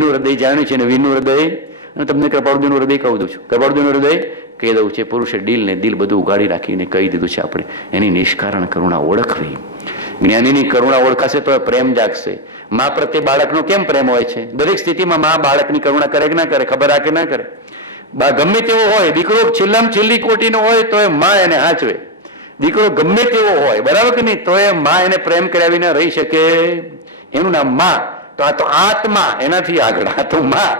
નું હૃદય જાણ્યું છે અને વીનું હૃદય, અને તમને કૃપાળુદેવનું હૃદય કહું દઉં છું. કૃપાળુદેવનું હૃદય કહી દઉં છે. પુરુષે દિલ ને દિલ બધું ઉગાડી રાખીને કહી દીધું છે આપણે એની નિષ્કારણ કરુણા ઓળખવી. જ્ઞાનીની કરુણા ઓળખાશે તો પ્રેમ જાગશે. મા પ્રત્યે બાળકનો કેમ પ્રેમ હોય છે? દરેક સ્થિતિમાં મા બાળકની કરુણા કરે કે ના કરે? ખબર રાખે ના કરે? ગમે તેવો હોય, દીકરો છેલ્લામાં છેલ્લી કોટીનો હોય તો એ મા એને હાચવે. દીકરો ગમે તેવો હોય, બરાબર કે નહીં, તો એ મા એને પ્રેમ કર્યા વિના રહી શકે? એનું નામ મા. તો આ તો આત્મા, એનાથી આગળ આ તો મા.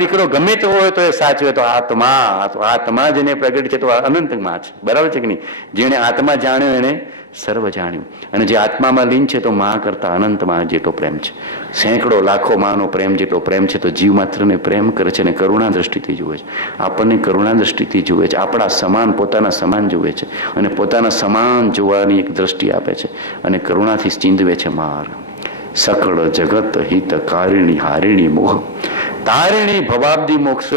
દીકરો ગમે તેવો હોય તો એ સાચવે તો આત્મા. આત્મા જેને પ્રગટ છે તો અનંત માં છે, બરાબર છે કે નહીં? જેને આત્મા જાણ્યો એને સર્વ જાણ્યું. અને જે આત્મામાં લીન છે તો મા કરતા અનંતમાં જેટલો પ્રેમ છે, સેંકડો લાખો માનો પ્રેમ જેટલો પ્રેમ છે. તો જીવ માત્રને પ્રેમ કરે છે અને કરુણા દ્રષ્ટિથી જુએ છે. આપણને કરુણા દ્રષ્ટિથી જુએ છે, આપણા સમાન, પોતાના સમાન જુએ છે અને પોતાના સમાન જોવાની એક દ્રષ્ટિ આપે છે અને કરુણાથી ચીંધવે છે માર્ગ. સકળ જગત હિત કારિણી હારિણી મોહ તારિણી ભવાબ્દી મોક્ષ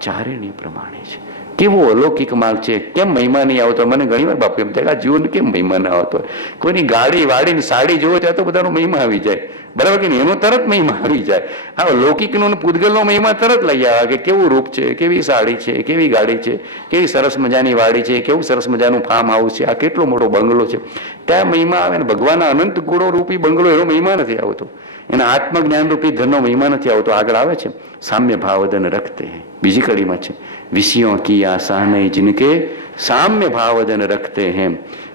ચારિણી પ્રમાણે છે. કેવો અલૌકિક માર્ગ છે! કેમ મહિમા નહીં આવતો? મને ઘણી વાર બાપુ એમ થાય આ જીવન કેમ મહિમા ના આવતો? કોઈની ગાડી વાડીને સાડી જોવો ત્યાં તો બધાનો મહિમા આવી જાય, બરાબર કે નહીં? એનો તરત મહિમા આવી જાય. હા, લૌકિકનો પૂતગલનો મહિમા તરત લઈ આવે કે કેવું રૂપ છે, કેવી સાડી છે, કેવી ગાડી છે, કેવી સરસ મજાની વાડી છે, કેવું સરસ મજાનું ફાર્મ હાઉસ છે, આ કેટલો મોટો બંગલો છે, ત્યાં મહિમા આવે ને. ભગવાનના અનંત ગુણો રૂપી બંગલો એનો મહિમા નથી આવતો. એના આત્મજ્ઞાન રૂપી ધનનો મહિમા નથી આવતો. આગળ આવે છે સામ્ય ભાવદન રખતે. બીજી કડીમાં છે વિષયોं की आशा नहीं जिनके साम्य भावदन रखते हैं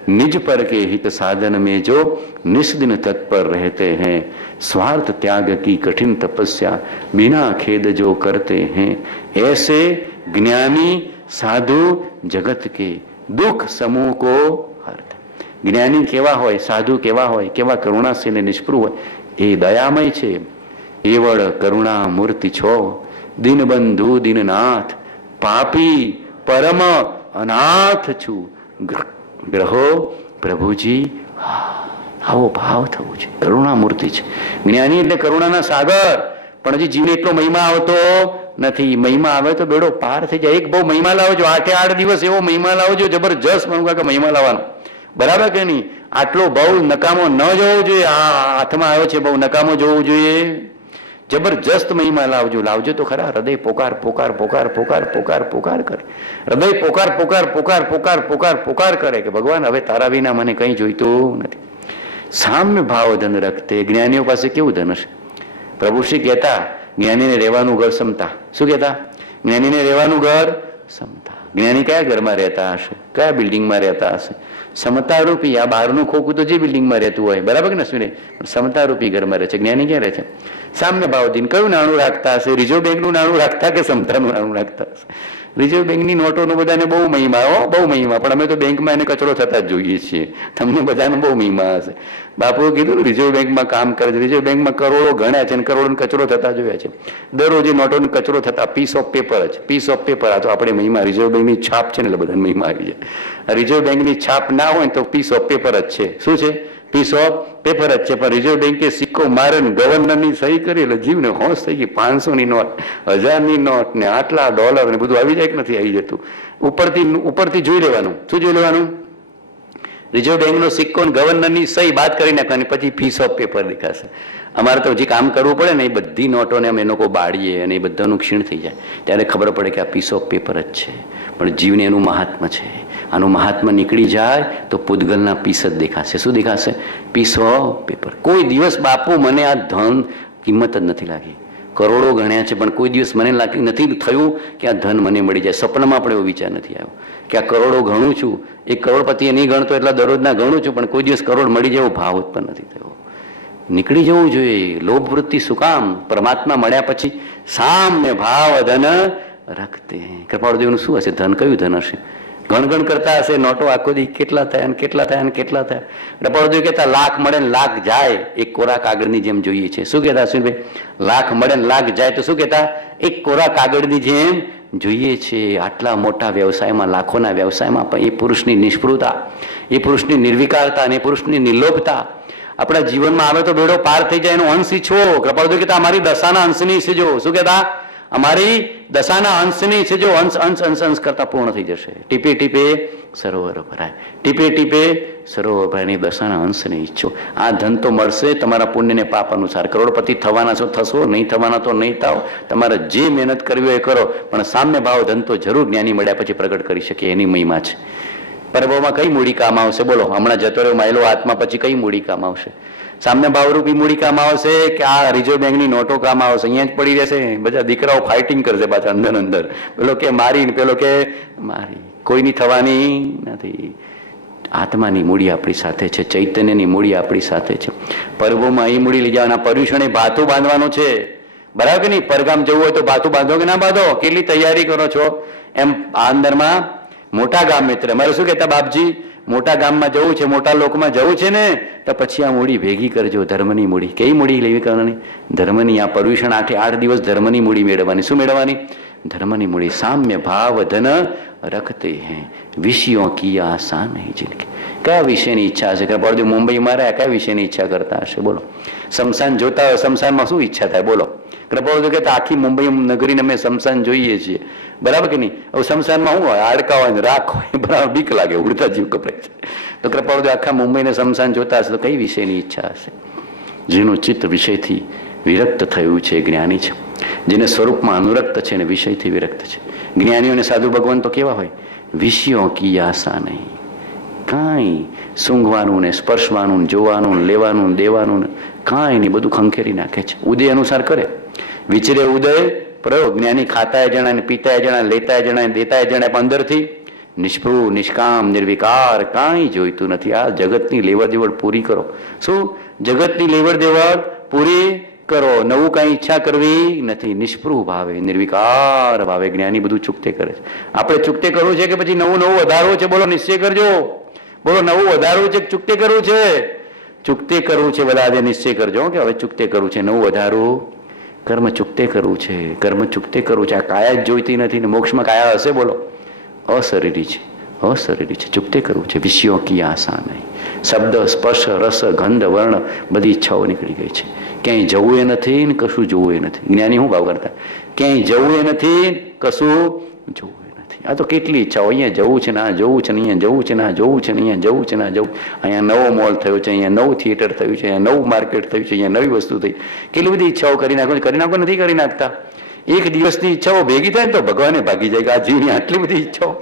निज पर के हित साधन में जो निस्दिन तत्पर रहते हैं स्वार्थ त्याग की कठिन तपस्या बिना खेद जो करते हैं ऐसे ज्ञानी साधु जगत के दुख समूह को हरते. જ્ઞાની કેવા હોય, સાધુ કેવા હોય, કેવા કરુણાશીલ અને નિષ્પૃહ હોય? એ દયામય છે. એવળ કરુણા મૂર્તિ છો દીનબંધુ દીનનાથ પાપી પરમ અનાથ છું ગ્રહો પ્રભુજી. આવો ભાવ થવો છે. કરુણા મૂર્તિ છે જ્ઞાની એટલે કરુણાના સાગર. પણ હજી જીવને એટલો મહિમા આવતો નથી. મહિમા આવે તો બેડો પાર થઈ જાય. એક બહુ મહિમા લાવજો, 8 દિવસ એવો મહિમા લાવજો જબરજસ્ત. મને કે મહિમા લાવવાનો, બરાબર કે નહીં? આટલો બહુ નકામો ન જવો જોઈએ. આ હાથમાં આવ્યો છે બહુ નકામો જોવું જોઈએ. જબરજસ્ત મહિમા લાવજો તો ખરા. હૃદય પોકાર પોકાર પોકાર પોકાર પોકાર પોકાર કરે. હૃદય પોકાર પોકાર પોકાર પોકાર પોકાર પોકાર કરે કે ભગવાન હવે તારા વિના મને કંઈ જોઈતું નથી. સામ્ય ભાવ ધન રખતે. જ્ઞાનીઓ પાસે કેવું ધન હશે? પ્રભુ શ્રી કહેતા જ્ઞાનીને રહેવાનું ઘર સમતા. શું કહેતા? જ્ઞાનીને રહેવાનું ઘર સમતા. જ્ઞાની કયા ઘરમાં રહેતા હશે? કયા બિલ્ડિંગમાં રહેતા હશે? સમતા રૂપી. આ બહારનું ખોખું તો જે બિલ્ડિંગમાં રહેતું હોય, બરાબર કે ને? સમતા રૂપી ઘરમાં રહે છે. જ્ઞાની ક્યાં રહે છે? સામ્ય ભાવથી. કયું નાણું રાખતા હશે? રિઝર્વ બેંકનું નાણું રાખતા કે સમતાનું નાણું રાખતા હશે? રિઝર્વ બેંકની નોટોનો બધાને બહુ મહિમા, બહુ મહિમા. પણ અમે તો બેંકમાં એને કચરો થતા જ જોઈએ છીએ. તમને બધાને બહુ મહિમા હશે. બાપુએ કીધું રિઝર્વ બેંકમાં કામ કરે છે, રિઝર્વ બેંકમાં કરોડો ગણ્યા છે અને કરોડો કચરો થતા જોયા છે. દરરોજ નોટોનો કચરો થતા. પીસ ઓફ પેપર જ, પીસ ઓફ પેપર. આ તો આપણે મહિમા. રિઝર્વ બેંકની છાપ છે ને એટલે બધાને મહિમા આવી જાય. રિઝર્વ બેંકની છાપ ના હોય તો પીસ ઓફ પેપર જ છે. શું છે? પીસ ઓફ પેપર જ છે. પણ રિઝર્વ બેંકે સિક્કો મારે ને ગવર્નરની સહી કરી એટલે જીવને હોશ થઈ ગઈ. 500ની નોટ, 1000ની નોટ ને આટલા ડોલર ને બધું આવી જાય કે નથી આવી જતું? ઉપરથી જોઈ લેવાનું. શું જોઈ લેવાનું? રિઝર્વ બેંકનો સિક્કો ને ગવર્નરની સહી બાદ કરી નાખવાની, પછી પીસ ઓફ પેપર દેખાશે. અમારે તો જે કામ કરવું પડે ને એ બધી નોટોને અમે લોકો બાળીએ અને એ બધાનું ક્ષીણ થઈ જાય ત્યારે ખબર પડે કે આ પીસ ઓફ પેપર જ છે. પણ જીવને એનું મહાત્મા છે. આનું મહાત્મા નીકળી જાય તો પૂતગલના પીસ જ દેખાશે. શું દેખાશે? Piece of paper. કોઈ દિવસ બાપુ મને આ ધન કિંમત જ નથી લાગી. કરોડો ગણ્યા છે પણ કોઈ દિવસ મને નથી થયું કે આ ધન મને મળી જાય. સપનામાં પણ એવો વિચાર નથી આવ્યો કે આ કરોડો ગણું છું. એક કરોડપતિ નહીં ગણતો એટલા દરરોજના ગણું છું, પણ કોઈ દિવસ કરોડ મળી જાય એવો ભાવ ઉત્પન્ન નથી થયો. નીકળી જવું જોઈએ. લોભ વૃત્તિ શું કામ? પરમાત્મા મળ્યા પછી સામ્ય ભાવ ધન રખતે. કૃપાળુદેવનું શું હશે? ધન કયું ધન હશે? ગણગણ કરતા હશે નોટો આખો દી કેટલા થયા ને કેટલા થયા ને કેટલા થયા. કૃપાળુદેવ કહેતા લાખ મળે ને લાખ જાય એક કોરા કાગળની જેમ જોઈએ છે. શું કહેતા અશ્વિનભાઈ? લાખ મળે ને લાખ જાય તો શું કહેતા? એક કોરા કાગળની જેમ જોઈએ છે. આટલા મોટા વ્યવસાયમાં, લાખોના વ્યવસાયમાં પણ એ પુરુષની નિષ્ફળતા, એ પુરુષની નિર્વિકારતા અને એ પુરુષની નિર્લોભતા આપણા જીવનમાં આવે તો બેડો પાર થઈ જાય. એનો અંશ ઈચ્છો. કૃપાળુદેવ કહેતા અમારી દશાના અંશની ઈચ્છજો. શું કહેતા? અમારી દશાના અંશની છે, જો અંશ અંશ અંશ અંશ કરતા પૂર્ણ થઈ જશે. ટીપે ટીપે સરોવર ભરાય, ટીપે ટીપે સરોવર ભરાયની દશાના અંશને ઈચ્છો. આ ધન તો મળશે તમારા પુણ્યને પાપ અનુસાર. કરોડપતિ થવાના છો થશો, નહીં થવાના તો નહીં થાવ. તમારે જે મહેનત કરવી હોય એ કરો, પણ સામ્ય ભાવ ધન તો જરૂર જ્ઞાની મળ્યા પછી પ્રગટ કરી શકે, એની મહિમા છે. પર્વોમાં કઈ મૂડી કામ આવશે બોલો? હમણાં જતો રહ્યો માયલો આત્મા પછી કઈ મૂડી કામ આવશે? સામે ભાવરૂપી મૂડી કામ આવશે કે આ રિઝર્વ બેંકની નોટો કામ આવશે? અહીંયા જ પડી રહેશે. બધા દીકરાઓ ફાઇટિંગ કરશે પાછા અંદર અંદર, પેલો કે મારી, પેલો કે મારી. કોઈની થવાની નથી. આત્માની મૂડી આપણી સાથે છે, ચૈતન્યની મૂડી આપણી સાથે છે. પર્વોમાં એ મૂડી લઈ જવાના. પર્યુષણે ભાતું બાંધવાનું છે, બરાબર કે નહીં? પરગામ જવું હોય તો ભાતું બાંધો કે ના બાંધો? કેટલી તૈયારી કરો છો? એમ આ અંદરમાં મોટા ગામ મિત્ર મારે શું કહેતા બાપજી, મોટા ગામમાં જવું છે, મોટા લોકમાં જવું છે ને, તો પછી આ મૂડી ભેગી કરજો, ધર્મની મૂડી. કઈ મૂડી લેવી કરવાની? ધર્મની. આ પર્યુષણ 8 દિવસ ધર્મની મૂડી મેળવવાની. શું મેળવવાની? ધર્મની મૂડી. સામ્ય ભાવ ધન રખતે હૈ, વિષયો કી આશા નહીં જિનકે. કયા વિષયની ઈચ્છા હશે? કે મુંબઈમાં રહ્યા, કયા વિષયની ઈચ્છા કરતા હશે બોલો? શમશાન જોતા હોય, શમશાનમાં શું ઈચ્છા થાય બોલો? કૃપાળુ કે આખી મુંબઈ નગરીને અમે શમશાન જોઈએ છીએ, બરાબર કે નહીં? હવે શમશાનમાં શું હોય? હાડકા હોય ને રાખ હોય, બરાબર, બીક લાગે, ઉડતા જીવ કપડાય છે. તો કૃપાળુ આખા મુંબઈને શમશાન જોતા હશે તો કઈ વિષયની ઈચ્છા હશે? જેનું ચિત્ત વિષયથી વિરક્ત થયું છે જ્ઞાની છે, જેને સ્વરૂપમાં અનુરક્ત છે અને વિષયથી વિરક્ત છે. જ્ઞાનીઓને સાધુ ભગવાન તો કેવા હોય? વિષયો કી આશા નહીં. કાંઈ સૂંઘવાનું ને સ્પર્શવાનું, જોવાનું, લેવાનું, દેવાનું કાંઈ નહીં, બધું ખંખેરી નાખે છે. ઉદય અનુસાર કરે. વિચરે ઉદય પ્રયોગ. જ્ઞાની ખાતાય જણાય, પીતાય જણાય, લેતાય જણાય, દેતાય જણાય, પણ અંદરથી નિષ્પૃહ, નિષ્કામ, નિર્વિકાર, કાંઈ જોઈતું નથી. આ જગતની લેવડ દેવડ પૂરી કરો. શું? જગતની લેવડ દેવડ પૂરી કરો. નવું કાંઈ ઈચ્છા કરવી નથી. નિષ્પૃહ ભાવે, નિર્વિકાર ભાવે જ્ઞાની બધું ચૂકતે કરે છે. આપણે ચૂકતે કરવું છે કે પછી નવું નવું વધારવું છે? બોલો, નિશ્ચય કરજો. બોલો, નવું વધારવું છે કે ચૂકતે કરવું છે? ચૂકતે કરવું છે. બધા નિશ્ચય કરજો કે હવે ચૂકતે કરવું છે. નવું વધારવું, કર્મ ચૂકતે કરવું છે. કર્મ ચૂકતે કરવું છે. આ કાયા જ જોઈતી નથી ને મોક્ષમાં કાયા હશે બોલો? અશરીરી છે, અશરીરી છે. ચૂકતે કરવું છે. વિષયો કી આશા નહીં. શબ્દ, સ્પર્શ, રસ, ગંધ, વર્ણ બધી ઈચ્છાઓ નીકળી ગઈ છે. ક્યાંય જવું એ નથી ને કશું જોવું એ નથી. જ્ઞાની શું ભાવ કરતા? ક્યાંય જવું એ નથી, કશું જોવું એ નથી. આ તો કેટલી ઈચ્છાઓ. અહીંયા જવું છે ને આ જવું છે ને અહીંયા જવું છે ને આ જવું છે ને અહીંયા જવું છે ને આ જવું. અહીંયા નવો મોલ થયો છે, અહીંયા નવું થિયેટર થયું છે, અહીંયા નવું માર્કેટ થયું છે, અહીંયા નવી વસ્તુ થઈ. કેટલી બધી ઈચ્છાઓ કરી નાખો, નથી કરી નાખતા. એક દિવસની ઈચ્છાઓ ભેગી થાય ને તો ભગવાને ભાગી જાય કે આ જીવની આટલી બધી ઈચ્છાઓ.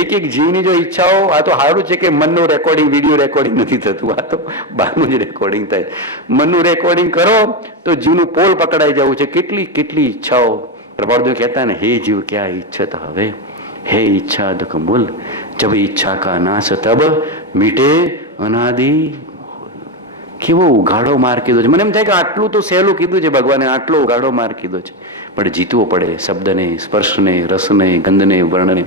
એક એક જીવની જો ઈચ્છાઓ, આ તો સારું છે કે મનનું રેકોર્ડિંગ, વિડીયો રેકોર્ડિંગ નથી થતું. આ તો બહારનું જ રેકોર્ડિંગ થાય. મનનું રેકોર્ડિંગ કરો તો જીવનું પોલ પકડાઈ જવું છે. કેટલી કેટલી ઈચ્છાઓ. પ્રભાવદેવ કહેતા ને, હે જીવ ક્યાં ઈચ્છત હવે, હે ઈચ્છા દુઃખ મૂલ, જબ ઈચ્છા કા નાશ તબ મીટે અનાદિ. કેવો ઉઘાડો માર કીધો છે. મને એમ થાય કે આટલું તો સહેલું કીધું છે ભગવાને, આટલો ઉઘાડો માર કીધો છે, પણ જીતવો પડે. શબ્દને, સ્પર્શને, રસને, ગંધને, વર્ણને,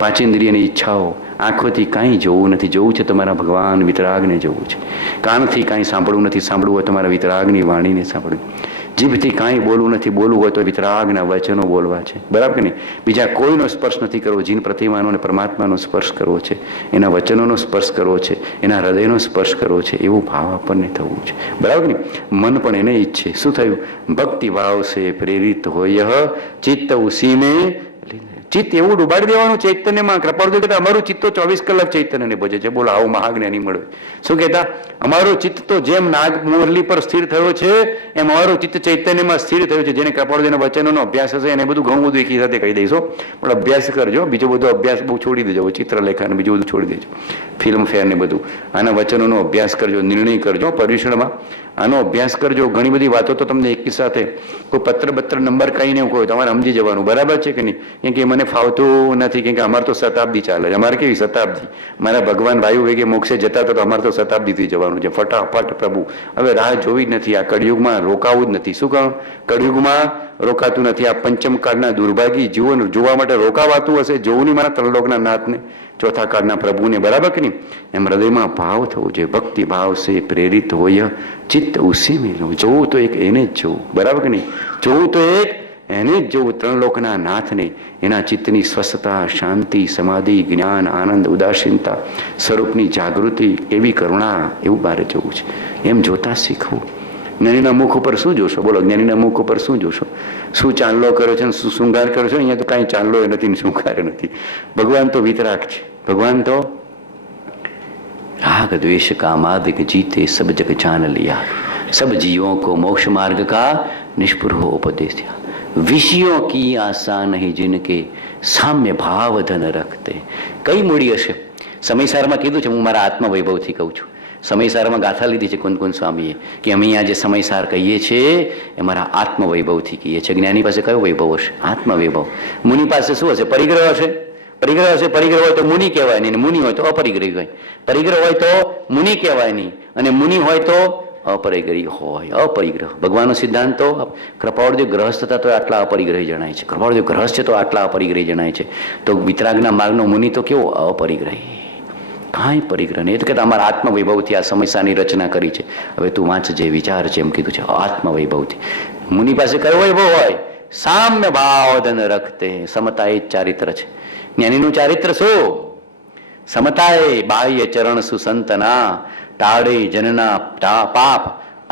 પાંચેન્દ્રિયની ઈચ્છાઓ. આંખોથી કાંઈ જોવું નથી. જોવું છે તમારા ભગવાન વિતરાગને જોવું છે. કાનથી કાંઈ સાંભળવું નથી. સાંભળવું હોય તમારા વિતરાગની વાણીને સાંભળવી. જીભથી કાંઈ બોલવું નથી. બોલવું હોય તો વિતરાગના વચનો બોલવા છે, બરાબર કે નહીં? બીજા કોઈનો સ્પર્શ નથી કરવો. જીન પ્રતિમાનો અને પરમાત્માનો સ્પર્શ કરવો છે. એના વચનોનો સ્પર્શ કરવો છે. એના હૃદયનો સ્પર્શ કરવો છે. એવું ભાવ આપણને થવું છે, બરાબર કે નહીં? મન પણ એને ઈચ્છે. શું થયું? ભક્તિ ભાવ સે પ્રેરિત હોય ચિત્ત ઉસી મેં. ચિત્ત એવું ડુબાડી દેવાનું ચૈતન્યમાં. કૃપાળુ કહેતા અમારું ચિત્ત તો 24 કલાક ચૈતન્યને ભજે છે. બોલો, આવું મહાજ્ઞાની મળે. શું કહેતા? અમારું ચિત્ત તો જેમ નાગ મુરલી પર સ્થિર થયો છે એમ અમારું ચિત્ત ચૈતન્યમાં સ્થિર થયું છે. જેને કૃપાળુજીના વચનોનો અભ્યાસ હશે એને બધું ઘણું બધું એકી સાથે કહી દઈશો, પણ અભ્યાસ કરજો. બીજો બધો અભ્યાસ બહુ છોડી દેજો. ચિત્રલેખા બીજું બધું છોડી દેજો. ફિલ્મ ફેર ને બધું. આના વચનોનો અભ્યાસ કરજો. નિર્ણય કરજો. પર્યુષણમાં આનો અભ્યાસ કરજો. ઘણી બધી વાતો તો તમને એકી સાથે કોઈ પત્ર નંબર કઈ નહીં કહો, તમારે સમજી જવાનું, બરાબર છે કે નહીં? કેમ કે મને ફાવતું નથી. કેમ કે અમારે તો શતાબ્દી ચાલે છે. અમારે કેવી શતાબ્દી? મારા ભગવાન વાયુ વેગે મોક્ષે જતા હતા તો અમારે તો શતાબ્દીથી જવાનું છે. ફટાફટ પ્રભુ. હવે રાહ જોવી જ નથી. આ કળિયુગમાં રોકાવું જ નથી. શું કહું? કળિયુગમાં રોકાતું નથી. આ પંચમ કાળના દુર્ભાગી જીવન જોવા માટે રોકાવાતું હશે. જોવું નહીં મારા ત્રણલોકના નાથને, ચોથા કાળના પ્રભુને, બરાબર કે નહીં? એમ હૃદયમાં ભાવ થવો જોઈએ. ભક્તિ ભાવ છે પ્રેરિત હોય ચિત્ત ઉસી મેં. જોવું તો એક એને જ જોવું, બરાબર કે નહીં? જોવું તો એક એને જ જોવું, ત્રણલોકના નાથને. એના ચિત્તની સ્વસ્થતા, શાંતિ, સમાધિ, જ્ઞાન, આનંદ, ઉદાસીનતા, સ્વરૂપની જાગૃતિ, એવી કરુણા, એવું બારે જોવું છે. એમ જોતા શીખવું. જ્ઞાનીના મુખ ઉપર શું જોશો? બોલો, જ્ઞાનીના મુખ ઉપર શું જોશો? શું ચાંદલો કર્યો છે, શું શૃંગાર કર્યો છે? અહીંયા તો કાંઈ ચાંદલો નથી, શૃંગાર નથી. ભગવાન તો વિતરાગ છે. ભગવાન તો राग द्वेष का मादिक जीते सब जग जान लिया, सब जीवों को मोक्ष मार्ग का निष्पुर उपदेश दिया. विषयों की आशा नहीं जिनके साम्य भाव धन रखते. કઈ મૂડી હશે? સમયસારમાં કીધું છે, હું મારા આત્મવૈભવથી કહું છું. સમયસારમાં ગાથા લીધી છે કુંદકુંદ સ્વામીએ કે અમે અહીંયા જે સમયસાર કહીએ છીએ એ મારા આત્મવૈભવથી કહીએ છીએ. જ્ઞાની પાસે કયો વૈભવ હશે? આત્મવૈભવ. મુનિ પાસે શું હશે? પરિગ્રહ હશે. પરિગ્રહ હશે. પરિગ્રહ હોય તો મુનિ કહેવાય નહીં, મુનિ હોય તો અપરિગ્રહી હોય. પરિગ્રહ હોય તો મુનિ કહેવાય નહીં, અને મુનિ હોય તો અપરિગ્રહી હોય. અપરિગ્રહ ભગવાનનો સિદ્ધાંત તો કૃપાળુદેવ ગ્રહસ્થ હતા તો આટલા અપરિગ્રહી જણાય છે. કૃપાળુદેવ ગ્રહસ્થ છે તો આટલા અપરિગ્રહી જણાય છે. તો વિતરાગના માર્ગનો મુનિ તો કેવો? અપરિગ્રહી. કાંઈ પરિગ્રહ નહીં. એ તો કે અમારા આત્મવૈભવથી આ સમસ્યાની રચના કરી છે. હવે તું વાંચજે, વિચાર છે, એમ કીધું છે. આત્મવૈભવથી. મુનિ પાસે કયો વૈભવ હોય? સામ્ય ભાવ ધન રખતે. સમતા એ જ ચારિત્ર છે. જ્ઞાનીનું ચારિત્ર શું? સમતાએ બાહ્ય ચરણ સુસંતના, ટાળે જનના પાપ,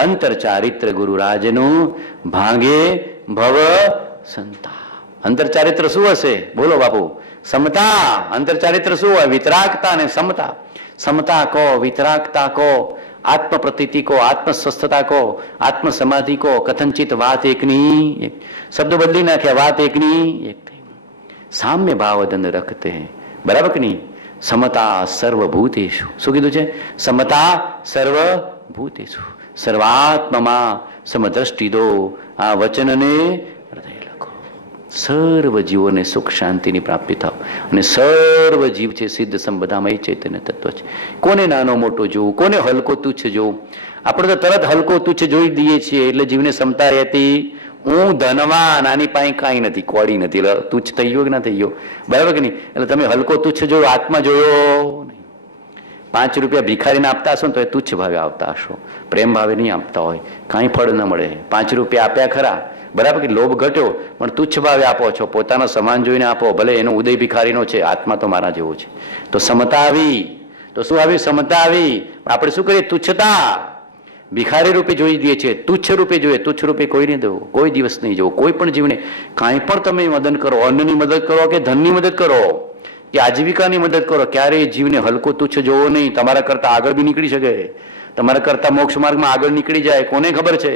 અંતર ચારિત્ર ગુરુરાજનું, ભાંગે ભવ સંતા. અંતર ચારિત્ર શું હશે? બોલો બાપુ. સમતા. અંતર ચારિત્ર શું હોય? વિતરાગતા અને સમતા. સમતા કહો, વિતરાગતા કહો, આત્મ પ્રતીતિ કહો, આત્મ સ્વસ્થતા કહો, આત્મ સમાધિ કહો. કથનચિત વાત એકની, શબ્દ બદલી નાખ્યા, વાત એકની એક થઈ. સામ્ય ભાવ ધન રખતે. બરાબર કે નહીં? સમતા સર્વભૂતેષુ. શું કીધું છે? સમતા સર્વભૂતેષુ. સર્વાત્મમાં સમદ્રષ્ટિ દો. આ વચનને હૃદય લખો. સર્વ જીવોને સુખ શાંતિની પ્રાપ્તિ થાવ. અને સર્વ જીવ છે સિદ્ધ સંબધામય ચૈતન્ય તત્વ છે. કોને નાનો મોટો જોવું? કોને હલકો તુચ્છ જોવું? આપણે તો તરત હલકો તુચ્છ જોઈ દઈએ છીએ. એટલે જીવને ક્ષમતા રહેતી, હું ધનવાન, આની પાસે કાંઈ નથી, કોડી નથી, એટલે તુચ્છ થઈ ગયો કે ના થઈ ગયો? બરાબર કે નહીં? એટલે તમે હલકો તુચ્છ જોયો, આત્મા જોયો નહીં. 5 રૂપિયા ભિખારીને આપતા હશો ને તો એ તુચ્છ ભાવે આપતા હશો, પ્રેમ ભાવે નહીં આપતા હોય. કાંઈ ફળ ન મળે. 5 રૂપિયા આપ્યા ખરા, બરાબર કે? લોભ ઘટ્યો, પણ તુચ્છ ભાવે આપો છો. પોતાનો સમાન જોઈને આપો, ભલે એનો ઉદય ભિખારીનો છે, આત્મા તો મારા જેવો છે. તો સમતા આવી. તો શું આવ્યું? સમતા આવી. આપણે શું કરીએ? તુચ્છતા. ભિખારી રૂપે જોઈ દઈએ છીએ, તુચ્છ રૂપે જોઈએ. તુચ્છ રૂપે કોઈ નહીં દેવું, કોઈ દિવસ નહીં જવું. કોઈ પણ જીવને કાંઈ પણ તમે મદદ કરો, અન્નની મદદ કરો કે ધનની મદદ કરો કે આજીવિકાની મદદ કરો, ક્યારેય જીવને હલકો તુચ્છ જોવો નહીં. તમારા કરતા આગળ બી નીકળી શકે, તમારા કરતા મોક્ષ માર્ગમાં આગળ નીકળી જાય, કોને ખબર છે?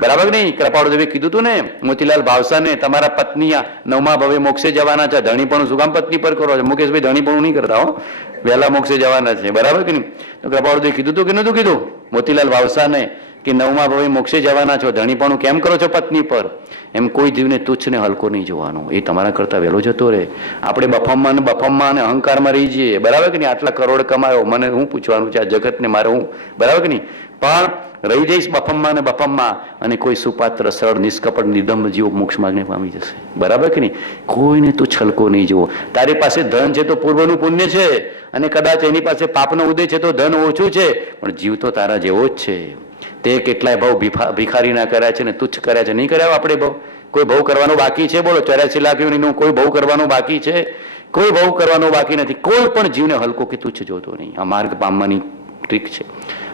બરાબર નહીં? કૃપાળુદેવે કીધું હતું ને મોતીલાલ ભાવસાને, તમારા પત્ની 9મા ભવે મોક્ષે જવાના છે, ધણીપણું શું કામ પત્ની પર કરો છો? મુકેશભાઈ ધણીપણું નહીં કરતા હો, વહેલા મોક્ષે જવાના છે. બરાબર કે નહીં? તો કૃપાળુદેવે કીધું હતું કે નતું કીધું મોતીલાલ ભાવસાને કે 9મા ભવે મોક્ષે જવાના છો, ધણીપણું કેમ કરો છો પત્ની પર? એમ કોઈ જીવને તુચ્છ ને હલકો નહીં જોવાનો. એ તમારા કરતા વહેલો જતો રહે. આપણે બફમમાં અને અહંકારમાં રહી જઈએ. બરાબર કે નહીં? આટલા કરોડ કમાયો, મને હું પૂછવાનું છે આ જગતને, મારે હું? બરાબર કે નહીં? પણ રહી જઈશ બફમમાં ને બફમમાં, અને કોઈ સુપાત્ર સરળ નિષ્કપટ નિધમ જીવો મોક્ષ માર્ગને પામી જશે. બરાબર કે નહીં? કોઈને તુચ્છ હલકો નહીં જોવો. તારી પાસે ધન છે તો પૂર્વનું પુણ્ય છે, અને કદાચ એની પાસે પાપનો ઉદય છે તો ધન ઓછું છે, પણ જીવ તો તારા જેવો જ છે. તે કેટલાય ભાવ ભિખારી ના કર્યા છે ને તુચ્છ કર્યા છે. નહીં કર્યા આપણે ભાવ? કોઈ ભાવ કરવાનો બાકી છે? બોલો, 84 લાખ નું કોઈ ભાવ કરવાનો બાકી છે? કોઈ ભાવ કરવાનો બાકી નથી. કોઈ પણ જીવને હલકો કે તુચ્છ જોતો નહીં. આ માર્ગ પામવાની ટ્રીક છે,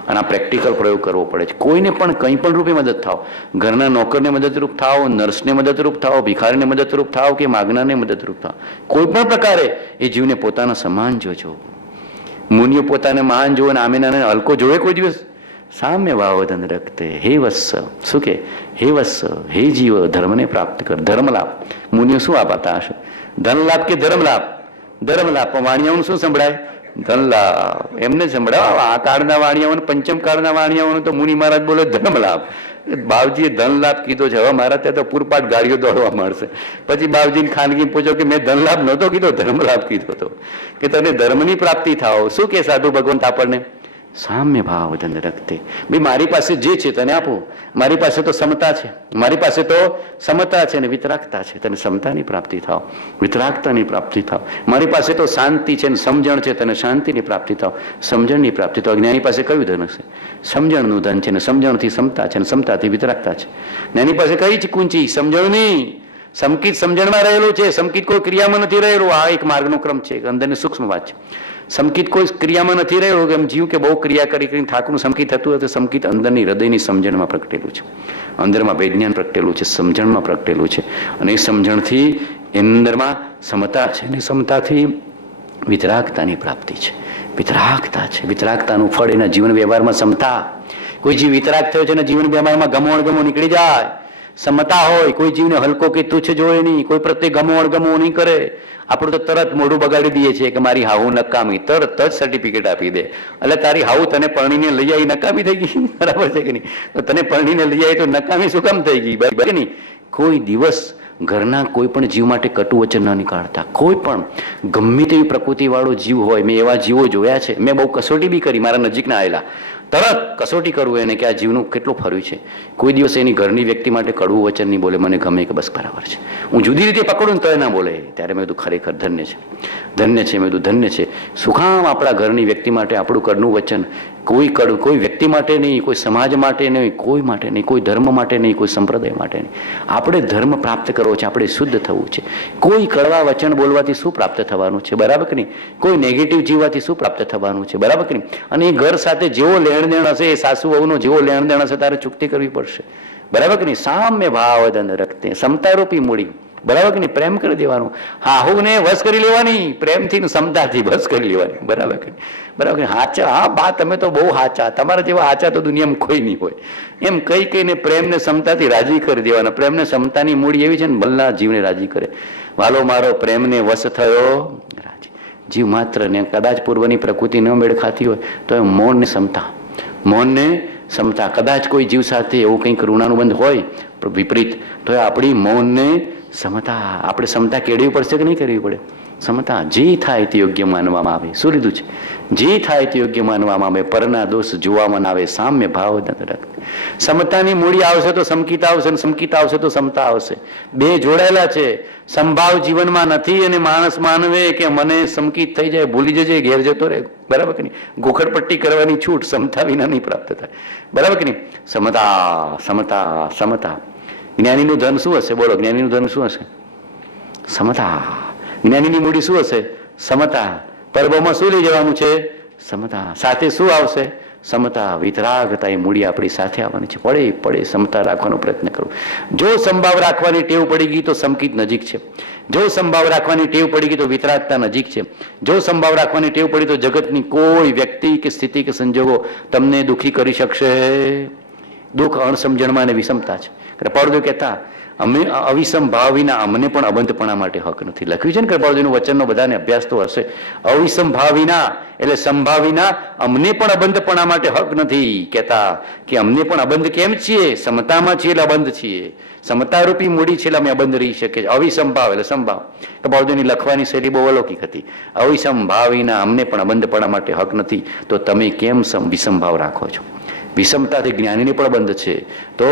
અને આ પ્રેક્ટિકલ પ્રયોગ કરવો પડે છે. કોઈને પણ કંઈ પણ રૂપે મદદ થાવ. ઘરના નોકરને મદદરૂપ થાવ, નર્સને મદદરૂપ થાવ, ભિખારીને મદદરૂપ થાવ કે માગનારને મદદરૂપ થાવ, કોઈ પણ પ્રકારે એ જીવને પોતાના સમાન જોજો. મુનિઓ પોતાને મહાન જોવે ને આમેનાને હલકો જોવે કોઈ દિવસ? સામ્ય ભાવધન રખતે. હે વત્સ, શું કે? હે વત્સ, હે જીવ, ધર્મને પ્રાપ્ત કર. ધર્મ લાભ. મુનિઓ શું આપતા હશે? ધન લાભ કે ધર્મ લાભ? ધર્મ લાભ. પણ વાણિયાઓનું શું સંભળાય? ધન લાભ. એમને સંભળાવ. આ કાળના વાણિયાઓને, પંચમ કાળના વાણિયાઓને તો મુનિ મહારાજ બોલે ધર્મ લાભ. બાવજીએ ધન લાભ કીધો છે. હવે મારા ત્યાં તો પૂરપાટ ગાડીઓ દોડવા મળશે. પછી બાવજીને ખાનગી પૂછો કે મેં ધન લાભ નહોતો કીધો, ધર્મ લાભ કીધો હતો, કે તને ધર્મની પ્રાપ્તિ થાવ. શું કે સાધુ ભગવંત આપણને? સામ્ય ભાવ ધન રખતે. ભાઈ મારી પાસે જે છે તને આપું. મારી પાસે તો સમતા છે, મારી પાસે તો સમતા છે ને વિતરાગતા છે. તને સમતાની પ્રાપ્તિ થાવ, વિતરાગતાની પ્રાપ્તિ થાવ. મારી પાસે તો શાંતિ છે ને સમજણ છે, તને શાંતિની પ્રાપ્તિ થાવ, સમજણની પ્રાપ્તિ થાવ. જ્ઞાની પાસે કયું ધન હશે? સમજણનું ધન છે ને સમજણથી સમતા છે ને સમતાથી વિતરાગતા છે. જ્ઞાની પાસે કઈ જ કુંચી? સમજણની. સમકિત સમજણમાં રહેલું છે, સમકિત કોઈ ક્રિયામાં નથી રહેલું. આ એક માર્ગનો ક્રમ છે, અંદરની સૂક્ષ્મ વાત છે. સંકિત કોઈ ક્રિયામાં નથી રહ્યો કે એમ જીવ કે બહુ ક્રિયા કરી કરીને થાકનું સંકિત થતું હોય તો સંકિત અંદરની હૃદયની સમજણમાં પ્રગટેલું છે, અંદરમાં વૈજ્ઞાન પ્રગટેલું છે, સમજણમાં પ્રગટેલું છે. અને એ સમજણથી અંદરમાં સમતા છે અને સમતાથી વિતરાગતાની પ્રાપ્તિ છે. વિતરાગતા છે, વિતરાગતાનું ફળ એના જીવન વ્યવહારમાં સમતા. કોઈ જીવ વિતરાગ થયો છે અને જીવન વ્યવહારમાં ગમો અણગમો નીકળી જાય. સમતા હોય, કોઈ જીવને હલકો કે તુચ્છ જોયે નહીં, કોઈ પ્રત્યે ગમો અણગમો નહીં કરે. આપણે તો તરત મોઢું બગાડી દઈએ છીએ કે મારી હાહુ નકામી, તરત જ સર્ટિફિકેટ આપી દે. એટલે તારી હાહુ તને પરણીને લઈ આવી નકામી થઈ ગઈ, બરાબર છે કે નહીં? તો તને પરણીને લઈ આવી તો નકામી શું કામ થઈ ગઈ, બરાબર કે નહીં? કોઈ દિવસ ઘરના કોઈ પણ જીવ માટે કટુ વચન ન નીકાળતા. કોઈ પણ ગમે તેવી પ્રકૃતિવાળો જીવ હોય, મેં એવા જીવો જોયા છે, મેં બહુ કસોટી બી કરી મારા નજીકના આવેલા. તરત કસોટી કરવું એને કે આ જીવનું કેટલું ફર્યું છે. કોઈ દિવસ એની ઘરની વ્યક્તિ માટે કડવું વચન નહીં બોલે, મને ગમે કે બસ બરાબર છે. હું જુદી રીતે પકડું ને તો એ ના બોલે. ત્યારે મેં કીધું ખરેખર ધન્ય છે, ધન્ય છે. મેં કીધું ધન્ય છે. શું કામ આપણા ઘરની વ્યક્તિ માટે આપણું કડનું વચન કોઈ વ્યક્તિ માટે નહીં, કોઈ સમાજ માટે નહીં, કોઈ માટે નહીં, કોઈ ધર્મ માટે નહીં, કોઈ સંપ્રદાય માટે નહીં. આપણે ધર્મ પ્રાપ્ત કરવો છે, આપણે શુદ્ધ થવું છે. કોઈ કડવા વચન બોલવાથી શું પ્રાપ્ત થવાનું છે, બરાબર કે નહીં? કોઈ નેગેટિવ જીવવાથી શું પ્રાપ્ત થવાનું છે, બરાબર કે નહીં? અને એ ઘર સાથે જેવો લેણ દેણ હશે, એ સાસુ વહુનો જેવો લેણ દેણ હશે તારે ચૂકતી કરવી પડશે, બરાબર કે નહીં? સામ્ય ભાવ ધન રખતે, સમતારૂપી મૂડી, બરાબર કે નહીં? પ્રેમ કરી દેવાનું. હાહુને વશ કરી લેવાની, પ્રેમથી સમતાથી વશ કરી લેવાની, બરાબર કે નહીં? બરાબર. હાચા, હા બા તમે તો બહુ હાચા, તમારા જેવા હાચા તો દુનિયામાં કોઈ નહીં હોય. એમ કઈ કઈને પ્રેમને સમતાથી રાજી કરી દેવાના. પ્રેમને સમતાની મૂડી એવી છે ને ભલ્લા જીવને રાજી કરે. વાલો મારો પ્રેમને વશ થયો રાજી. જીવ માત્ર ને કદાચ પૂર્વની પ્રકૃતિ ન મેળ ખાતી હોય તો એ મૌનને સમતા, મૌનને સમતા. કદાચ કોઈ જીવ સાથે એવું કંઈક ઋણાનુબંધ હોય વિપરીત, તો એ આપણી મૌનને સમતા. આપણે સમતા કેળવી પડશે કે નહીં કરવી પડે? સમતા. જે થાય તે યોગ્ય માનવામાં આવે. શું લીધું છે? જે થાય તે યોગ્ય માનવામાં આવે, પરના દોષ જોવામાં આવે, સામ્ય ભાવ રખતે. સમતાની મૂડી આવશે તો સમકિત આવશે, અને સમકિત આવશે તો સમતા આવશે. બે જોડાયેલા છે. સંભાવ જીવનમાં નથી અને માણસ માનવે કે મને સમકિત થઈ જાય, ભૂલી જજે, ઘેર જતો રહે, બરાબર કે નહીં? ગોખડપટ્ટી કરવાની છૂટ સમતા વિના નહીં પ્રાપ્ત થાય, બરાબર કે નહીં? સમતા, સમતા, સમતા. જ્ઞાનીનું ધન શું હશે? બોલો, જ્ઞાનીનું ધન શું હશે? સમતા. જ્ઞાનીની મૂડી શું હશે? સમતા. પરબોમાં શું લઈ જવાનું છે? સમતા. સાથે શું આવશે? સમતા. વિતરાગતા એ મૂડી આપણી સાથે આવવાની છે. પડે પડે સમતા રાખવાનો પ્રયત્ન કરવો. જો સંભાવ રાખવાની ટેવ પડી ગઈ તો સમકિત નજીક છે. જો સંભાવ રાખવાની ટેવ પડી ગઈ તો વિતરાગતા નજીક છે. જો સંભાવ રાખવાની ટેવ પડી તો જગતની કોઈ વ્યક્તિ કે સ્થિતિ કે સંજોગો તમને દુઃખી કરી શકશે. દુઃખ અણસમજણમાં અને વિષમતા છે. કૃપાળુદેવ કહેતા અમે અવિષમ ભાવ વિના અમને પણ અબંધપણા માટે હક નથી. લખ્યું છે ને કૃપાળુદેવનું વચનનો બધાને અભ્યાસ તો હશે. અવિષમ ભાવ વિના એટલે સંભાવ વિના અમને પણ અબંધપણા માટે હક નથી. કહેતા કે અમને પણ અબંધ કેમ છીએ? સમતામાં છીએ એટલે અબંધ છીએ. સમતારૂપી મૂડી છે એટલે અમે અબંધ રહી શકીએ. અવિષમ ભાવ એટલે સંભાવ. કૃપાળુદેવની લખવાની શૈલી બહુ અલૌકિક હતી. અવિષમ ભાવ વિના અમને પણ અબંધપણા માટે હક નથી, તો તમે કેમ વિષમ ભાવ રાખો છો? વિષમતાથી જ્ઞાનીને પણ અબંધ છે, તો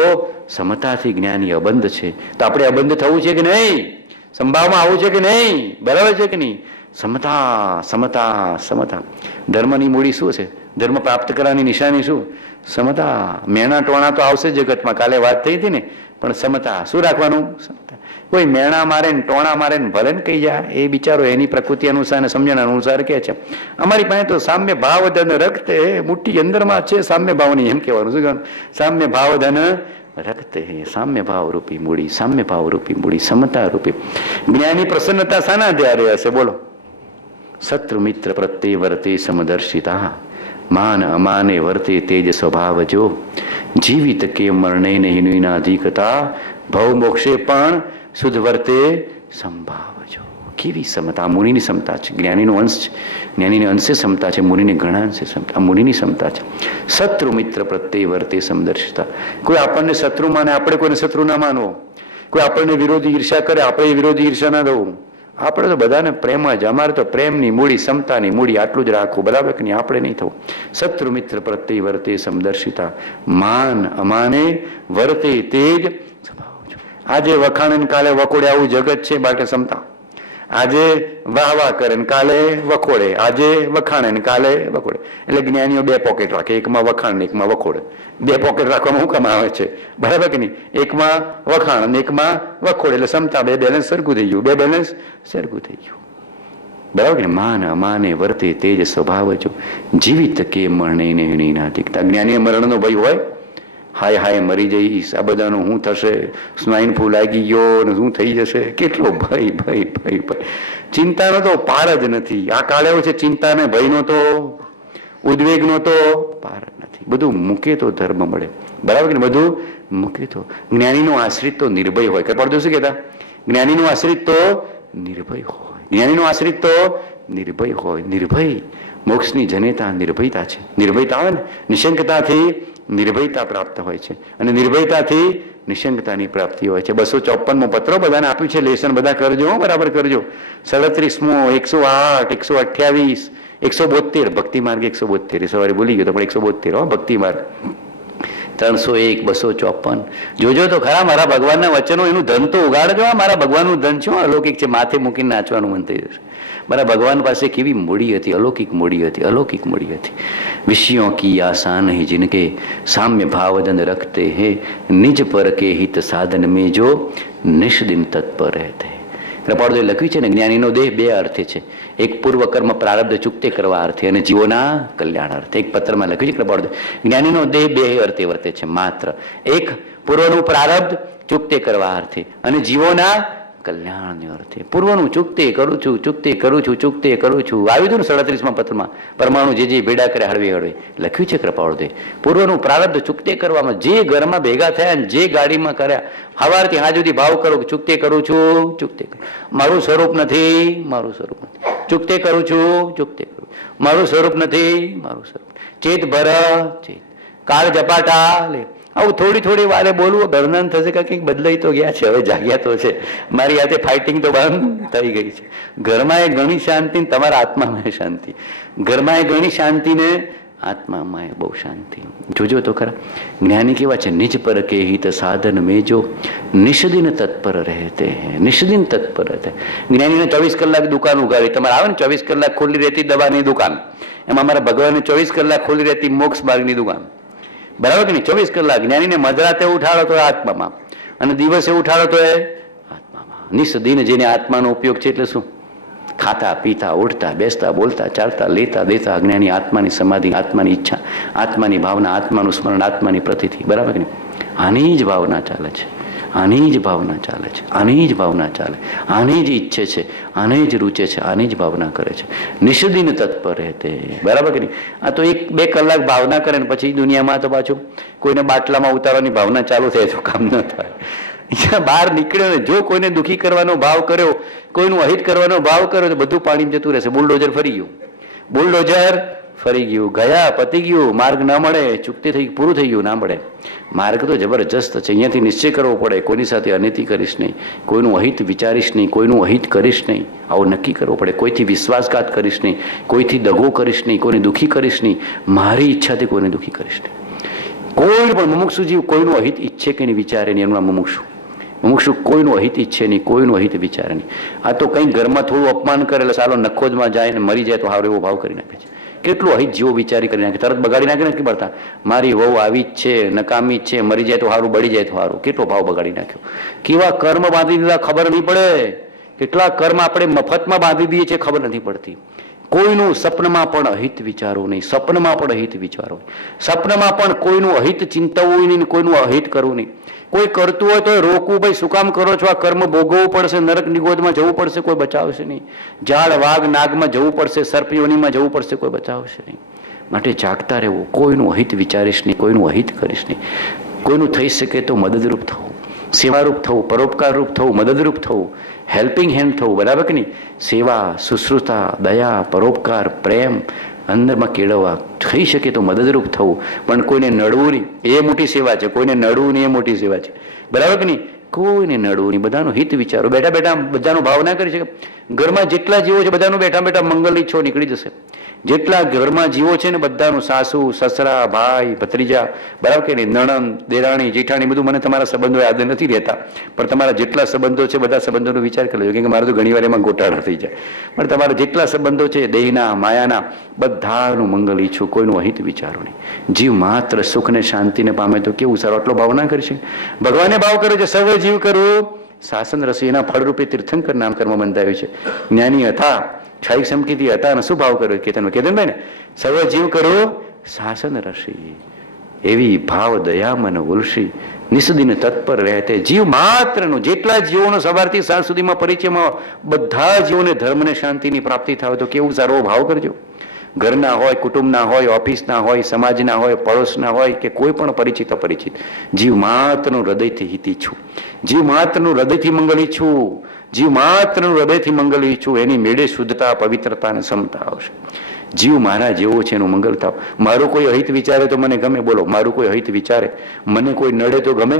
સમતાથી જ્ઞાની અબંધ છે. તો આપણે અબંધ થવું છે કે નહીં? સંભાવમાં આવવું છે કે નહીં? બરાબર છે કે નહીં? સમતા, સમતા, સમતા. ધર્મની મૂડી શું છે? ધર્મ પ્રાપ્ત કરવાની નિશાની શું? સમતા. મેણા ટોણા તો આવશે જગતમાં, કાલે વાત થઈ હતી ને, પણ સમતા. શું રાખવાનું? સમતા. કોઈ મેણા મારે ને ટોણા મારે ને ભલે ને કહી જાય, એ બિચારો એની પ્રકૃતિ અનુસાર ને સમજણ અનુસાર કે છે. અમારી પાસે તો સામ્ય ભાવ ધન રખતે, મુઠ્ઠી અંદરમાં છે સામ્ય ભાવની, એમ કહેવાનું. શું કહેવાનું? સામ્ય ભાવ ધન રખતે, સામ્ય ભાવ રૂપી મૂડી, સામ્ય ભાવ રૂપી મૂડી, સમતા રૂપી. જ્ઞાની પ્રસન્નતા શાના આધારે હશે? બોલો. શત્રુ મિત્ર પ્રત્યે વર્તે સમદર્શિતા, માન અમાને વર્તે તેજ સ્વભાવ જો, જીવિત કે મરણે નહીં અધિકતા, ભવ મોક્ષે પણ શુદ્ધ વર્તે સંભાવ જો. કેવી સમતા! મુનિની સમતા છે. જ્ઞાનીનો અંશ છે, જ્ઞાનીને અંશે સમતા છે, મુનિને ઘણા અંશે સમતા. મુનિની સમતા છે. શત્રુ મિત્ર પ્રત્યે વર્તે સમદર્શિતા. કોઈ આપણને શત્રુ માને, આપણે કોઈને શત્રુ ના માનવો. કોઈ આપણને વિરોધી ઈર્ષા કરે, આપણે વિરોધી ઈર્ષા ના દઉં. આપણે તો બધાને પ્રેમ જ. અમારે તો પ્રેમની મૂડી, સમતાની મૂડી આટલું જ રાખવું, બરાબર કે નહીં? આપણે નહીં થવું. શત્રુ મિત્ર પ્રત્યે વર્તે સમદર્શિતા, માન અમાને વર્તે તેજ સ્વભાવ જો. આજે વખાણે કાલે વખોડે આવું જગત છે, બાકી સમતા. આજે વાહ વાહ કરે ને કાલે વખોડે, આજે વખાણે ને કાલે વખોડે. એટલે જ્ઞાનીઓ બે પોકેટ રાખે, એકમાં વખાણ ને એકમાં વખોડે. બે પોકેટ રાખવામાં શું કામ આવે છે? બરાબર કે નહીં? એકમાં વખાણ અને એકમાં વખોડે, એટલે સમતા. બે બેલેન્સ સરખું થઈ ગયું, બે બેલેન્સ સરખું થઈ ગયું. બરાબર કે માન અમાને વર્તે તેજ સ્વભાવ જો જીવિત કે મરણે નાતિકતા. જ્ઞાની મરણનો ભય હોય, હાય હાય મરી જઈશ, આ બધાનું શું થશે, સ્વાઇન ફ્લૂ લાગી ગયો ને શું થઈ જશે, કેટલો ભય ભય ભય ભય. ચિંતાનો તો પાર જ નથી. આ કાળે છે ચિંતાને ભયનો તો ઉદ્વેગનો તો પાર જ નથી. બધું મૂકે તો ધર્મ મળે. બરાબર કે બધું મૂકે તો. જ્ઞાનીનો આશ્રિત તો નિર્ભય હોય. કઈ પડતું શું કહેતા? જ્ઞાનીનો આશ્રિત તો નિર્ભય હોય. જ્ઞાનીનો આશ્રિત તો નિર્ભય હોય. નિર્ભય મોક્ષની જનેતા નિર્ભયતા છે. નિર્ભયતા આવે ને, નિશંકતાથી નિર્ભયતા પ્રાપ્ત હોય છે અને નિર્ભયતાથી નિશંકતાની પ્રાપ્તિ હોય છે. 254મો પત્રો બધાને આપ્યું છે, લેસન બધા કરજો, બરાબર કરજો. 37મો, 108, 128, 172 ભક્તિ માર્ગ 172 સવારે ભૂલી ગયો તો પણ 172 ભક્તિ માર્ગ 301, 254. જોજો તો ખરા મારા ભગવાનના વચનો, એનું ધન તો ઉગાડજો. મારા ભગવાનનું ધન શું અલૌકિક છે, માથે મૂકીને નાચવાનું મન થઈ જશે. મારા ભગવાન પાસે કેવી મૂડી હતી, અલૌકિક મૂડી હતી, અલૌકિક મૂડી હતી. વિષયોं की आशा नहीं जिनके साम्य भावदन रखते हैं निज पर के हित साधन में जो निष्दिन तत्पर रहते. કૃપાળુએ લખ્યું છે ને, જ્ઞાનીનો દેહ બે અર્થે છે. એક પૂર્વ કર્મ પ્રારબ્ધ ચૂકતે કરવા અર્થે અને જીવોના કલ્યાણ અર્થે. એક પત્રમાં લખ્યું છે કૃપાળુ, જ્ઞાનીનો દેહ બે અર્થે વર્તે છે માત્ર. એક પૂર્વનું પ્રારબ્ધ ચૂકતે કરવા અર્થે અને જીવોના કલ્યાણને અર્થે. પૂર્વનું ચૂકતે કરું છું, ચૂકતે કરું છું, ચૂકતે કરું છું. આવ્યું હતું ને 37મા પત્રમાં, પરમાણુ જે ભેડા કરે હળવે હળવે લખ્યું છે કૃપાળુએ. પૂર્વનું પ્રારબ્ધ ચૂકતે કરવામાં, જે ઘરમાં ભેગા થયા ને જે ગાડીમાં કર્યા, સવારથી હાજ સુધી ભાવ કરો, ચૂકતે કરું છું, ચૂકતે કરું. મારું સ્વરૂપ નથી, મારું સ્વરૂપ નથી. ચૂકતે કરું છું, ચૂકતે કરું. મારું સ્વરૂપ નથી, મારું સ્વરૂપ. ચેત ભર ચેત, કાળ ઝપાટા લે. આવું થોડી થોડી વારે બોલવું, વર્ણન થશે કે કંઈક બદલાઈ તો ગયા છે, હવે જાગ્યા તો છે. મારી હાથે ફાઇટિંગ તો બંધ થઈ ગઈ છે. ઘરમાં એ ઘણી શાંતિ, તમારા આત્મામાં શાંતિ. ઘરમાં એ ઘણી શાંતિ ને આત્મામાં બહુ શાંતિ. જોજો તો ખરા જ્ઞાની કેવા છે, નિજ પર કે હિત સાધન મેં જો નિષ્દિન તત્પર રહેતે. નિષ્દિન તત્પર રહેતે. જ્ઞાનીને 24 કલાક દુકાન ઉગાડી. તમારે આવે ને 24 કલાક ખોલી રહેતી દવાની દુકાન, એમાં અમારા ભગવાનને 24 કલાક ખોલી રહેતી મોક્ષ માર્ગની દુકાન. બરાબર કે નહીં? 24 કલાક. જ્ઞાનીને મધરાતે ઉઠાડો તો આત્મામાં અને દિવસે ઉઠાડો તો એ આત્મામાં. નિષ્દિન જેને આત્માનો ઉપયોગ છે એટલે શું? ખાતા પીતા ઉઠતા બેસતા બોલતા ચાલતા લેતા દેતા. અજ્ઞાની આત્માની સમાધિ, આત્માની ઈચ્છા, આત્માની ભાવના, આત્માનું સ્મરણ, આત્માની પ્રતિથી. બરાબર કે નહીં? આની જ ભાવના ચાલે છે, આની જ ભાવના ચાલે છે, આની જ ભાવના ચાલે, આની જ ઈચ્છે છે, આને જ રૂચે છે, આની જ ભાવના કરે છે. નિષ્દિન તત્પર રહેતે. બરાબર કે નહીં? આ તો 1-2 કલાક ભાવના કરે ને પછી દુનિયામાં તો પાછું કોઈને બાટલામાં ઉતારવાની ભાવના ચાલુ થાય તો કામ ન થાય. બહાર નીકળ્યો ને જો કોઈને દુઃખી કરવાનો ભાવ કર્યો, કોઈનું અહિત કરવાનો ભાવ કર્યો તો બધું પાણી જતું રહેશે. બુલડોઝર ફરી ગયું, બુલડોઝર ફરી ગયું, ગયા પતી ગયું. માર્ગ ના મળે, ચૂકતી થઈ, પૂરું થઈ ગયું, ના મળે. માર્ગ તો જબરજસ્ત છે. અહીંયાથી નિશ્ચય કરવો પડે, કોઈની સાથે અનિતિ કરીશ નહીં, કોઈનું અહિત વિચારીશ નહીં, કોઈનું અહિત કરીશ નહીં, આવું નક્કી કરવું પડે. કોઈથી વિશ્વાસઘાત કરીશ નહીં, કોઈથી દગો કરીશ નહીં, કોઈને દુઃખી કરીશ નહીં, મારી ઈચ્છાથી કોઈને દુઃખી કરીશ નહીં. કોઈ પણ મુમુક્ષુ જીવ કોઈનું અહિત ઈચ્છે કે નહીં વિચારે નહીં, એનું નામ મુમુક્ષુ. મુમુક્ષુ કોઈનું અહિત ઈચ્છે નહીં, કોઈનું અહિત વિચારે નહીં. આ તો કંઈક ઘરમાં થોડું અપમાન કરે એટલે સાલો નખોજમાં જાય ને મરી જાય તો હારો એવો ભાવ કરી નાખે છે. કેટલું અહિત જીવો વિચારી કરી નાખે, તરત બગાડી નાખે નથી પડતા. મારી વહુ આવી જ છે, નકામી જ છે, મરી જાય તો સારું, બળી જાય તો સારું. કેટલો ભાવ બગાડી નાખ્યો. કેવા કર્મ બાંધી દીધા ખબર નહીં પડે. કેટલા કર્મ આપણે મફતમાં બાંધી દઈએ છીએ, ખબર નથી પડતી. કોઈનું સપનમાં પણ અહિત વિચારો નહીં, સપનમાં પણ અહિત વિચારો, સપનમાં પણ કોઈનું અહિત ચિંતવવું નહીં, કોઈનું અહિત કરવું નહીં. કોઈ કરતું હોય તો રોકવું, ભાઈ શું કામ કરો છો, આ કર્મ ભોગવવું પડશે, નરક નિગોદમાં જવું પડશે, કોઈ બચાવશે નહીં. ઝાડ વાઘ નાગમાં જવું પડશે, સર્પયોનીમાં જવું પડશે, કોઈ બચાવશે નહીં. માટે જાગતા રહેવું. કોઈનું અહિત વિચારીશ નહીં, કોઈનું અહિત કરીશ નહીં. કોઈનું થઈ શકે તો મદદરૂપ થવું, સેવારૂપ થવું, પરોપકારરૂપ થવું, મદદરૂપ થવું, હેલ્પિંગ હેન્ડ થવું. બરાબર કે નહીં? સેવા, શુશ્રુષા, દયા, પરોપકાર, પ્રેમ અંદરમાં કેળવવા. થઈ શકે તો મદદરૂપ થવું, પણ કોઈને નડવું નહીં એ મોટી સેવા છે. કોઈને નડવું નહીં એ મોટી સેવા છે. બરાબર કે નહીં? કોઈને નડવું નહીં, બધાનું હિત વિચારો. બેઠા બેઠા બધાનો ભાવ ના કરી શકે. ઘરમાં જેટલા જીવો છે બધાનું બેઠા બેઠા મંગલ ઈચ્છો નીકળી જશે. જેટલા ઘરમાં જીવો છે ને બધાનું, સાસુ સસરા ભાઈ ભત્રીજા, બરાબર કે નહીં, નણંદ દેરાણી જેઠાણી, બધું મને તમારા સંબંધો યાદ નથી રહેતા, પણ તમારા જેટલા સંબંધો છે બધા સંબંધોનો વિચાર કરી લેજો, કેમ કે મારે તો ઘણી વાર એમાં ગોટાળા થઈ જાય. પણ તમારા જેટલા સંબંધો છે દેહના માયાના, બધાનું મંગલ ઈચ્છું, કોઈનું અહિત વિચારો નહીં. જીવ માત્ર સુખ ને શાંતિને પામે તો કેવું સારું. આટલો ભાવ ના કરી શકે. ભગવાને ભાવ કર્યો છે સર્વ જીવ કરું શાસન રસી એના ફળરૂપે તીર્થંકર નામ કર્મ બંધાયું છે. જ્ઞાની હતા, ક્ષાયિક સમકીથી હતા અને શું ભાવ કર્યો કેતનભાઈ ને સર્વ જીવ કરો શાસન રસી, એવી ભાવ દયા મન ઉલસી નિસ્દિન તત્પર રહેતે. જીવ માત્રનો જેટલા જીવોનો સવારથી સાંજ સુધીમાં પરિચયમાં બધા જીવોને ધર્મને શાંતિની પ્રાપ્તિ થાય તો કેવું સારો ભાવ કરજો. ઘરના હોય, કુટુંબના હોય, ઓફિસના હોય, સમાજના હોય, પડોશના હોય કે કોઈ પણ પરિચિત અપરિચિત, જીવ માત્રનું હૃદયથી હિત ઈચ્છું, જીવ માત્રનું હૃદયથી મંગલ ઈચ્છું, જીવ માત્રનું હૃદયથી મંગલ ઈચ્છું, એની મેળે શુદ્ધતા, પવિત્રતા અને સમતા આવશે. જીવ મારા જેવો છે એનું મંગલ થાવ. મારું કોઈ અહિત વિચારે તો મને ગમે, બોલો, મારું કોઈ અહિત વિચારે, મને કોઈ નડે તો ગમે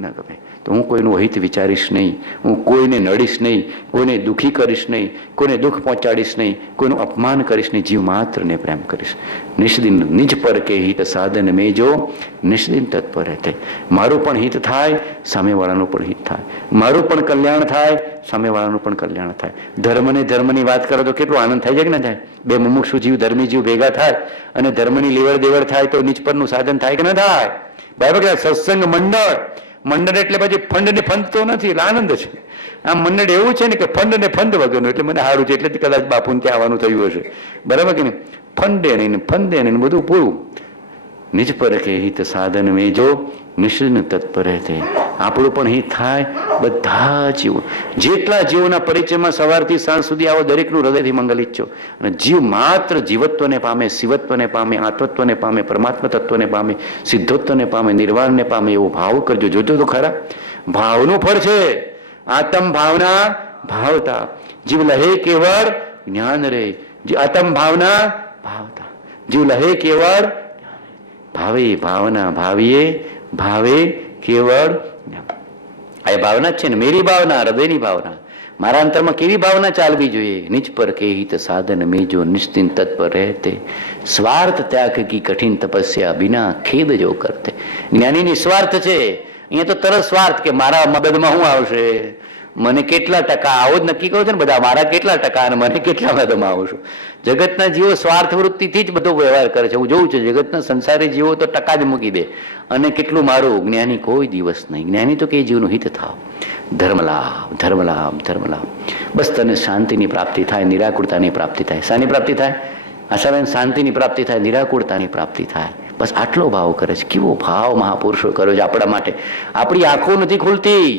ના ગમે, તો હું કોઈનું અહિત વિચારીશ નહીં, હું કોઈને નડીશ નહીં, કોઈને દુઃખી કરીશ નહીં, કોઈને દુઃખ પહોંચાડીશ નહીં, કોઈનું અપમાન કરીશ નહીં, જીવ માત્રને પ્રેમ કરીશ. નિષ્દિન નિજ પર કે હિત સાધન મેં જો નિષ્દિન તત્પર રહેતે. મારું પણ હિત થાય, સામેવાળાનું પણ હિત થાય, મારું પણ કલ્યાણ થાય, સામેવાળાનું પણ કલ્યાણ થાય. ધર્મની વાત કરો તો કેટલો આનંદ થાય છે કે ના થાય? બે મુમુક્ષુ જીવ, ધર્મી જીવ ભેગા થાય અને ધર્મની લેવડ દેવડ થાય તો નીચ પરનું સાધન થાય કે ના થાય? બરાબર કે? સત્સંગ મંડળ એટલે પછી ફંડ ને ફંદ તો નથી, એટલે આનંદ છે. આ મંડળ એવું છે ને કે ફંડ ને ફંદ વગરનું, એટલે મને સારું છે, એટલે કદાચ બાપુને ત્યાં આવવાનું થયું હશે. બરાબર કે નહીં? ફંડે નહીં, ફંદે નહીં, બધું પૂરું. નિજ પર કે હિત સાધન મેં જો નિશ્ચિત તત્પર રહેતે. આપણું પણ હિત થાય, બધા જીવો, જેટલા જીવોના પરિચયમાં સવારથી સાંજ સુધી આવો દરેકનું હૃદયથી મંગલ ઈચ્છો. અને જીવ માત્ર જીવત્વને પામે, શિવત્વને પામે, આત્મત્વને પામે, પરમાત્મા તત્વને પામે, સિદ્ધોત્વને પામે, નિર્વાણને પામે એવો ભાવ કરજો. જોજો તો ખરા, ભાવનું ફળ છે. આત્મ ભાવના ભાવતા, જીવ લહે કેવળ જ્ઞાન રે. આત્મ ભાવના ભાવતા, જીવ લહે કેવળ ભાવે ભાવના, ભાવીએ ભાવે કેવળ. આ ભાવના જ છે ને, મેરી ભાવના, હૃદયની ભાવના. મારા અંતરમાં કેવી ભાવના ચાલવી જોઈએ? નિજ પર કે હિત સાધન મેં જો નિશ્ચિંત તત્પર રહેતે. સ્વાર્થ ત્યાગ કી કઠિન તપસ્યા બિના ખેદ જો કરતે. જ્ઞાની નિસ્વાર્થ છે. અહીંયા તો તરત સ્વાર્થ કે મારા મદદમાં શું આવશે, મને કેટલા ટકા, આવો જ નક્કી કરો છો ને બધા, મારા કેટલા ટકા અને મને કેટલા મદદમાં આવું છું. જગતના જીવો સ્વાર્થ વૃત્તિથી જ બધો વ્યવહાર કરે છે. હું જોઉં છું જગતના સંસારી જીવો તો ટકા જ મૂકી દે અને કેટલું મારું. જ્ઞાની કોઈ દિવસ નહીં. જ્ઞાની તો કે જીવનું હિત થાવ, ધર્મલાભ, ધર્મલાભ, ધર્મલાભ. બસ તને શાંતિની પ્રાપ્તિ થાય, નિરાકુરતાની પ્રાપ્તિ થાય. શાની પ્રાપ્તિ થાય? આશાબેન, શાંતિની પ્રાપ્તિ થાય, નિરાકુરતાની પ્રાપ્તિ થાય. બસ આટલો ભાવ કરે છે. કેવો ભાવ મહાપુરુષો કર્યો છે આપણા માટે. આપણી આંખો નથી ખુલતી.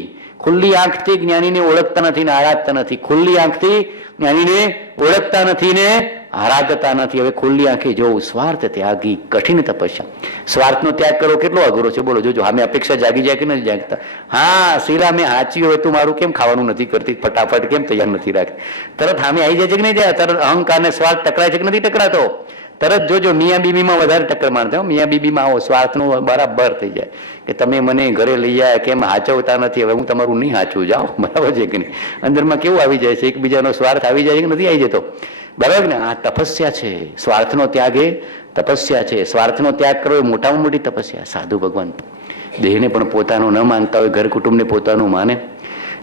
ખુલ્લી આંખથી જ્ઞાનીને ઓળખતા નથી ને આરાધતા નથી. ખુલ્લી આંખથી જ્ઞાનીને ઓળખતા નથી ને આરાધતા નથી. હવે ખુલ્લી આંખે જોવું. સ્વાર્થ ત્યાગી કઠિન તપસ્યા. સ્વાર્થનો ત્યાગ કરવો કેટલો અઘરો છે, બોલો. જોજો, અમે અપેક્ષા જાગી જાય કે નથી જાગતા? હા, શીલા મેં હાચી હોય તું મારું કેમ ખાવાનું નથી કરતી, ફટાફટ કેમ તૈયાર નથી રાખતી? તરત સામે આવી જાય છે કે નહીં જાય? તરત અહંકાર ને સ્વાર્થ ટકરાય છે કે નથી ટકરાતો? તરત જોજો, મિયા બીબીમાં વધારે ટક્કર મારતા. મિયા બીબીમાં આવો સ્વાર્થનું બરાબર થઈ જાય કે તમે મને ઘરે લઈ આવ્યા, કેમ હાચવતા નથી, હવે હું તમારું નહીં હાચવું, જાઓ. બરાબર છે કે નહીં? અંદરમાં કેવું આવી જાય છે? એકબીજાનો સ્વાર્થ આવી જાય છે કે નથી આવી જતો? બરાબર ને? આ તપસ્યા છે. સ્વાર્થનો ત્યાગ એ તપસ્યા છે. સ્વાર્થનો ત્યાગ કરવો એ મોટામાં મોટી તપસ્યા. સાધુ ભગવાન દેહને પણ પોતાનું ન માનતા હોય, ઘર કુટુંબને પોતાનું માને.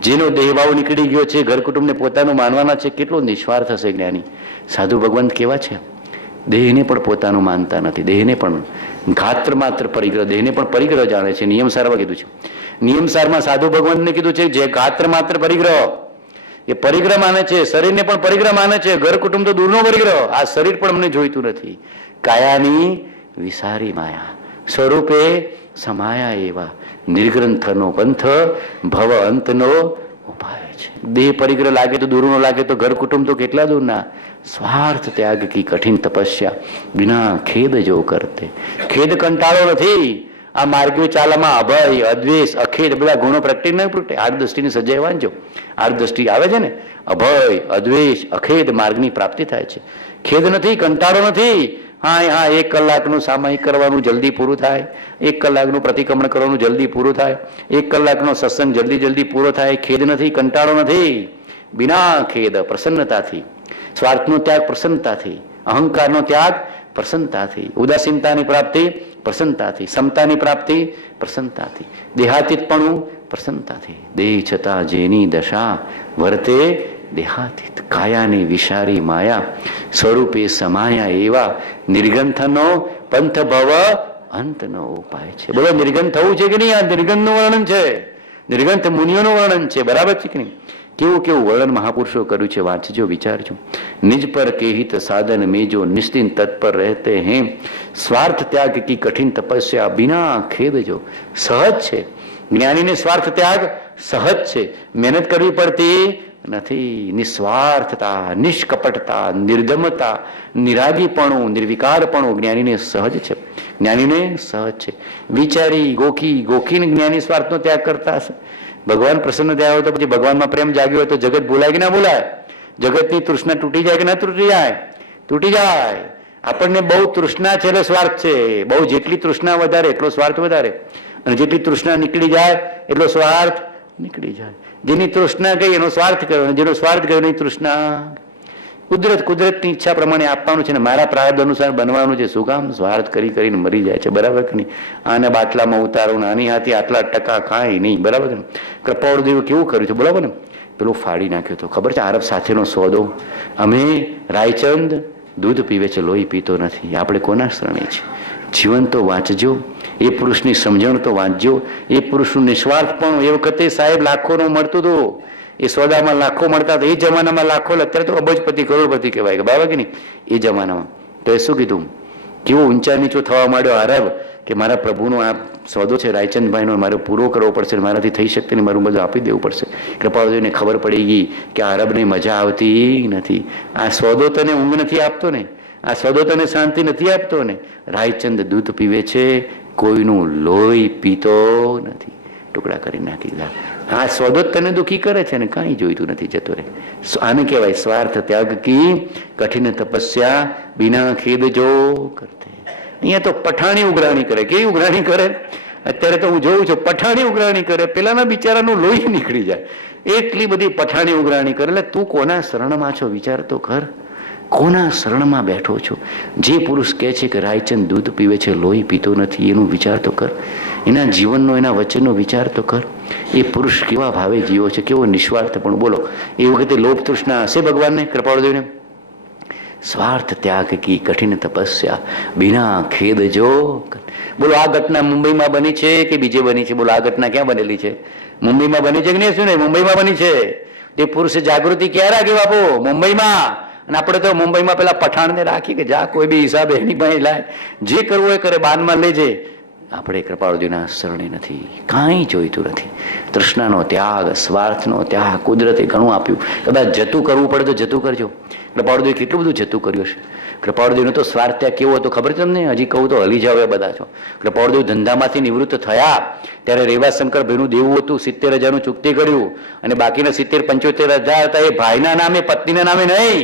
જેનો દેહભાવ નીકળી ગયો છે, ઘર કુટુંબને પોતાનું માનવાના છે, કેટલો નિસ્વાર્થ હશે જ્ઞાની. સાધુ ભગવાન કેવા છે? દેહને પણ પોતાનું માનતા નથી. દેહને પણ ગાત્ર માત્ર પરિગ્રહ, દેહને પણ પરિગ્રહ જાણે છે. નિયમસારમાં કીધું છે. નિયમસારમાં સાધુ ભગવાનને કીધું છે જે ગાત્ર માત્ર પરિગ્રહ, એ પરિગ્રહ માને છે. શરીરને પણ પરિગ્રહ માને છે. ઘર કુટુંબ તો દૂરનો પરિગ્રહ. આ શરીર પણ અમને જોઈતું નથી. કાયાની વિસારી માયા સ્વરૂપે સમાયા એવા નિર્ગ્રંથનો પંથ ભવ અંતનો ઉપાય છે. દેહ પરિગ્રહ લાગે તો દૂરનો લાગે તો ઘર કુટુંબ તો કેટલા દૂરના. સ્વાર્થ ત્યાગ કી કઠિન તપસ્યા બિના ખેદ જો કરતે. ખેદ કંટાળો નથી. આ માર્ગીય ચાલામાં અભય, અદ્વેષ, અખેદ બધા ગુણો પ્રગટે નહીં પ્રગટે. આઠ દ્રષ્ટિની સજાય વાંચો. આઠ દ્રષ્ટિ આવે છે ને, અભય, અદ્વેષ, અખેદ માર્ગની પ્રાપ્તિ થાય છે. ખેદ નથી, કંટાળો નથી. હા, 1 કલાકનું સામાયિક કરવાનું જલ્દી પૂરું થાય, 1 કલાકનું પ્રતિક્રમણ કરવાનું જલ્દી પૂરું થાય, 1 કલાકનો સત્સંગ જલ્દી પૂરો થાય. ખેદ નથી, કંટાળો નથી. બિના ખેદ, પ્રસન્નતાથી. સ્વાર્થનો ત્યાગ પ્રસન્નતાથી, અહંકારનો ત્યાગ પ્રસન્નતાથી, ઉદાસીનતાની પ્રાપ્તિ પ્રસન્નતાથી, સમતાની પ્રાપ્તિ પ્રસન્નતાથી, દેહાતીતપણું પ્રસન્નતાથી. દેહ છતાં જેની દશા વર્તે દેહાતીત. કાયાની વિશારી માયા સ્વરૂપે સમાયા એવા નિર્ગંથનો પંથ ભવ અંતનો ઉપાય છે. બોલો, નિર્ગંથ થવું છે કે નહીં? આ નિર્ગંથનું વર્ણન છે. નિર્ગંથ મુનિઓનું વર્ણન છે, બરાબર છે કે નહીં? કેવું કેવું વર્ણન મહાપુરુષો કર્યું છે, વાંચજો, વિચારજો. નિજ પર કેહિત સાધન મેજો નિશ્ચિંત તત્પર રહેતે હે, સ્વાર્થ ત્યાગ કી કઠિન તપસ્યા બિના ખેદ જો. સહજ છે જ્ઞાનીને, સ્વાર્થ ત્યાગ સહજ છે, મહેનત કરવી પડતી નથી. નિસ્વાર્થતા, નિષ્કપટતા, નિર્દમતા, નિરાગીપણું, નિર્વિકારપણું જ્ઞાનીને સહજ છે. જ્ઞાનીને સહજ છે. વિચારી ગોખીને જ્ઞાની સ્વાર્થનો ત્યાગ કરતા હશે. ભગવાન પ્રસન્ન થયા હોય તો પછી ભગવાનમાં પ્રેમ જાગ્યો હોય તો જગત ભૂલાય કે ના ભૂલાય? જગતની તૃષ્ણા તૂટી જાય કે ના તૂટી જાય? તૂટી જાય. આપણને બહુ તૃષ્ણા છે એટલે સ્વાર્થ છે. બહુ જેટલી તૃષ્ણા વધારે એટલો સ્વાર્થ વધારે, અને જેટલી તૃષ્ણા નીકળી જાય એટલો સ્વાર્થ નીકળી જાય. જેની તૃષ્ણા ગઈ એનો સ્વાર્થ કર્યો, અને જેનો સ્વાર્થ ગયો એની તૃષ્ણા. કુદરતની ઈચ્છા પ્રમાણે આપવાનું છે ને મારા પ્રારબ્ધ અનુસાર બનવાનું છે. શું કામ? સ્વાર્થ કરી કરીને મરી જાય છે, બરાબર કે નહીં? આને બાટલામાં ઉતારો ને આની હાથી આટલા ટકા કાંઈ નહીં, બરાબર કે નહીં? કૃપાળુ દેવે કેવું કર્યું છે, બરાબર ને? પેલું ફાડી નાખ્યો હતો, ખબર છે? આરબ સાથેનો સોદો. અમે રાયચંદ દૂધ પીવે છે, લોહી પીતો નથી. આપણે કોના શરણે છે? જીવન તો વાંચજો, એ પુરુષની સમજણ તો વાંચજો. એ પુરુષનું નિસ્વાર્થ પણ એ વખતે સાહેબ લાખોનું મળતું હતું. એ સોદામાં લાખો મળતા હતા. એ જમાનામાં લાખો, અત્યારે તો અબજપતિ કરોડપતિ કહેવાય, બરાબર કે નહીં? એ જમાનામાં તો એ શું કીધું? કેવો ઊંચા નીચો થવા માંડ્યો આરબ કે મારા પ્રભુનો આ સોદો છે રાયચંદભાઈનો, મારે પૂરો કરવો પડશે, મારાથી થઈ શકते નહીં, મારું બધું આપી દેવું પડશે. કૃપાળુદેવને ખબર પડી ગઈ કે આરબને મજા આવતી નથી. આ સોદો તને ઊંઘ નથી આપતો ને, આ સોદો તને શાંતિ નથી આપતો ને. રાયચંદ દૂધ પીવે છે, કોઈનું લોહી પીતો નથી. ટુકડા કરી નાખી દીધા. આ સોદો તને દુઃખી કરે છે ને, કાંઈ જોઈતું નથી, જતો રહે. આને કહેવાય સ્વાર્થ ત્યાગ કી કઠિન તપસ્યા બિના ખેદ જો કરતે. અહીંયા તો પઠાણી ઉઘરાણી કરે. કેવી ઉઘરાણી કરે? અત્યારે તો હું જોઉં છું, પઠાણી ઉઘરાણી કરે. પેલાના બિચારાનું લોહી નીકળી જાય, એટલી બધી પઠાણી ઉઘરાણી કરે. એટલે તું કોના શરણમાં છો વિચાર તો કર. કોના શરણમાં બેઠો છો? જે પુરુષ કહે છે કે રાયચંદ દૂધ પીવે છે, લોહી પીતો નથી, એનું વિચાર તો કર. એના જીવનનો, એના વચનનો વિચાર તો કર. એ પુરુષ કેવા ભાવે જીવો છે, કેવો નિસ્વાર્થ પણ. બોલો, એ વખતે લોભ તૃષ્ણા હશે ભગવાનને, કૃપાળુદેવને? સ્વાર્થ ત્યાગ કી કઠિન તપસ્યા બિના ખેદ જો. બોલો, આ ઘટના મુંબઈમાં બની છે કે બીજે બની છે? બોલો, આ ઘટના ક્યાં બનેલી છે? મુંબઈમાં બની છે કે નહીં? શું નહીં, મુંબઈમાં બની છે. તે પુરુષે જાગૃતિ ક્યાં રાખી બાપુ? મુંબઈમાં. અને આપણે તો મુંબઈમાં પેલા પઠાણને રાખી કે જા કોઈ બી હિસાબે એની પાસે લાય, જે કરવું એ કરે, બાનમાં લેજે. આપણે કૃપાળુજીના શરણે નથી, કાંઈ જોઈતું નથી. તૃષ્ણાનો ત્યાગ, સ્વાર્થનો ત્યાગ કુદરતે ઘણું આપ્યું. કદાચ જતું કરવું પડે તો જતું કરજો. કૃપાળુદેવે કેટલું બધું જતું કર્યું છે. કૃપાળુદેવનો તો સ્વાર્થ ત્યાગ કેવો હતો ખબર છે તમને? હજી કહું તો હલી જાવ બધા છો. કૃપાળુદેવ ધંધામાંથી નિવૃત્ત થયા ત્યારે રેવાશંકર ભાઈનું દેવું હતું, 70,000 ચૂકતી કર્યું, અને બાકીના 70-75,000 હતા એ ભાઈના નામે, પત્નીના નામે નહીં,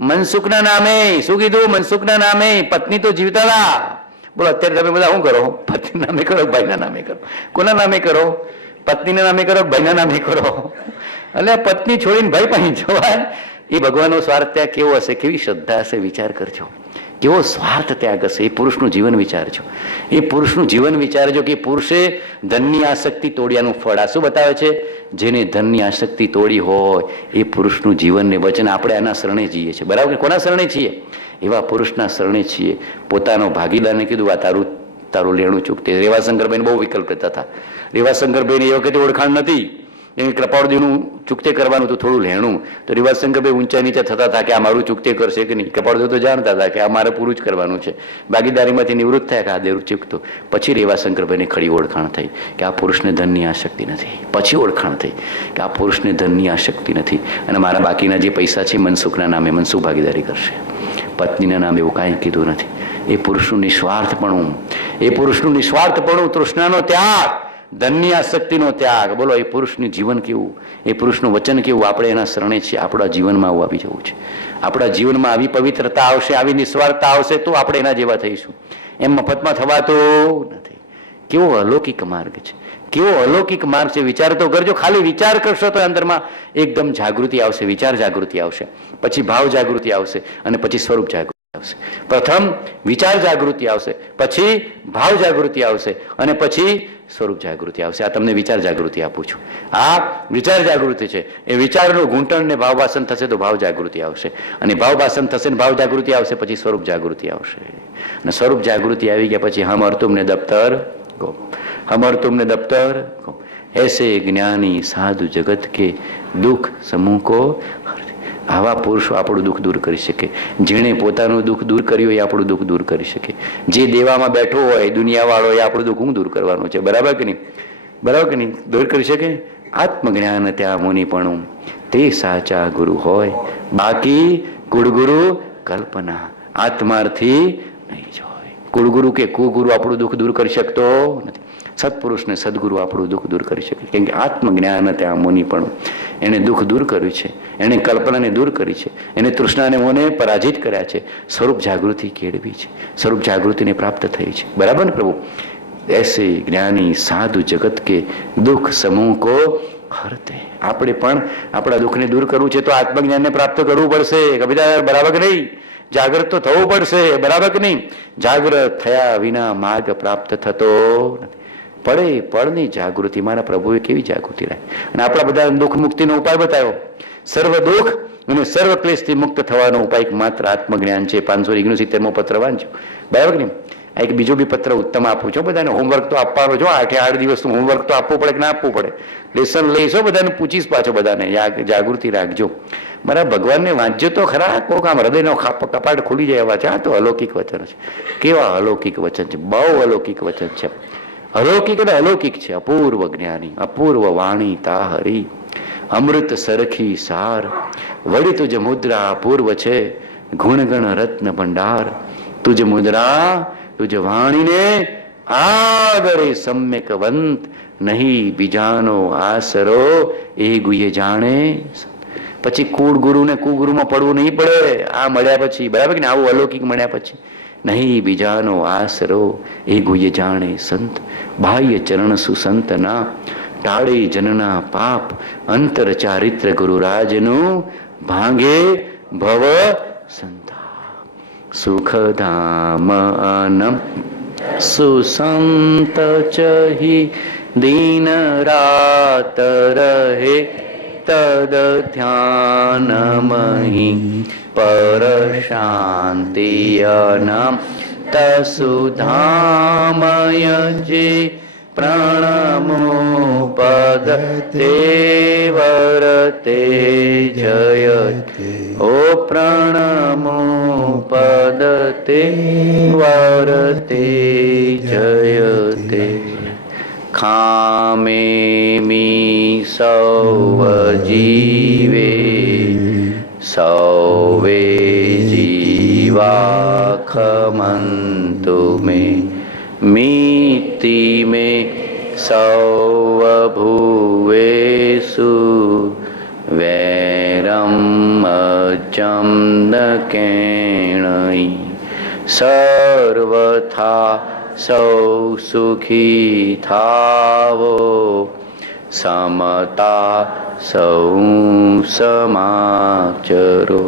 મનસુખના નામે. શું કીધું? મનસુખના નામે. પત્ની તો જીવતા હતા. બોલો, અત્યારે તમે બધા શું કરો? પત્નીના નામે કરો, ભાઈના નામે કરો? કોના નામે કરો? પત્નીના નામે કરો, ભાઈના નામે કરો? એટલે પત્ની છોડીને ભાઈ પાસે જવાય? એ ભગવાનનો સ્વાર્થ ત્યાગ કેવો હશે, કેવી શ્રદ્ધા હશે, વિચાર કરજો. કેવો સ્વાર્થ ત્યાગ હશે. એ પુરુષનું જીવન વિચારજો. એ પુરુષનું જીવન વિચારજો કે પુરુષે ધનની આસક્તિ તોડ્યાનું ફળ. આ શું બતાવે છે? જેને ધનની આસક્તિ તોડી હોય એ પુરુષનું જીવન ને વચન. આપણે આના શરણે જઈએ છીએ, બરાબર? કોના શરણે છીએ? એવા પુરુષના શરણે છીએ. પોતાનો ભાગીદારને કીધું આ તારું લેણું ચૂકતે. રેવાશંકરભાઈને બહુ વિકલ્પ કરતા હતા. રેવાશંકરભાઈને એ વખતે ઓળખાણ નથી, એ કૃપાળુદેવનું ચૂકતે કરવાનું હતું, થોડું લેણું. તો રેવાશંકરભાઈ ઊંચા નીચે થતા હતા કે આ મારું ચૂકતે કરશે કે નહીં. કૃપાળુદેવ તો જાણતા હતા કે આ મારે પૂરું જ કરવાનું છે. ભાગીદારીમાંથી નિવૃત્ત થયા કે આ દેવું ચૂકતું. પછી રેવાશંકરભાઈને ખડી ઓળખાણ થઈ કે આ પુરુષને ધનની આસક્તિ નથી. પછી ઓળખાણ થઈ કે આ પુરુષને ધનની આસક્તિ નથી, અને મારા બાકીના જે પૈસા છે મનસુખના નામે, મનસુખ ભાગીદારી કરશે. પત્નીના નામે એવું કાંઈ કીધું નથી. એ પુરુષનું નિસ્વાર્થપણું, એ પુરુષનું નિસ્વાર્થપણું, તૃષ્ણાનો ત્યાગ, ધનની આસક્તિનો ત્યાગ. બોલો, એ પુરુષનું જીવન કેવું, એ પુરુષનું વચન કેવું. આપણે એના શરણે છીએ. આપણા જીવનમાં આવું આવી જવું છે. આપણા જીવનમાં આવી પવિત્રતા આવશે, આવી નિસ્વાર્થતા આવશે તો આપણે એના જેવા થઈશું. એમ મફતમાં થવાતું નથી. કેવો અલૌકિક માર્ગ છે, કેવો અલૌકિક માર્ગ છે. વિચાર તો કરજો. ખાલી વિચાર કરશો તો અંદરમાં એકદમ જાગૃતિ આવશે. વિચાર જાગૃતિ આવશે, પછી ભાવ જાગૃતિ આવશે, અને પછી સ્વરૂપ જાગૃતિ આવશે. પ્રથમ વિચાર જાગૃતિ આવશે, પછી ભાવ જાગૃતિ આવશે, અને પછી સ્વરૂપ જાગૃતિ આવશે. આ તમને વિચાર જાગૃતિ આપું છું. આ વિચાર જાગૃતિ છે. એ વિચારનું ઘૂંટણ ને ભાવ ભાષણ થશે તો ભાવ જાગૃતિ આવશે, અને ભાવ ભાષણ થશે ને ભાવ જાગૃતિ આવશે, પછી સ્વરૂપ જાગૃતિ આવશે. અને સ્વરૂપ જાગૃતિ આવી ગયા પછી હમ અર તુમને દફતર ગો, હમ અર તુમને દફતર ગો. ऐसे ज्ञानी साधु जगत के दुख समूह को આવા પુરુષો આપણું દુઃખ દૂર કરી શકે. જેણે પોતાનું દુઃખ દૂર કર્યું હોય એ આપણું દુઃખ દૂર કરી શકે. જે દેવામાં બેઠો હોય દુનિયાવાળો એ આપણું દુઃખ હું દૂર કરવાનું છે. બરાબર કે નહીં? બરાબર કે નહીં? દૂર કરી શકે. આત્મજ્ઞાન ત્યાં મુનિપણું તે સાચા ગુરુ હોય. બાકી કુળગુરુ કલ્પના આત્માર્થી નહીં જ હોય. કુળગુરુ કે કુગુરુ આપણું દુઃખ દૂર કરી શકતો નથી. સત્પુરુષને સદગુરુ આપણું દુઃખ દૂર કરી શકે. કેમ કે આત્મજ્ઞાન ત્યાં મુનિપણું એને દુઃખ દૂર કર્યું છે, એને કલ્પનાને દૂર કરી છે, એને તૃષ્ણાને મોને પરાજિત કર્યા છે, સ્વરૂપ જાગૃતિ કેળવી છે, સ્વરૂપ જાગૃતિને પ્રાપ્ત થઈ છે. બરાબર ને પ્રભુ? એસે જ્ઞાની સાધુ જગત કે દુઃખ સમૂહ કો હરતે. આપણે પણ આપણા દુઃખને દૂર કરવું છે તો આત્મજ્ઞાનને પ્રાપ્ત કરવું પડશે. કબીરદાસ બરાબર કે નહીં? જાગૃત તો થવું પડશે. બરાબર કે નહીં? જાગૃત થયા વિના માર્ગ પ્રાપ્ત થતો નથી. પડે પડની જાગૃતિ. મારા પ્રભુએ કેવી જાગૃતિ રાખી અને આપણા બધા દુઃખ મુક્તિનો ઉપાય બતાવ્યો. સર્વ દુઃખ અને સર્વ ક્લેશથી મુક્ત થવાનો ઉપાય માત્ર આત્મજ્ઞાન છે. 569મો પત્ર વાંચો. બરાબર ને? આ એક બીજો બી પત્ર ઉત્તમ આપું છો. બધાને હોમવર્ક તો આપવાનો છો. 8 દિવસનું હોમવર્ક તો આપવું પડે કે ના આપવું પડે? લેસન લઈશો, બધાને પૂછીશ પાછો. બધાને જાગૃતિ રાખજો. મારા ભગવાનને વાંચજો તો ખરા. કોક આમ હૃદયનો કપાટ ખુલી જાય એવા છે. આ તો અલૌકિક વચન છે. કેવા અલૌકિક વચન છે! બહુ અલૌકિક વચન છે. અલૌકિક અને અલૌકિક છે. અપૂર્વ જ્ઞાની અપૂર્વ વાણી તા હરી અમૃત સરખી સાર વળી તુજ મુદ્રા અપૂર્વ છે ગુણગણ રત્ન ભંડાર. તુજ મુદ્રા તુજ વાણીને આદરે સમ્યકવંત નહીં બીજાનો આસરો એ ગુયે જાણે. પછી કુળ ગુરુ ને કુગુરુમાં પડવું નહીં પડે. આ મળ્યા પછી. બરાબર કે આવું અલૌકિક મળ્યા પછી નહીં બીજાનો આસરો એ ગુય જાણે સંત. બાહ્ય ચરણ સુસંતના ટાળે જનના પાપ અંતર ચારિત્ર ગુરુરાજનું ભાંગે ભવ સંતા. સુખધામ અનમ સુસંત ચહી દીન રાત રહે તદ ધ્યાનમહી પર શાંતિયનામ તસુધામય જે પ્રણમો પદ તે વરતે જયતે. ઓ પ્રણમો પદ તે વરતે જયતે. ખામે મી સૌ જીવે સૌવે જીવા ખમંતુ મે મીતિ મે સૌ ભુવેસુ વૈરમ અચંદકેણઈ. સર્વથા સૌ સુખી થાવો સમતા સૌ સમાચરો.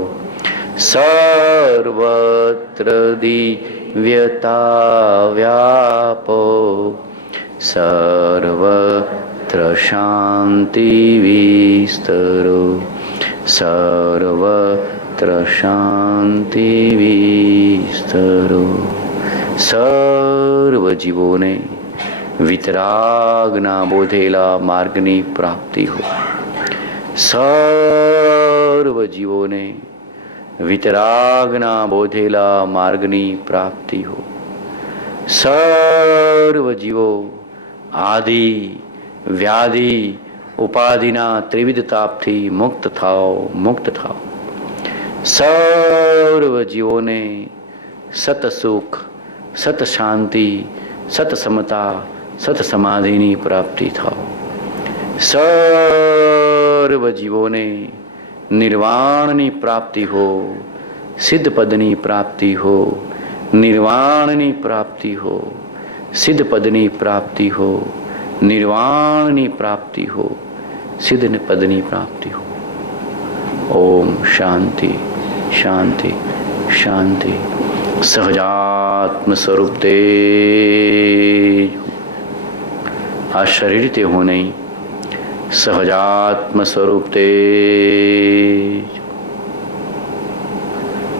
સર્વત્ર દિવ્યતા વ્યાપો સર્વત્ર શાંતિ વિસ્તરો. સર્વત્ર શાંતિ વિસ્તરો. સર્વ જીવોને વિતરાગના બોધેલા માર્ગની પ્રાપ્તિ હો. સર્વ જીવોને વિતરાગના બોધેલા માર્ગની પ્રાપ્તિ હો. સર્વ જીવો આદિ વ્યાધિ ઉપાધિના ત્રિવિધ તાપથી મુક્ત થાઓ મુક્ત થાઓ. સર્વ જીવોને સત સુખ સત શાંતિ સત સમતા સત સમાધિની પ્રાપ્તિ થાઓ. સર્વ જીવોને નિર્વાણની પ્રાપ્તિ હો. સિદ્ધ પદની પ્રાપ્તિ હો. નિર્વાણની પ્રાપ્તિ હો. સિદ્ધ પદની પ્રાપ્તિ હો. નિર્વાણની પ્રાપ્તિ હો. સિદ્ધ પદની પ્રાપ્તિ હો. ઓમ શાંતિ શાંતિ શાંતિ. સહજાત્મ સ્વરૂપ તે આ શરીર તે હો નહીં. સહજાત્મ સ્વરૂપ તે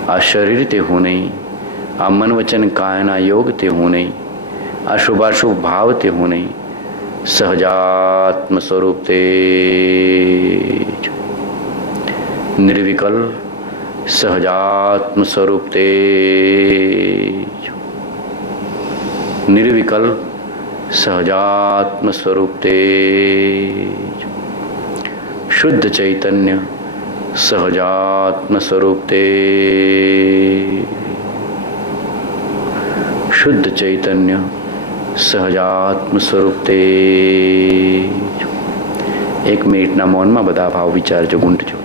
આ શરીર તે હું નહીં. આ મન વચન કાયના યોગ તે હું નહીં. આ શુભાશુભ ભાવ તે હું નહીં. સહજાત્મ સ્વરૂપ તેજ. નિર્વિકલ સહજાત્મ સ્વરૂપ તેજ. નિર્વિકલ સહજાત્મ સ્વરૂપ તેજ. શુદ્ધ ચૈતન્ય સહજાત્મ સ્વરૂપ તેજ. શુદ્ધ ચૈતન્ય સહજાત્મ સ્વરૂપ તેજ. 1 મિનિટના મૌનમાં બધા ભાવ વિચારજો, ગુંટજો.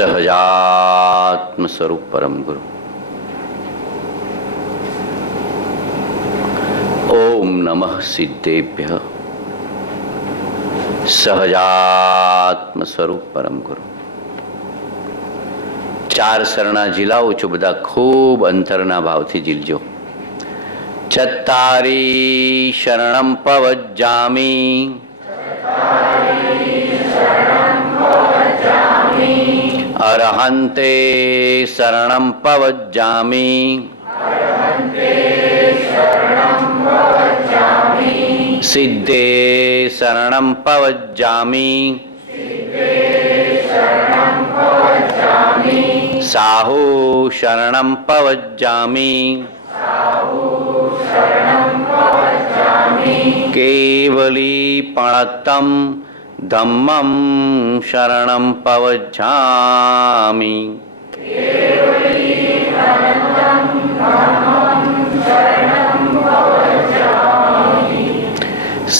સહજાત્મ સ્વરૂપ પરમ ગુરુ. ઓમ નમઃ સિદ્ધેભ્ય. સહજાત્મ સ્વરૂપ પરમ ગુરુ. 4 શરણા ઝીલાવું છું, બધા ખૂબ અંતરના ભાવથી ઝીલજો. ચત્તારી શરણમ પવજ્જામી. અરહંતે શરણમ પવજ્જામી. સિદ્ધે શરણમ પવજ્જામી. સાહુ શરણમ પવજ્જામી. કેવલી પણતમ ધમ્મં શરણં પવજ્જામિ.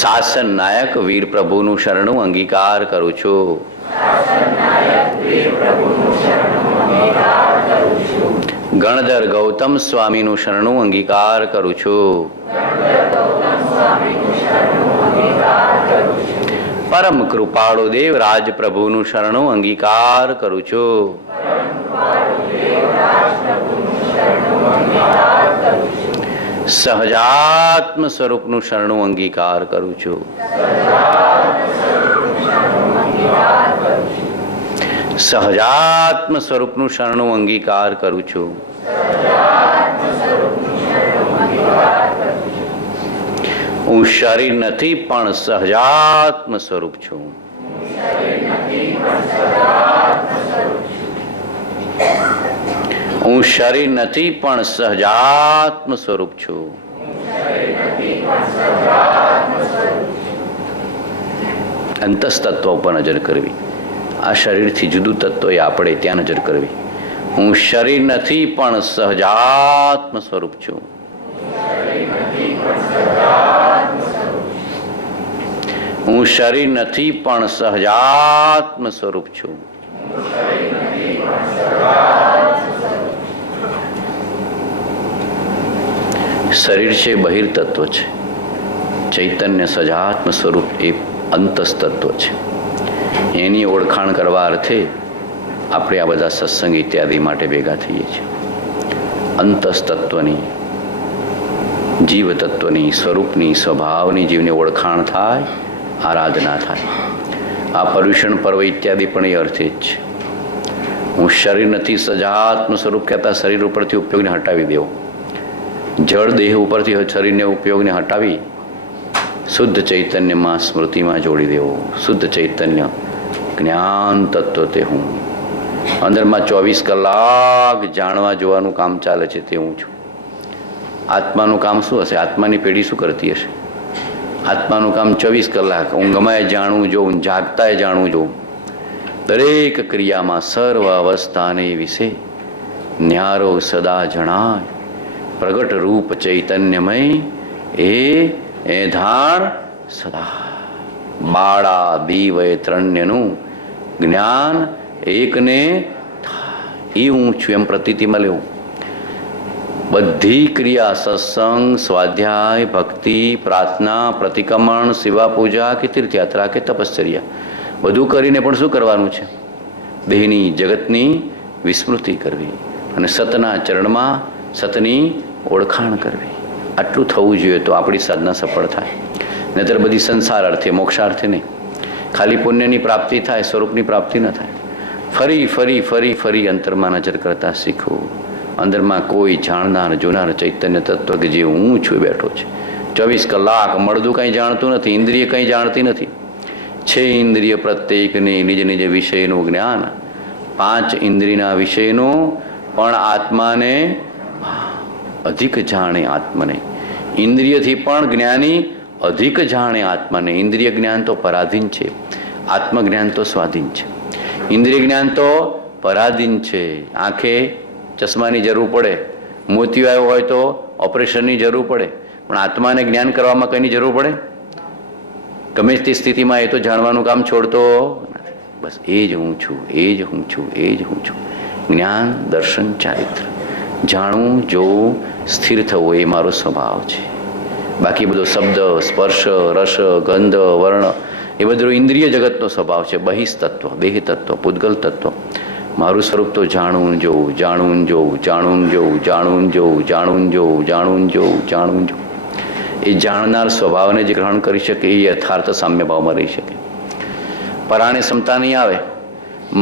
શાસન નાયક વીર પ્રભુનું શરણું અંગીકાર કરું છું. ગણધર ગૌતમ સ્વામીનું શરણું અંગીકાર કરું છું. પરમ કૃપાળુ દેવ રાજ પ્રભુનું શરણું અંગીકાર કરું છું. સહજાત્મ સ્વરૂપનું શરણું અંગીકાર કરું છું. સહજાત્મ સ્વરૂપનું શરણું અંગીકાર કરું છું. હું શરીર નથી પણ સહજાત્મ સ્વરૂપ છું. હું શરીર નથી પણ સહજાત્મ સ્વરૂપ છું. અંતસ્તત્વ ઉપર નજર કરવી. આ શરીરથી જુદું તત્વ એ આપણે ત્યાં નજર કરવી. હું શરીર નથી પણ સહજાત્મ સ્વરૂપ છું. હું શરીર નથી પણ સહજાત્મ સ્વરૂપ છું. શરીર છે બહિર તત્વ છે, ચૈતન્ય સહજાત્મ સ્વરૂપ એ અંતસ્તત્વ છે. એની ઓળખાણ કરવા અર્થે આપણે આ બધા સત્સંગ ઇત્યાદિ માટે ભેગા થઈએ છીએ. અંતસ્તત્વની, જીવ તત્વની, સ્વરૂપની, સ્વભાવની જીવની ઓળખાણ થાય, આરાધના થાય. આ પર્યુષણ પર્વ ઇત્યાદિ પણ એ અર્થે જ છે. હું શરીર નથી સહજાત્મ સ્વરૂપ કહેતા શરીર ઉપરથી ઉપયોગને હટાવી દેવો. જળ દેહ ઉપરથી શરીરને ઉપયોગને હટાવી શુદ્ધ ચૈતન્યમાં, સ્મૃતિમાં જોડી દેવો. શુદ્ધ ચૈતન્ય જ્ઞાન તત્વ તે હું. અંદરમાં 24 કલાક જાણવા જોવાનું કામ ચાલે છે તે હું છું. આત્માનું કામ શું હશે? આત્માની પેઢી શું કરતી હશે? આત્માનું કામ 24 કલાક ઊંઘમાં જાણવું જોઉં, જાગતાએ જાણવું જોઉં. દરેક ક્રિયામાં સર્વ અવસ્થાને વિશે ન્યારો સદા જણાય, પ્રગટ રૂપ ચૈતન્યમય એ ધાણ સદા. બાળા દીવય ત્રણ્યનું જ્ઞાન એકને થાય, એ હું છું એમ પ્રતીતિમાં લેવું. બધી ક્રિયા, સત્સંગ, સ્વાધ્યાય, ભક્તિ, પ્રાર્થના, પ્રતિક્રમણ, સેવા પૂજા કે તીર્થયાત્રા કે તપશ્ચર્યા, બધું કરીને પણ શું કરવાનું છે? દેહની જગતની વિસ્મૃતિ કરવી અને સતના ચરણમાં સતની ઓળખાણ કરવી. આટલું થવું જોઈએ તો આપણી સાધના સફળ થાય. નહીતર બધી સંસાર અર્થે, મોક્ષાર્થે નહીં. ખાલી પુણ્યની પ્રાપ્તિ થાય, સ્વરૂપની પ્રાપ્તિ ન થાય. ફરી ફરી ફરી ફરી અંતરમાં નજર કરતા શીખવું. અંદરમાં કોઈ જાણનાર જોનાર ચૈતન્ય તત્વ કે જે હું છું બેઠો છે. 24 કલાક મળદું કંઈ જાણતું નથી, ઇન્દ્રિય કંઈ જાણતી નથી. છે ઇન્દ્રિય પ્રત્યેકને નિજ નિજ વિષયનું જ્ઞાન. 5 ઇન્દ્રિયના વિષયનું પણ આત્માને અધિક જાણે. આત્મને ઇન્દ્રિયથી પણ જ્ઞાની અધિક જાણે આત્માને. ઇન્દ્રિય જ્ઞાન તો પરાધીન છે, આત્મજ્ઞાન તો સ્વાધીન છે. ઇન્દ્રિય જ્ઞાન તો પરાધીન છે. આંખે ચશ્માની જરૂર પડે, મોતિયો આવ્યો હોય તો ઓપરેશનની જરૂર પડે, પણ આત્માને જ્ઞાન કરવામાં કંઈની જરૂર પડે? ગમે તે સ્થિતિમાં એ તો જાણવાનું કામ છોડતો નથી. બસ એ જ હું છું, એ જ હું છું, એ જ હું છું. જ્ઞાન, દર્શન, ચારિત્ર, જાણવું, જોવું, સ્થિર થવું એ મારો સ્વભાવ છે. બાકી બધો શબ્દ, સ્પર્શ, રસ, ગંધ, વર્ણ એ બધું ઇન્દ્રિય જગતનો સ્વભાવ છે. બહિસ્તત્વ, દેહ તત્વ, પૂદગલ તત્વ. મારું સ્વરૂપ તો જાણવું જોવું, જાણવું જોવું, જાણવું જોવું, જાણવું જોવું, જાણવું જોવું, જાણવું જોવું, જાણવું જોવું. એ જાણનાર સ્વભાવને જે ગ્રહણ કરી શકે એ યથાર્થ સામ્ય ભાવમાં રહી શકે. પરાણે ક્ષમતા નહીં આવે,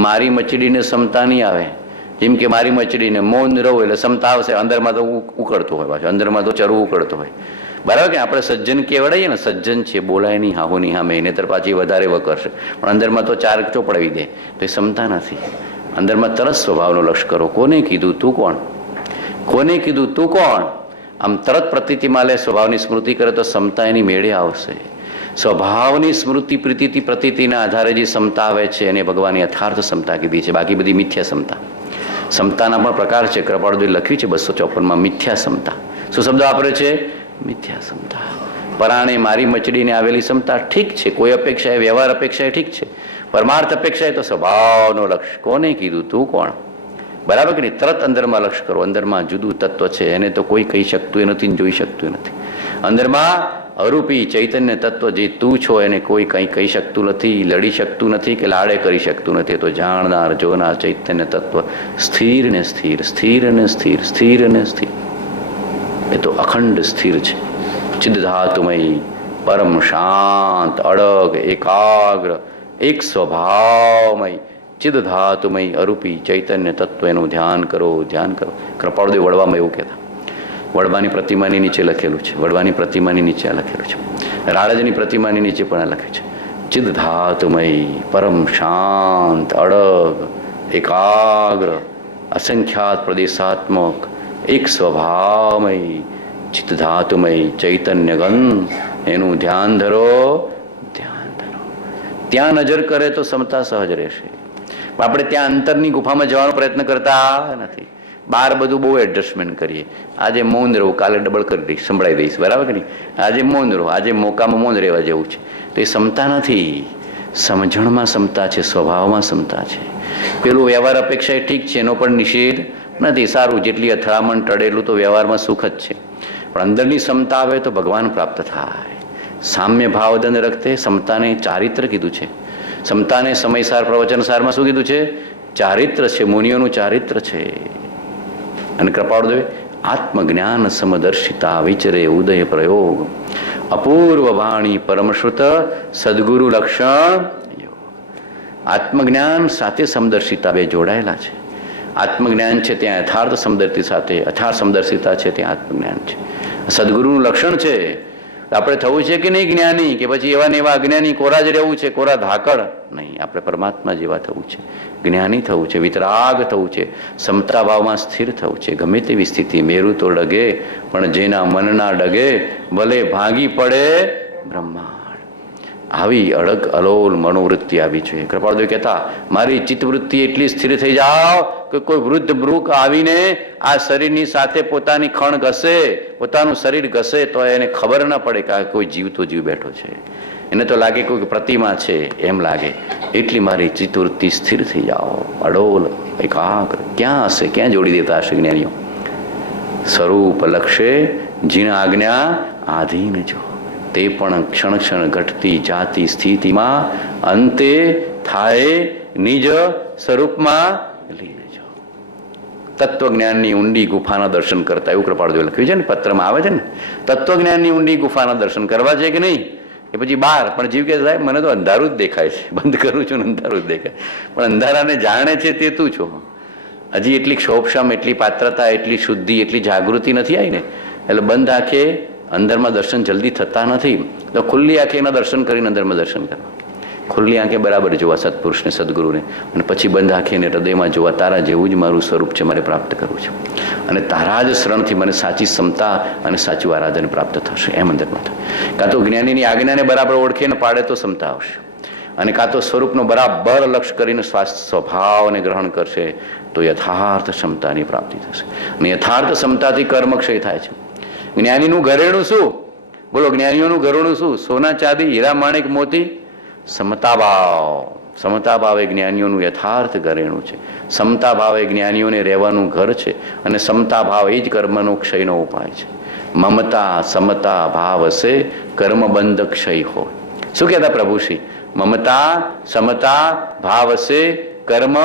મારી મચડીને ક્ષમતા નહીં આવે. જેમ કે મારી મચડીને મૌન રહું એટલે ક્ષમતા આવશે, અંદરમાં તો ઉકળતું હોય, પાછું અંદરમાં તો ચરવું ઉકળતું હોય. બરાબર કે આપણે સજ્જન કહેવડાઈએ ને, સજ્જન છે, બોલાય નહીં હાહુની સામે, એને તર પાછી વધારે વકરશે, પણ અંદરમાં તો ચાર ચોપડાવી દે, તો એ ક્ષમતા નથી. અંદરમાં તરત સ્વભાવનો લક્ષ કરો. કોને કીધું તું કોણ? કોને કીધું તું કોણ? આમ તરત પ્રતીતિમાં લે, સ્વભાવની સ્મૃતિ કરે તો ક્ષમતા એની મેળે આવશે. સ્વભાવની સ્મૃતિ પ્રતીતિના આધારે જે ક્ષમતા આવે છે એને ભગવાને યથાર્થ ક્ષમતા કીધી છે. બાકી બધી મિથ્યા ક્ષમતા. ક્ષમતાના પણ પ્રકાર છે. કૃપાળુએ લખ્યું છે 254માં મિથ્યા ક્ષમતા. શું શબ્દ વાપરે છે? મિથ્યા ક્ષમતા. પરાણે મારી મચડીને આવેલી ક્ષમતા ઠીક છે, કોઈ અપેક્ષા એ વ્યવહાર અપેક્ષા એ ઠીક છે, પરમાર્થ અપેક્ષા એ તો સ્વભાવનો લક્ષ. કોને કીધું તું કોણ? બરાબર કે નહીં? તરત અંદરમાં લક્ષ કરો. અંદરમાં જુદું તત્વ છે, એને તો કોઈ કહી શકતું નથી, જોઈ શકતું નથી. અંદરમાં અરૂપી ચૈતન્ય તત્વ જે તું છો એને કોઈ કંઈ કહી શકતું નથી, લડી શકતું નથી કે લાડે કરી શકતું નથી. તો જાણનાર જોનાર ચૈતન્ય તત્વ સ્થિર ને સ્થિર, સ્થિર ને સ્થિર, સ્થિર ને સ્થિર. એ તો અખંડ સ્થિર છે. ચિદ્ધાતુમય, પરમ શાંત, અડગ, એકાગ્ર, એક સ્વભાવમય, ચિદ્ધાતુમય અરૂપી ચૈતન્ય તત્વ એનું ધ્યાન કરો, ધ્યાન કરો. કૃપાળુદેવ વડવામાં એવું કહેતા. વડવાની પ્રતિમાની નીચે લખેલું છે, વડવાની પ્રતિમાની નીચે લખેલું છે, રાળજની પ્રતિમાની નીચે પણ લખ્યું છે. ચિદ્ધાતુમય, પરમ શાંત, અડગ, એકાગ્ર, અસંખ્યાત પ્રદેશાત્મક, એક સ્વભાવમય, ચિત્તધાતુમય ચૈતન્ય ગન, એનું ધ્યાન ધરો, ધ્યાન ધરો. ત્યાં નજર કરે તો ક્ષમતા સહજ રહેશે. આપણે ત્યાં અંતરની ગુફામાં જવાનો પ્રયત્ન કરતા નથી. બહાર બધું બહુ એડજસ્ટમેન્ટ કરીએ. આજે મૌન રહું, કાલે ડબલ કરી દઈશ, સંભળાવી દઈશ. બરાબર કે નહીં? આજે મૌન રહો, આજે મોકામાં મૌન રહેવા જેવું છે. તો એ ક્ષમતા નથી. સમજણમાં ક્ષમતા છે, સ્વભાવમાં ક્ષમતા છે. પેલું વ્યવહાર અપેક્ષા એ ઠીક છે, એનો પણ નિષેધ નથી. સારું, જેટલી અથડામણ ટળેલું તો વ્યવહારમાં સુખ જ છે, પણ અંદરની ક્ષમતા આવે તો ભગવાન પ્રાપ્ત થાય. સામ્ય ભાવદન રખતે ક્ષમતાને ચારિત્ર કીધું છે. ક્ષમતાને સમયસાર પ્રવચન સારમાં શું કીધું છે? ચારિત્ર છે, મુનિઓનું ચારિત્ર છે. અને કૃપાળુદેવે આત્મજ્ઞાન સમદર્શિતા વિચરે ઉદય પ્રયોગ, અપૂર્વ વાણી પરમશ્રુત સદગુરુ લક્ષણ. આત્મજ્ઞાન સાથે સમદર્શિતા બે જોડાયેલા છે. આત્મજ્ઞાન છે ત્યાં યથાર્થ સમદર્શિતા સાથે, યથાર્થ સમદર્શિતા છે ત્યાં આત્મજ્ઞાન છે. સદગુરુનું લક્ષણ છે. આપણે થવું છે કે નહીં જ્ઞાની, કે પછી એવા ને એવા અજ્ઞાની કોરા જ રહેવું છે, કોરા ધાકડ નહીં. આપણે પરમાત્મા જેવા થવું છે, જ્ઞાની થવું છે, વિતરાગ થવું છે, સમતા ભાવમાં સ્થિર થવું છે. ગમે તેવી સ્થિતિ, મેરુ તો ડગે પણ જેના મનના ડગે, ભલે ભાંગી પડે બ્રહ્માંડ. આવી અડગ અલોલ મનોવૃત્તિ આવી જોઈએ. કૃપાળુદેવ કહેતા, મારી ચિત્તવૃત્તિ એટલી સ્થિર થઈ જાઓ કે કોઈ વૃદ્ધ મૃગ આવીને આ શરીરની સાથે પોતાની ખણ ઘસે, પોતાનું શરીર ઘસે તો એને ખબર ના પડે કે આ કોઈ જીવતો જીવ બેઠો છે. એને તો લાગે કોઈ પ્રતિમા છે એમ લાગે. એટલી મારી ચિત્તવૃત્તિ સ્થિર થઈ જાઓ, અડોલ એકાગ્ર. ક્યાં હશે, ક્યાં જોડી દેતા હશે જ્ઞાનીઓ? સ્વરૂપ લક્ષ્ય જીણ આજ્ઞા આધીન જો, તે પણ ક્ષણ ક્ષણ ઘટતી જાતી સ્થિતિમાં અંતે થાય નિજ સ્વરૂપમાં લીન જો. તત્વજ્ઞાનની ઊંડી ગુફાના દર્શન કરતા, એવું કૃપાળુદેવ લખ્યું છે ને, પત્રમાં આવે છે ને. તત્વજ્ઞાનની ઊંડી ગુફાના દર્શન કરવા છે કે નહીં? એ પછી બહાર પણ જીવ કે સાહેબ મને તો અંધારું જ દેખાય છે, બંધ કરું છું ને અંધારું જ દેખાય. પણ અંધારાને જાણે છે તે તું છો. હજી એટલી ક્ષોભક્ષમ, એટલી પાત્રતા, એટલી શુદ્ધિ, એટલી જાગૃતિ નથી આવી ને. એટલે બંધ આંખે અંદરમાં દર્શન જલ્દી થતા નથી. તો ખુલ્લી આંખે એના દર્શન કરીને અંદરમાં દર્શન કરવા. ખુલ્લી આંખે બરાબર જોવા સત્પુરુષને, સદગુરુને, અને પછી બંધ આંખે ને હૃદયમાં જોવા, તારા જેવું જ મારું સ્વરૂપ છે, મારે પ્રાપ્ત કરવું છે, અને તારા જ શરણથી મને સાચી ક્ષમતા અને સાચું આરાધન પ્રાપ્ત થશે. એમ અંદરમાં થાય. કાં તો જ્ઞાનીની આજ્ઞાને બરાબર ઓળખે ને પાડે તો ક્ષમતા આવશે, અને કાં તો સ્વરૂપનો બરાબર લક્ષ્ય કરીને સ્વભાવને ગ્રહણ કરશે તો યથાર્થ ક્ષમતાની પ્રાપ્તિ થશે. અને યથાર્થ ક્ષમતાથી કર્મક્ષય થાય છે. જ્ઞાનીનું ઘરેણું શું? બોલો, જ્ઞાનીઓનું ઘરેણું શું? સોના ચાંદી હીરા માણેક મોતી? સમતા ભાવ. સમતા ભાવ એ જ્ઞાનીઓનું યથાર્થ ઘરેણું છે. સમતા ભાવ એ જ્ઞાનીઓને રહેવાનું ઘર છે, અને સમતા ભાવ એ જ કર્મનો ક્ષયનો ઉપાય છે. મમતા સમતા ભાવ હશે, કર્મબંધ ક્ષય હોય. શું કહેતા પ્રભુશ્રી? મમતા સમતા ભાવ હશે, કર્મ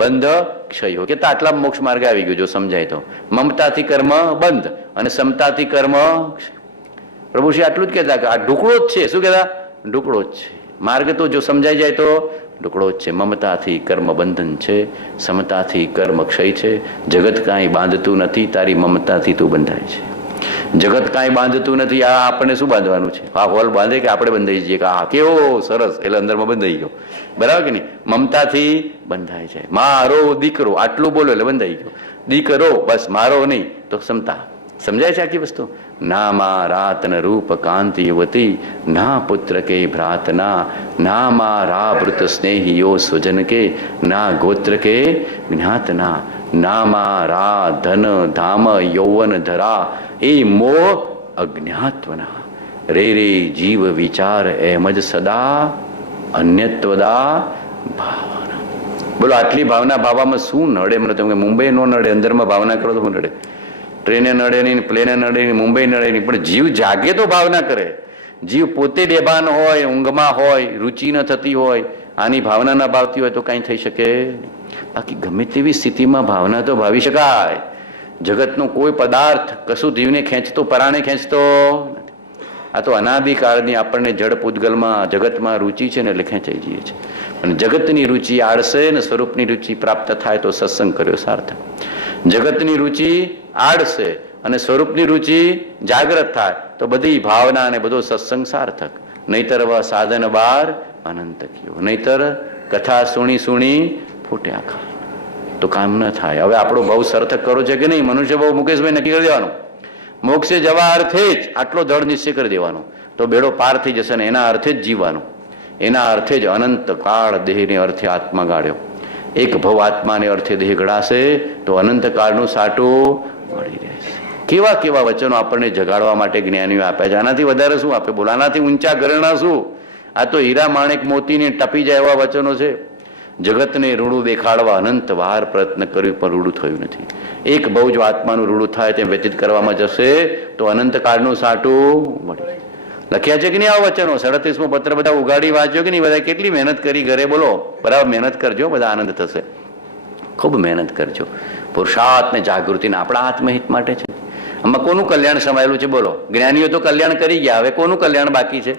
બંધ ક્ષય હોય. કે આટલા મોક્ષ માર્ગ આવી ગયો જો સમજાય તો. મમતાથી કર્મ બંધ અને સમતાથી કર્મ ક્ષય. પ્રભુશ્રી આટલું જ કહેતા કે આ ઢુકડો જ છે. શું કહેતા? ઢુકડો જ છે. માર્ગ તો જો સમજાઈ જાય તો ઢુકડો જ છે. મમતાથી કર્મ બંધન છે, સમતાથી કર્મ ક્ષય છે. જગત કાંઈ બાંધતું નથી, તારી મમતાથી તું બંધાય છે. જગત કાંઈ બાંધતું નથી. આ આપણને શું બાંધવાનું છે? આ હોલ બાંધે કે આપણે બંધાઈ જઈએ કે આ કેવો સરસ, એટલે અંદરમાં બંધાઈ ગયો. બરાબર કે નહીં? મમતાથી બંધાય છે. મારો દીકરો આટલું બોલો એટલે બંધાઈ ગયો. દીકરો બસ, મારો નહીં તો ક્ષમતા. સમજાય છે આખી વસ્તુ? ના મા રાતન રૂપ કાંતિ યુવતી, ના પુત્ર કે ભ્રાતના, ના મા રાવૃત સ્નેહીયો સ્વજન કે, ના ગોત્ર કે જ્ઞાતના, ના મા રા ધન ધામ યૌવન ધરા, એ મોહ અજ્ઞાત્વના. રે રે જીવ વિચાર એમ જ સદા અન્યત્વદા ભાવના. બોલો, આટલી ભાવના ભાવવામાં શું નડે? મને તમે મુંબઈ નો નડે, અંદરમાં ભાવના કરો તો શું નડે? ટ્રેને નડે નહીં, પ્લેને નડે નહીં, મુંબઈ નડે નહીં, પણ જીવ જાગે તો ભાવના કરે. જીવ પોતે બેભાન હોય, ઊંઘમાં હોય, રુચિ ન થતી હોય, આની ભાવના ના ભાવતી હોય તો કાંઈ થઈ શકે. બાકી ગમે તેવી સ્થિતિમાં ભાવના તો ભાવી શકાય. જગતનો કોઈ પદાર્થ કશું જીવને ખેંચતો, પરાણે ખેંચતો નથી. આ તો અનાદિકાળની આપણને જડ પૂતગલમાં જગતમાં રુચિ છે ને એટલે ખેંચાઈ જઈએ છીએ. અને જગતની રુચિ આડશે ને સ્વરૂપની રુચિ પ્રાપ્ત થાય તો સત્સંગ કર્યો સાર્થક. જગતની રુચિ આડશે અને સ્વરૂપની રુચિ જાગ્રત થાય તો બધી ભાવના અને બધો સત્સંગ સાર્થક. નહીતર સાધન બાર અનંત કયો, નહીતર કથા સુણી સુણી ફૂટ્યા ખા, તો કામ ન થાય. હવે આપણો ભાવ સાર્થક કરો છે કે નહીં? મનુષ્ય ભાવ મુકેશભાઈ નક્કી કરી દેવાનું. મોક્ષે જવા અર્થે જ આટલો દૃઢ નિશ્ચય કરી દેવાનો તો બેડો પાર થઈ જશે. ને એના અર્થે જ જીવવાનું, એના અર્થે જ અનંત કાળ દેહને અર્થે આત્મા ગાળ્યો. એક ભવ આત્માને અર્થે દેહ ગળાશે તો અનંત કાળનું સાટું મળી રહેશે. કેવા કેવા વચનો આપણને જગાડવા માટે જ્ઞાનીઓ આપ્યા છે. આનાથી વધારે શું આપે? બોલો, આનાથી ઊંચા ઘરેણા શું? આ તો હીરા માણેક મોતીને ટપી જાય એવા વચનો છે. જગતને રૂડું દેખાડવા અનંત વાર પ્રયત્ન કર્યું પણ રૂડું થયું નથી. એક બહુ જો આત્માનું રૂડું થાય તેમ વ્યતીત કરવામાં જશે તો અનંત કાળનું સાટું મળી. લખ્યા છે કે નહીં આવા વચનો? 37મો પત્ર બધા ઉગાડી વાંચ્યો કે નહીં? બધા કેટલી મહેનત કરી ઘરે? બોલો, બરાબર મહેનત કરજો, બધા આનંદ થશે. ખૂબ મહેનત કરજો. પુરુષાર્થ ને જાગૃતિને આપણા આત્મહિત માટે છે. આમાં કોનું કલ્યાણ સમાયેલું છે? બોલો, જ્ઞાનીઓ તો કલ્યાણ કરી ગયા, હવે કોનું કલ્યાણ બાકી છે?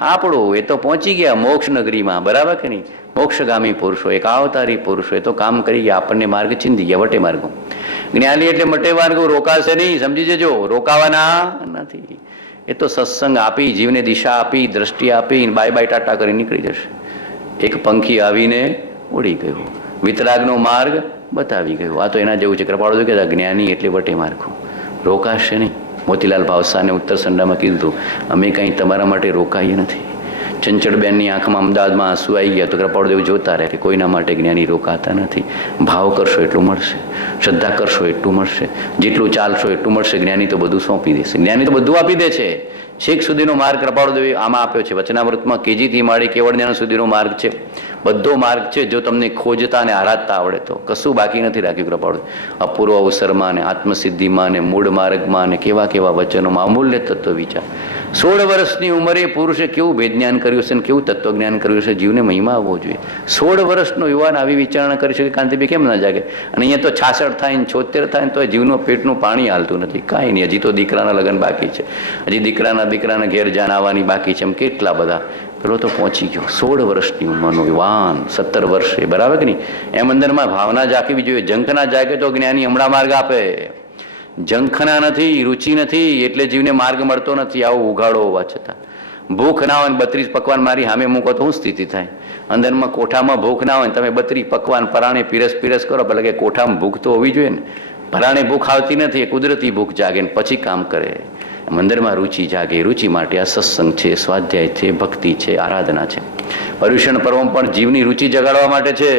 આપણું. એ તો પહોંચી ગયા મોક્ષ નગરીમાં, બરાબર કે નહીં? મોક્ષગામી પુરુષો, એક અવતારી પુરુષો, એ તો કામ કરી ગયા, આપણને માર્ગ ચીંધી ગયા, વટે માર્ગો. જ્ઞાની એટલે મટે માર્ગો, રોકાશે નહીં, સમજી જજો. રોકાવાના નથી. એ તો સત્સંગ આપી, જીવને દિશા આપી, દ્રષ્ટિ આપી, બાય બાય ટાટા કરી નીકળી જશે. એક પંખી આવીને ઉડી ગયું, વિતરાગનો માર્ગ બતાવી ગયો. આ તો એના જેવું છે. કૃપાળુદેવ કહેતા જ્ઞાની એટલે વટે માર્ગો, રોકાશે નહીં. મોતીલાલ ભાવસાને ઉત્તર સંડામાં કીધું, અમે કંઈ તમારા માટે રોકાઈએ નથી. ચંચળબેનની આંખમાં અમદાવાદમાં આંસુ આવી ગયા તો કૃપાળુદેવ જોતા રહે કે કોઈના માટે જ્ઞાની રોકાતા નથી. ભાવ કરશો એટલું મળશે, શ્રદ્ધા કરશો એટલું મળશે, જેટલું ચાલશો એટલું મળશે. જ્ઞાની તો બધું સોંપી દેશે, જ્ઞાની તો બધું આપી દે છે. છેક સુધીનો માર્ગ કૃપાળુદેવે આમાં આપ્યો છે. વચનામૃતમાં કેજીથી માંડી કેવળ જ્ઞાન સુધીનો માર્ગ છે, બધો માર્ગ છે. જો તમને ખોજતા અને આરાધતા આવડે તો કશું બાકી નથી રાખ્યું કૃપાળુદેવ. અપૂર્વ અવસરમાં ને આત્મસિદ્ધિમાં ને મૂળ માર્ગમાં ને કેવા કેવા વચનોમાં અમૂલ્ય તત્વ વિચાર. 16 વર્ષની ઉંમરે પુરુષે કેવું વેદજ્ઞાન કર્યું છે ને કેવું તત્વજ્ઞાન કર્યું છે. જીવને મહિમા આવવો જોઈએ. 16 વર્ષનો યુવાન આવી વિચારણા કરી શકે, કાંતિભાઈ કેમ ના જાગે? અને અહીંયા તો 66 થાય ને 76 થાય ને તો જીવનું પેટનું પાણી હાલતું નથી. કાંઈ નહીં, હજી તો દીકરાના લગ્ન બાકી છે, હજી દીકરાના ઘેર જાન આવવાની બાકી છે. એમ કેટલા બધા. પેલો તો પહોંચી ગયો 16 વર્ષની ઉંમરનો યુવાન, 17 વર્ષે, બરાબર કે નહીં? એમ અંદરમાં ભાવના જાગવી જોઈએ. જંખ ના જાગે તો જ્ઞાની હમણાં માર્ગ આપે. જંખના નથી, રુચિ નથી એટલે જીવને માર્ગ મળતો નથી. આવો ઉઘાડો હોવા છતાં ભૂખ ના હોય 32 પકવાન મારી સામે મૂકો તો શું સ્થિતિ થાય? અંદરમાં કોઠામાં ભૂખ ના હોય તમે 32 પકવાન પરાણે પીરસ કરો, પેલા કે કોઠામાં ભૂખ તો હોવી જોઈએ ને. પરાણે ભૂખ આવતી નથી, એ કુદરતી ભૂખ જાગે ને પછી કામ કરે. મંદિરમાં રુચિ જાગે. રુચિ માટે આ સત્સંગ છે, સ્વાધ્યાય છે, ભક્તિ છે, આરાધના છે. પર્યુષણ પર્વ પણ જીવની રુચિ જગાડવા માટે છે.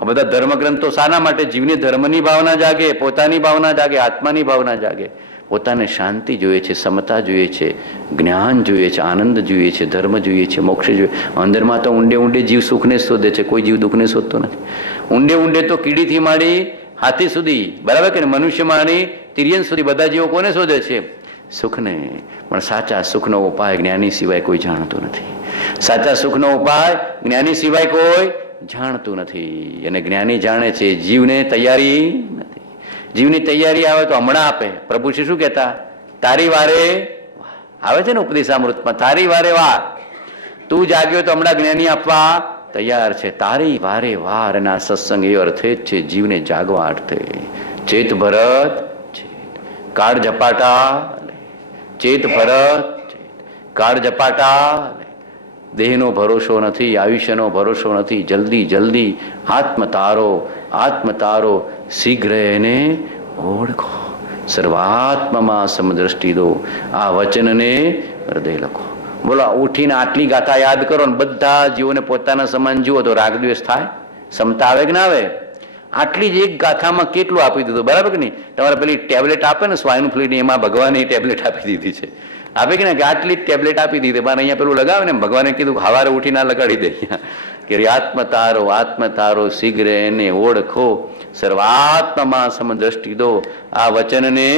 આ બધા ધર્મગ્રંથો શાના માટે? જીવની ધર્મની ભાવના જાગે, પોતાની ભાવના જાગે, આત્માની ભાવના જાગે. પોતાને શાંતિ જોઈએ છે, સમતા જોઈએ છે, જ્ઞાન જોઈએ છે, આનંદ જોઈએ છે, ધર્મ જોઈએ છે, મોક્ષ જોઈએ. અંદરમાં તો ઊંડે ઊંડે જીવ સુખને શોધે છે, કોઈ જીવ દુઃખને શોધતો નથી. ઊંડે ઊંડે તો કીડીથી માંડી હાથી સુધી, બરાબર કે મનુષ્ય માંડી તિર્યન સુધી બધા જીવો કોને શોધે છે? સુખને. પણ સાચા સુખનો ઉપાય જ્ઞાની સિવાય કોઈ જાણતું નથી. સાચા સુખનો ઉપાય જ્ઞાની સિવાય કોઈ જાણતું નથી. અને જ્ઞાની જાણે છે. જીવને તૈયારી નથી. જીવની તૈયારી આવે તો હમણાં આપે. પ્રભુશ્રી શું કહેતા? તારી વારે આવે છે ને ઉપદેશામૃતમાં, તારી વારે વાર. તું જાગ્યો તો હમણાં જ્ઞાની આપવા તૈયાર છે. તારી વારે વાર. અને આ સત્સંગ એ અર્થે જ છે, જીવને જાગવા અર્થે. ચેત ભરત કાળ ઝપાટા, ચેત ભરત કાળ ઝપાટા. દેહનો ભરોસો નથી, આયુષ્યનો ભરોસો નથી. જલ્દી જલ્દી આત્મતારો શીઘ્ર એને ઓળખો. સર્વાત્મમાં સમદ્રષ્ટિ દો. આ વચનને હૃદય લખો. બોલો, ઉઠીને આટલી ગાથા યાદ કરો ને બધા જીવોને પોતાના સમાન જુઓ તો રાગદ્વેષ થાય? સમતા આવે કે ના આવે? આટલી જ એક ગાથામાં કેટલું આપી દીધું, બરાબર કે નહીં? તમારે પેલી ટેબ્લેટ આપે ને સ્વાઇન ફ્લૂની, એમાં ભગવાને ટેબ્લેટ આપી દીધી છે. આપે કે ને કે આટલી જ ટેબ્લેટ આપી દીધી. પણ અહીંયા પેલું લગાવે ને, ભગવાને કીધું હવારે ઉઠી ના લગાડી દે કે આત્મતારો શીઘ્ર એને ઓળખો. સર્વાત્મમાં સમદ્રષ્ટિ દો. આ વચનને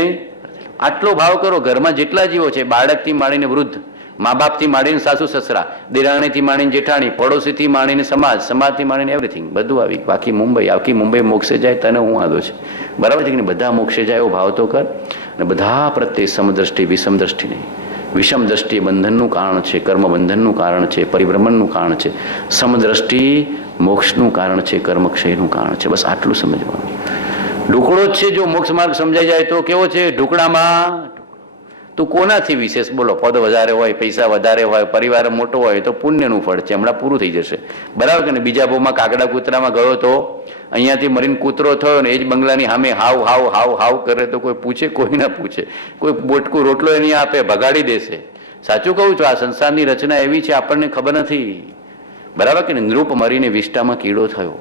આટલો ભાવ કરો. ઘરમાં જેટલા જીવો છે, બાળકથી માંડીને વૃદ્ધ, મા બાપથી માંડીને સાસુ સસરા, દિરાણીથી માંડીને જેઠાણી, પડોશીથી માંડીને સમાજથી માંડીને એવરીથિંગ બધું આવી. આખી મુંબઈ મોક્ષે જાય તને હું વાંધો છે, બરાબર છે કે બધા મોક્ષે જાય એવો ભાવ તો કર. અને બધા પ્રત્યે સમદ્રષ્ટિ, વિષમ દ્રષ્ટિ નહીં. વિષમ દ્રષ્ટિ બંધનનું કારણ છે, કર્મ બંધનનું કારણ છે, પરિભ્રમણનું કારણ છે. સમદ્રષ્ટિ મોક્ષનું કારણ છે, કર્મક્ષયનું કારણ છે. બસ આટલું સમજવાનું. ઢુકડો જ છે. જો મોક્ષ માર્ગ સમજાઈ જાય તો કેવો છે? ઢુકડામાં તું કોનાથી વિશેષ? બોલો, પદ વધારે હોય, પૈસા વધારે હોય, પરિવાર મોટો હોય તો પુણ્યનું ફળ છે, હમણાં પૂરું થઈ જશે, બરાબર કે ને? બીજા ભાવમાં કાગડા કૂતરામાં ગયો તો અહીંયાથી મરીને કૂતરો થયો ને એ જ બંગલાની સામે હાવ હાવ હાવ હાવ કરે તો કોઈ પૂછે? કોઈ ના પૂછે. કોઈ બોટકું રોટલો એની આપે, ભગાડી દેશે. સાચું કહું છું, આ સંસારની રચના એવી છે, આપણને ખબર નથી, બરાબર કે ને? નૃપ મરીને વિષ્ટામાં કીડો થયો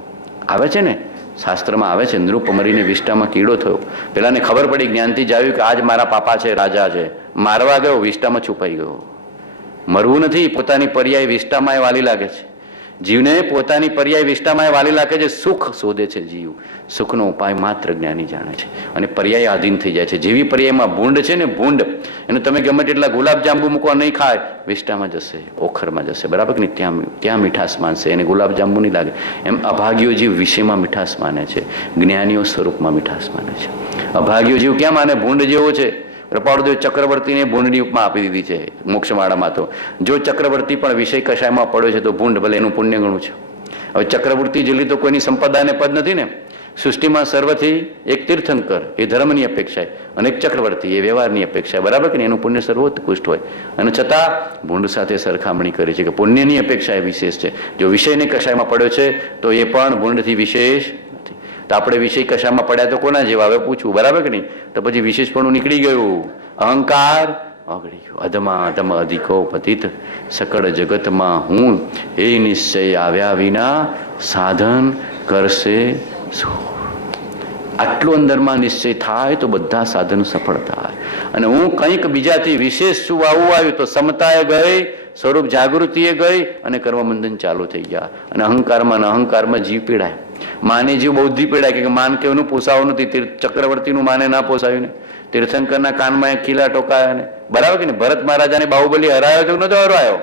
આવે છે ને, શાસ્ત્રમાં આવે છે. નૃપ મરીને વિષ્ટામાં કીડો થયો. પેલાને ખબર પડી, જ્ઞાનથી જાવ્યું કે આજ મારા પાપા છે, રાજા છે. મારવા ગયો, વિષ્ટામાં છુપાઈ ગયો. મરવું નથી, પોતાની પર્યાય વિષ્ટામાં વાલી લાગે છે. જીવને પોતાની પર્યાય વિષ્ટામાં વાલી લાગે છે. સુખ શોધે છે જીવ. સુખનો ઉપાય માત્ર જ્ઞાની જાણે છે. અને પર્યાય આધીન થઈ જાય છે. જેવી પર્યાયમાં ભૂંડ છે ને, ભૂંડ, એનું તમે ગમે તેટલા ગુલાબ જાંબુ મૂકો નહીં ખાય, વિષ્ટામાં જશે, ઓખરમાં જશે, બરાબર કે નહીં? ત્યાં મીઠાશ માનશે, એને ગુલાબ જાંબુ નહીં લાગે. એમ અભાગ્યો જીવ વિષયમાં મીઠાશ માને છે, જ્ઞાનીઓ સ્વરૂપમાં મીઠાશ માને છે. અભાગ્યો જીવ ક્યાં માને? ભૂંડ જેવો છે. કૃપાળુદેવ ચક્રવર્તીને ભૂંડની ઉપમા આપી દીધી છે મોક્ષમાળામાં. તો જો ચક્રવર્તી પણ વિષય કશાયમાં પડ્યો છે તો ભૂંડ, ભલે એનું પુણ્ય ગણું છે. હવે ચક્રવર્તી જેટલી તો કોઈની સંપદાને પદ નથી ને. સૃષ્ટિમાં સર્વથી એક તીર્થંકર એ ધર્મની અપેક્ષા, અને એક ચક્રવર્તી એ વ્યવહારની અપેક્ષા, બરાબર કે એનું પુણ્ય સર્વોત્કૃષ્ટ હોય. અને છતાં ભૂંડ સાથે સરખામણી કરે છે કે પુણ્યની અપેક્ષા એ વિશેષ છે. જો વિષયને કશાયમાં પડ્યો છે તો એ પણ ભૂંડથી વિશેષ નથી. તો આપણે વિષય કશામાં પડ્યા તો કોના જેવા? હવે પૂછવું, બરાબર કે નહીં? તો પછી વિશેષપણું નીકળી ગયું. અહંકાર ઓગળી ગયો. અધમા અધમ અધિકો પતિત સકળ જગતમાં હું એ નિશ્ચય આવ્યા વિના સાધન કરશે શું? આટલું અંદરમાં નિશ્ચય થાય તો બધા સાધન સફળ થાય. અને હું કંઈક બીજાથી વિશેષ છું આવું આવ્યું તો સમતાએ ગઈ, સ્વરૂપ જાગૃતિએ ગઈ અને કર્મબંધન ચાલુ થઈ ગયા. અને અહંકારમાં જીવ પીડાય. માને જીવ બૌદ્ધિ પીડાય કે માન કેવું પોસાવું નથી. ચક્રવર્તીનું માને ના પોસાયું ને, તીર્થંકરના કાનમાં ખીલા ટોકાયા ને, બરાબર કે ને? ભરત મહારાજાને બાહુબલી હરાયો તો નતો હરાયો?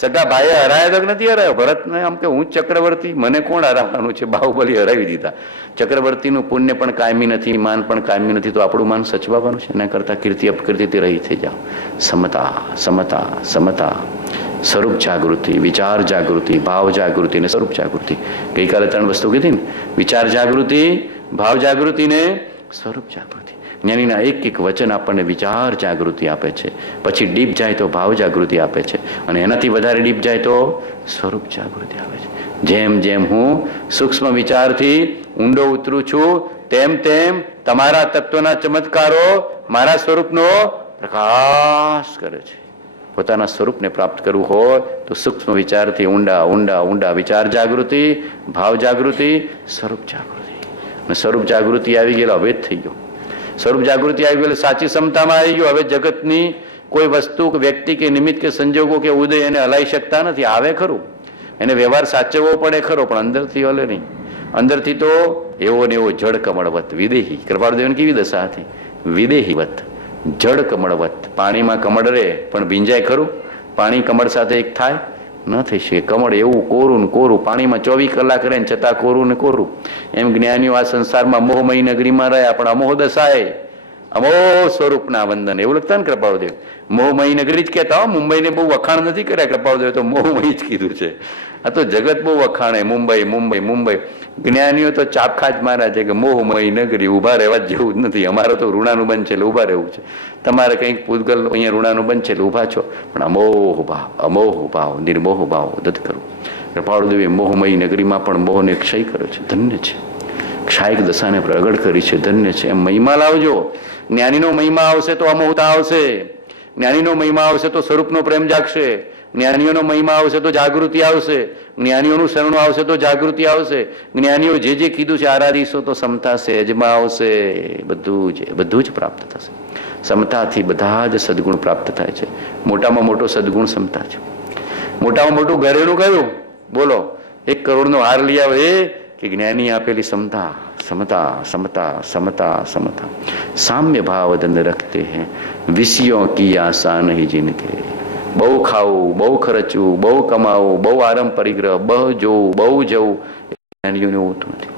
સગા ભાઈએ હરાયો તો નથી હરાયો? ભરતને આમ કે હું ચક્રવર્તી, મને કોણ હરાવવાનું છે? બાહુબલી હરાવી દીધા. ચક્રવર્તીનું પુણ્ય પણ કાયમી નથી, માન પણ કાયમી નથી, તો આપણું માન સચવાવાનું છે. એના કરતા કીર્તિ અપકીર્તિથી રહી થઈ જાઓ. સમતા સમતા સમતા, સ્વરૂપ જાગૃતિ, વિચાર જાગૃતિ, ભાવ જાગૃતિ ને સ્વરૂપ જાગૃતિ. ગઈકાલે 3 વસ્તુ કીધી ને, વિચાર જાગૃતિ, ભાવ જાગૃતિ ને સ્વરૂપ જાગૃતિ. જ્ઞાનીના એક એક વચન આપણને વિચાર જાગૃતિ આપે છે, પછી ડીપ જાય તો ભાવ જાગૃતિ આપે છે, અને એનાથી વધારે ડીપ જાય તો સ્વરૂપ જાગૃતિ આપે છે. જેમ જેમ હું સૂક્ષ્મ વિચારથી ઊંડો ઉતરું છું તેમ તેમ તમારા તત્વના ચમત્કારો મારા સ્વરૂપનો પ્રકાશ કરે છે. પોતાના સ્વરૂપને પ્રાપ્ત કરવું હોય તો સૂક્ષ્મ વિચારથી ઊંડા ઊંડા ઊંડા વિચાર જાગૃતિ, ભાવ જાગૃતિ, સ્વરૂપ જાગૃતિ. અને સ્વરૂપ જાગૃતિ આવી ગયેલો હવે જ થઈ ગયો. સ્વરૂપ જાગૃતિ આવી ગયેલી સાચી ક્ષમતામાં આવી ગયો. હવે જગતની કોઈ વસ્તુ કે વ્યક્તિ કે નિમિત્ત કે સંજોગો કે ઉદય એને હલાવી શકતા નથી. આવે ખરું, એને વ્યવહાર સાચવવો પડે ખરો, પણ અંદરથી હલે નહીં. અંદરથી તો એવો ને એવો જડ કમળવત વિદેહી. કૃપાળદેવની કેવી દશા હતી? વિદેહીવત, જડ કમળવત. પાણીમાં કમળ રહે પણ ભીંજાય ખરું? પાણી કમળ સાથે એક થાય? ન થઈ શકે. કમળ એવું કોરું ને કોરું, પાણીમાં 24 કલાક રહે ને છતાં કોરું ને કોરું. એમ જ્ઞાનીઓ આ સંસારમાં મોહમયી નગરીમાં રહ્યા પણ અમોહ દશાએ અમોહ સ્વરૂપના વંદન, એવું લખતા ને કૃપાળદેવ. મોહમયી નગરી જ કહેતા. મુંબઈને બહુ વખાણ નથી કર્યા કૃપાળદેવ, તો મોહમયી જ કીધું છે. આ તો જગત બહુ વખાણે, મુંબઈ મુંબઈ મુંબઈ. જ્ઞાનીઓ તો ચાપખા જ માર્યા છે કે મોહમયી નગરી ઉભા રહેવા જેવું જ નથી. અમારે તો ઋણાનું બંધ છે એટલે ઉભા રહેવું છે. તમારે કંઈક પૂતગલ અહીંયા ઋણાનું બંધ છે એટલે ઉભા છો, પણ અમોહ ભાવ નિર્મોહ ભાવ દત્ત કરવું. કૃપાળદેવે મોહમયી નગરીમાં પણ મોહને ક્ષય કર્યો છે. ધન્ય છે. ક્ષાયિક દશાને પ્રગટ કરી છે. ધન્ય છે. એમ મહિમા લાવજો. જ્ઞાનીનો મહિમા આવશે તો અમોહતા આવશે. જ્ઞાનીનો મહિમા આવશે તો સ્વરૂપનો પ્રેમ જાગશે. જ્ઞાનીઓનો મહિમા આવશે તો જાગૃતિ આવશે. જ્ઞાનીઓનું શરણું આવશે તો જાગૃતિ આવશે. જ્ઞાનીઓ જે કીધું છે આરાધીશો તો સમતા સહેજમાં આવશે. બધું જ પ્રાપ્ત થશે. સમતાથી બધા જ સદગુણ પ્રાપ્ત થાય છે. મોટામાં મોટો સદગુણ સમતા છે. મોટામાં મોટું ઘરેણું કયું? બોલો. 1 કરોડનો હાર લઈ આવે એ કે જ્ઞાની આપેલી સમતા. समता समता समता समता साम्य भाव दंड रखते हैं विषयों की आशा नहीं जिनके. બહુ ખાવું, બહુ ખર્ચવું, બહુ કમાવું, બહુ આરામ પરિગ્રહ, બહુ જોવું, બહુ જવું, જ્ઞાનીઓને હોતું નથી.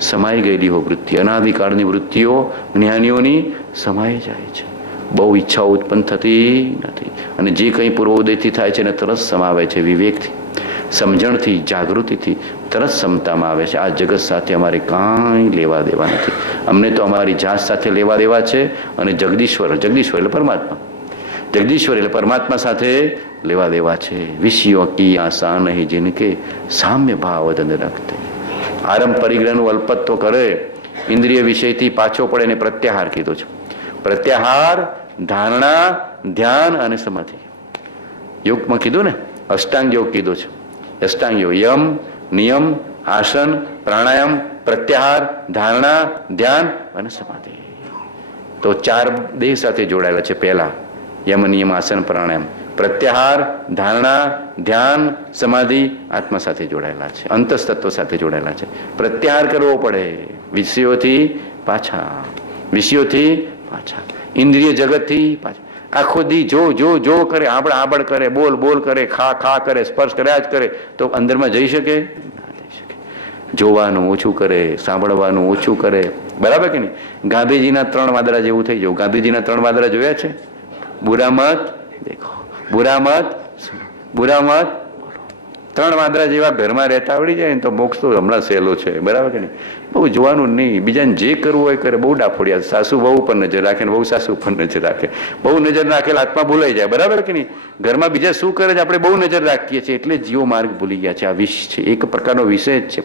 સમાઈ ગયેલી હો વૃત્તિ, અનાદિકાળની વૃત્તિઓ જ્ઞાનીઓની સમાઈ જાય છે. બહુ ઈચ્છાઓ ઉત્પન્ન થતી નથી. અને જે કંઈ પૂર્વોદયથી થાય છે એને તરત સમાવે છે. વિવેકથી, સમજણથી, જાગૃતિથી તરત ક્ષમતામાં આવે છે. આ જગત સાથે અમારે કાંઈ લેવા દેવા નથી. અમને તો અમારી જાત સાથે લેવા દેવા છે. અને જગદીશ્વર એટલે પરમાત્મા, જગદીશ્વર એટલે પરમાત્મા સાથે લેવા દેવા છે. વિષયો કી આશા નહીં જિનકે સામ્ય ભાવ દંડ રખતે. આરંભ પરિગ્રહનું અલ્પત્વ કરે, ઇન્દ્રિય વિષયથી પાછો પડે એને પ્રત્યાહાર કીધો છે. પ્રત્યાહાર, ધારણા, ધ્યાન અને સમાધિ. યોગમાં કીધું ને, અષ્ટાંગ યોગ કીધો છે. અષ્ટાંગ યોગ યમ, નિયમ, આસન, પ્રાણાયામ, પ્રત્યાહાર, ધારણા, ધ્યાન અને સમાધિ. તો 4 દેહ સાથે જોડાયેલા છે. પહેલા યમ, નિયમ, આસન, પ્રાણાયામ, પ્રત્યાહાર, ધારણા, ધ્યાન, સમાધિ આત્મા સાથે જોડાયેલા છે. અંતસ્તત્વ સાથે જોડાયેલા છે. પ્રત્યાહાર કરવો પડે વિષયોથી પાછા, ઇન્દ્રિય જગતથી પાછા. આખો દી જો કરે, આબડ કરે, બોલ કરે, ખા કરે, સ્પર્શ કર્યા જ કરે, તો અંદરમાં જઈ શકે ના જઈ શકે. જોવાનું ઓછું કરે, સાંભળવાનું ઓછું કરે, બરાબર કે નહીં? ગાંધીજીના 3 વાદળા જેવું થઈ જવું. ગાંધીજીના 3 વાદળા જોયા છે? બુરા મત દેખો, બુરા મત સુનો, બુરા મત બોલો. 3 વાદળા જેવા ઘરમાં રહેતા આવડી જાય ને તો મોક્ષ તો હમણાં સહેલો છે, બરાબર કે નહીં? બહુ જોવાનું નહીં, બીજાને જે કરવું હોય કરે. બહુ ડાફોડિયા, સાસુ બહુ ઉપર નજર રાખે ને બહુ સાસુ ઉપર નજર રાખે. બહુ નજર રાખેલા હાથમાં ભૂલાઈ જાય, બરાબર કે નહીં? ઘરમાં બીજા શું કરે છે આપણે બહુ નજર રાખીએ છીએ, એટલે જીવો માર્ગ ભૂલી ગયા છે. આ વિષ છે, એક પ્રકારનો વિષય જ છે.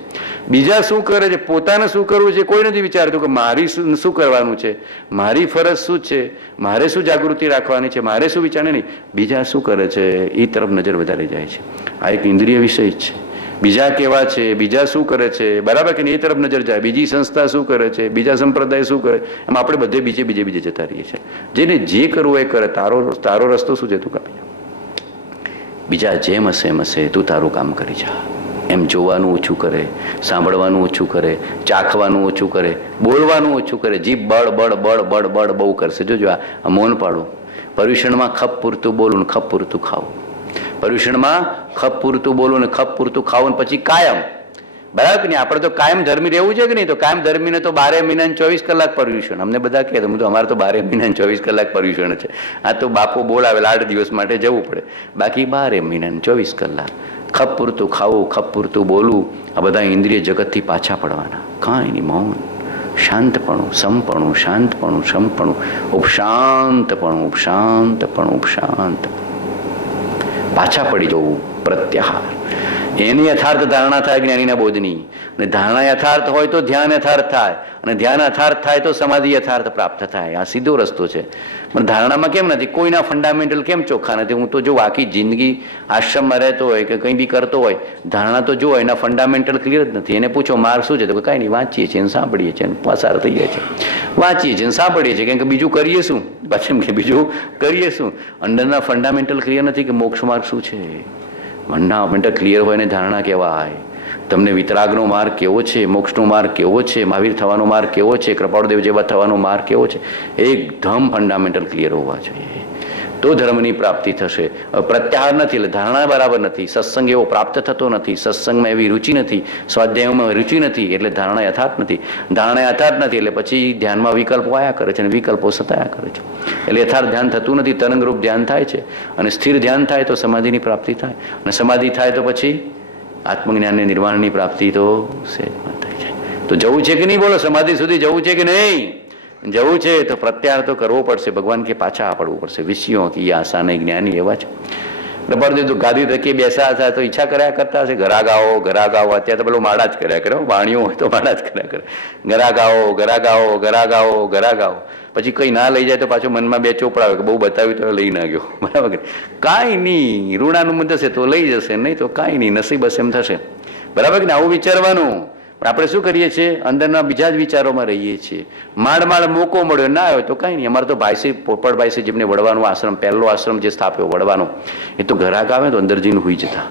બીજા શું કરે છે, પોતાને શું કરવું છે કોઈ નથી વિચારતું કે મારી શું કરવાનું છે, મારી ફરજ શું છે, મારે શું જાગૃતિ રાખવાની છે, મારે શું વિચારને નહીં. બીજા શું કરે છે એ તરફ નજર વધારે જાય છે. આ એક ઇન્દ્રિય વિષય જ છે. બીજા કેવા છે, બીજા શું કરે છે, બરાબર કે નહીં, એ તરફ નજર જાય. બીજી સંસ્થા શું કરે છે, બીજા સંપ્રદાય શું કરે, એમ આપણે બધે બીજે જતા રહીએ છીએ. જેને જે કરવું એ કરે. તારો રસ્તો શું છે? તું કાપી જા. બીજા જેમ હશે એમ હશે, તું તારું કામ કરી જા. એમ જોવાનું ઓછું કરે, સાંભળવાનું ઓછું કરે, ચાખવાનું ઓછું કરે, બોલવાનું ઓછું કરે. જીભ બળ બળ બળ બળ બળ બહુ કરશે. જોજો આ મૌન પાડો. પર્યુષણમાં ખપ પૂરતું બોલું ને ખપ પૂરતું ખાવું. પર્યુષણમાં ખપ પૂરતું બોલું ને ખપ પૂરતું ખાવું, પછી કાયમ, બરાબર કે નહીં? આપણે તો કાયમ ધર્મી રહેવું છે કે નહીં? તો કાયમ ધર્મીને તો 12 મહિના 24 કલાક પર્યુષણ. અમને બધા કહે તો અમારે તો 12 મહિના 24 કલાક પર્યુષણ છે. આ તો બાપો બોલાવે 8 દિવસ માટે જવું પડે, બાકી 12 મહિના 24 કલાક ખપ પૂરતું ખાવું, ખપ પૂરતું બોલવું. આ બધા ઇન્દ્રિય જગતથી પાછા પડવાના. કાંઈ નહીં, મૌન, શાંતપણું, સમપણું, શાંતપણું, સમપણું, ઉપશાંતપણું, ઉપશાંતપણું, ઉપશાંત. પાછા પડી જવું, પ્રત્યાહાર. એની યથાર્થ ધારણા થાય જ્ઞાનીના બોધની. અને ધારણા યથાર્થ હોય તો ધ્યાન યથાર્થ થાય, અને ધ્યાન યથાર્થ થાય તો સમાધિ યથાર્થ પ્રાપ્ત થાય. આ સીધો રસ્તો છે. પણ ધારણામાં કેમ નથી? કોઈના ફંડામેન્ટલ કેમ ચોખ્ખા નથી? હું તો જો આખી જિંદગી આશ્રમમાં રહેતો હોય કે કંઈ બી કરતો હોય, ધારણા તો જો એના ફંડામેન્ટલ ક્લિયર જ નથી. એને પૂછો માર્ગ શું છે, તો કાંઈ નહીં, વાંચીએ છીએ ને સાંભળીએ છીએ, પસાર થઈ જાય છે. વાંચીએ છીએ ને સાંભળીએ છીએ, કેમ કે બીજું કરીએ શું? પાછું કે બીજું કરીએ શું? અંદરના ફંડામેન્ટલ ક્લિયર નથી કે મોક્ષ માર્ગ શું છે. ફંડામેન્ટલ ક્લિયર હોય ને ધારણા કહેવાય. તમને વિતરાગનો માર્ગ કેવો છે, મોક્ષનો માર્ગ કેવો છે, મહાવીર થવાનો માર્ગ કેવો છે, કૃપાળુદેવ જેવા થવાનો માર્ગ કેવો છે, એકદમ ફંડામેન્ટલ ક્લિયર હોવા જોઈએ. તો ધર્મની પ્રાપ્તિ થશે. પ્રત્યાહાર નથી એટલે ધારણા બરાબર નથી, સત્સંગ એવો પ્રાપ્ત થતો નથી, સત્સંગમાં એવી રુચિ નથી, સ્વાધ્યાયમાં રુચિ નથી, એટલે ધારણા યથાર્થ નથી. ધારણા યથાર્થ નથી એટલે પછી ધ્યાનમાં વિકલ્પો આવ્યા કરે છે અને વિકલ્પો સતાયા કરે છે. એટલે યથાર્થ ધ્યાન થતું નથી, તરંગરૂપ ધ્યાન થાય છે. અને સ્થિર ધ્યાન થાય તો સમાધિની પ્રાપ્તિ થાય, અને સમાધિ થાય તો પછી આત્મજ્ઞાનની નિર્વાણની પ્રાપ્તિ તો સહેજમાં થઈ જાય. તો જવું છે કે નહીં? બોલો, સમાધિ સુધી જવું છે કે નહીં? જવું છે તો પ્રત્યાહાર તો કરવો પડશે. ભગવાન કે પાછા પડવું પડશે. વિષયો કે આશા નહીં, જ્ઞાની એવા છે. બરાબર. તો ગાદી તકી બેસા હતા તો ઈચ્છા કર્યા કરતા હશે, ઘરાગાઓ ઘરાગાઓ. અત્યારે તો પેલું માળા જ કર્યા કરે, વાણીઓ હોય તો માળા જ કર્યા કરે. ઘરાગાઓ ઘરાગાઓ ઘરાગાઓ ઘરાગાઓ. પછી કઈ ના લઈ જાય તો પાછું મનમાં બે ચોપડાવે કે બહુ બતાવ્યું તો લઈ ના ગયો, બરાબર. કાંઈ નહીં, ઋણાનુબંધ હશે તો લઈ જશે, નહીં તો કાંઈ નહીં, નસીબ હશે એમ થશે, બરાબર કે આવું વિચારવાનું. પણ આપણે શું કરીએ છીએ? અંદરના બીજા જ વિચારોમાં રહીએ છીએ. માંડ મોકો મળ્યો, ના આવ્યો તો કાંઈ નહીં. અમારે તો ભાઈસી પોપટભાઈસી જેમને વડવાનો આશ્રમ, પહેલો આશ્રમ જે સ્થાપ્યો વડવાનો, એ તો ઘરાક આવે તો અંદર જઈને હોઈ જતા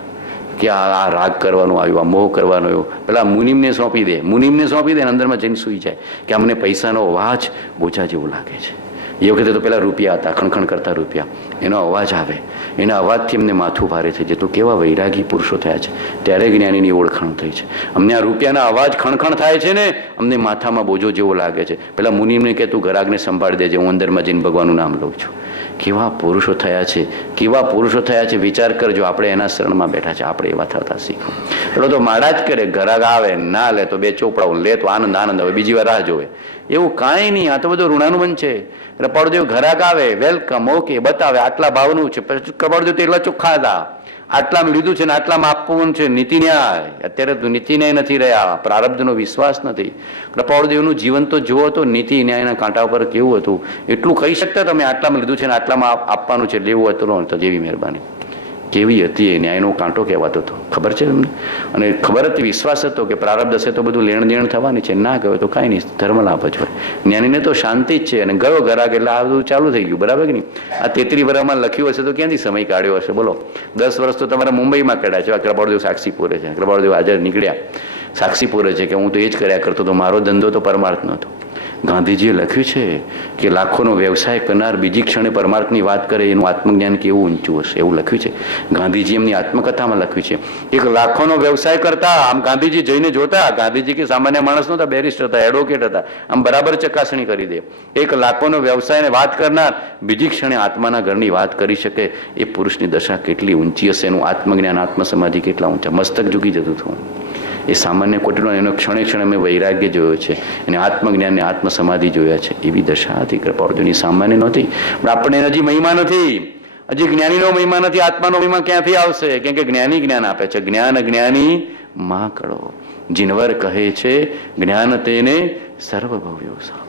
કે આ રાગ કરવાનું આવ્યું, આ મોહ કરવાનો આવ્યો, પેલા મુનિમને સોંપી દે, મુનિમને સોંપી દે, અંદરમાં જઈને સુઈ જાય કે અમને પૈસાનો અવાજ બોજા જેવું લાગે છે. એ વખતે તો પેલા રૂપિયા હતા, ખણખણ કરતા રૂપિયા, એનો અવાજ આવે, એના અવાજથી અમને માથું ભારે થઈ જતું. કેવા વૈરાગી પુરુષો થયા છે, ત્યારે જ્ઞાનીની ઓળખાણ થઈ છે. અમને આ રૂપિયાના અવાજ ખણખણ થાય છે ને, અમને માથામાં બોજો જેવો લાગે છે. પેલા મુનિમને કે તું ઘરાકને સંભાળી દેજે, હું અંદરમાં જઈને ભગવાનનું નામ લઉં છું. કેવા પુરુષો થયા છે, કેવા પુરુષો થયા છે. વિચાર કરજો, આપણે એના શરણમાં બેઠા છે, આપણે એવા થતા શીખો. પેલો તો માળા જ કરે, ઘરાક આવે ના લે તો બે ચોપડાઓ લે તો આનંદ આનંદ આવે, બીજી વાર રાહ જોવે. એવું કાંઈ નહીં, આ તો બધું ઋણાનુબંધ છે. એટલે કૃપાળુદેવ ઘરાક આવે, વેલકમ, ઓકે, બતાવે આટલા ભાવનું છે. પછી કૃપાળુદેવ તો એટલા ચોખ્ખા હતા, આટલામાં લીધું છે ને આટલામાં આપવું છે. નીતિ ન્યાય, અત્યારે તો નીતિ ન્યાય નથી રહ્યા, પ્રારબ્ધનો વિશ્વાસ નથી. કૃપાળુદેવનું જીવન તો જુઓ તો નીતિ ન્યાયના કાંટા ઉપર કેવું હતું. એટલું કહી શકતા તમે આટલામાં લીધું છે ને આટલામાં આપવાનું છે, લેવું હતું તો જેવી મહેરબાની કેવી હતી. એ ન્યાયનો કાંટો કહેવાતો હતો, ખબર છે તમને? અને ખબર હતી, વિશ્વાસ હતો કે પ્રારબ્ધ હશે તો બધું લેણ દેણ થવાની છે, ના ગયો તો કાંઈ નહીં, ધર્મ લાભ જ હોય. જ્ઞાનીને તો શાંતિ જ છે. અને ગયો ઘરાક એટલે આ બધું ચાલુ થઈ ગયું, બરાબર કે નહીં? આ 33 વર્ષમાં લખ્યું હશે તો ક્યાંથી સમય કાઢ્યો હશે બોલો? 10 વર્ષ તો તમારા મુંબઈમાં કાઢ્યા છે. કૃપાળુદેવ સાક્ષી પૂરે છે, કૃપાળુદેવ હાજર નીકળ્યા, સાક્ષી પૂરે છે કે હું તો એ જ કર્યા કરતો હતો, મારો ધંધો તો પરમાર્થ નહોતો. ગાંધીજીએ લખ્યું છે કે લાખોનો વ્યવસાય કરનાર બીજી ક્ષણે પરમાર્થની વાત કરે એનું આત્મજ્ઞાન કેવું ઊંચું હશે, એવું લખ્યું છે. ગાંધીજી એમની આત્મકથામાં લખ્યું છે. એક લાખોનો વ્યવસાય કરતા આમ ગાંધીજી જઈને જોતા, ગાંધીજી કે સામાન્ય માણસ નહોતા, બેરિસ્ટર હતા, એડવોકેટ હતા, આમ બરાબર ચકાસણી કરી દે. એક લાખોનો વ્યવસાયને વાત કરનાર બીજી ક્ષણે આત્માના ઘરની વાત કરી શકે, એ પુરુષની દશા કેટલી ઊંચી હશે, એનું આત્મજ્ઞાન આત્મસમાધિ કેટલા ઊંચા. મસ્તક ઝૂકી જતું હતું. એ સામાન્ય કોટીનો એનો ક્ષણે ક્ષણે અમે વૈરાગ્ય જોયો છે, એને આત્મજ્ઞાનને આત્મસમાધિ જોયા છે. એવી દશા હતી કૃપાળુજીની, સામાન્ય નહોતી. પણ આપણને હજી મહિમા નથી, હજી જ્ઞાનીનો મહિમા નથી. આત્માનો મહિમા ક્યાંથી આવશે? કેમ કે જ્ઞાની જ્ઞાન આપે છે. જ્ઞાન જ્ઞાની માં કળો. જીનવર કહે છે જ્ઞાન તેને સર્વભવ્યો સાંભળો.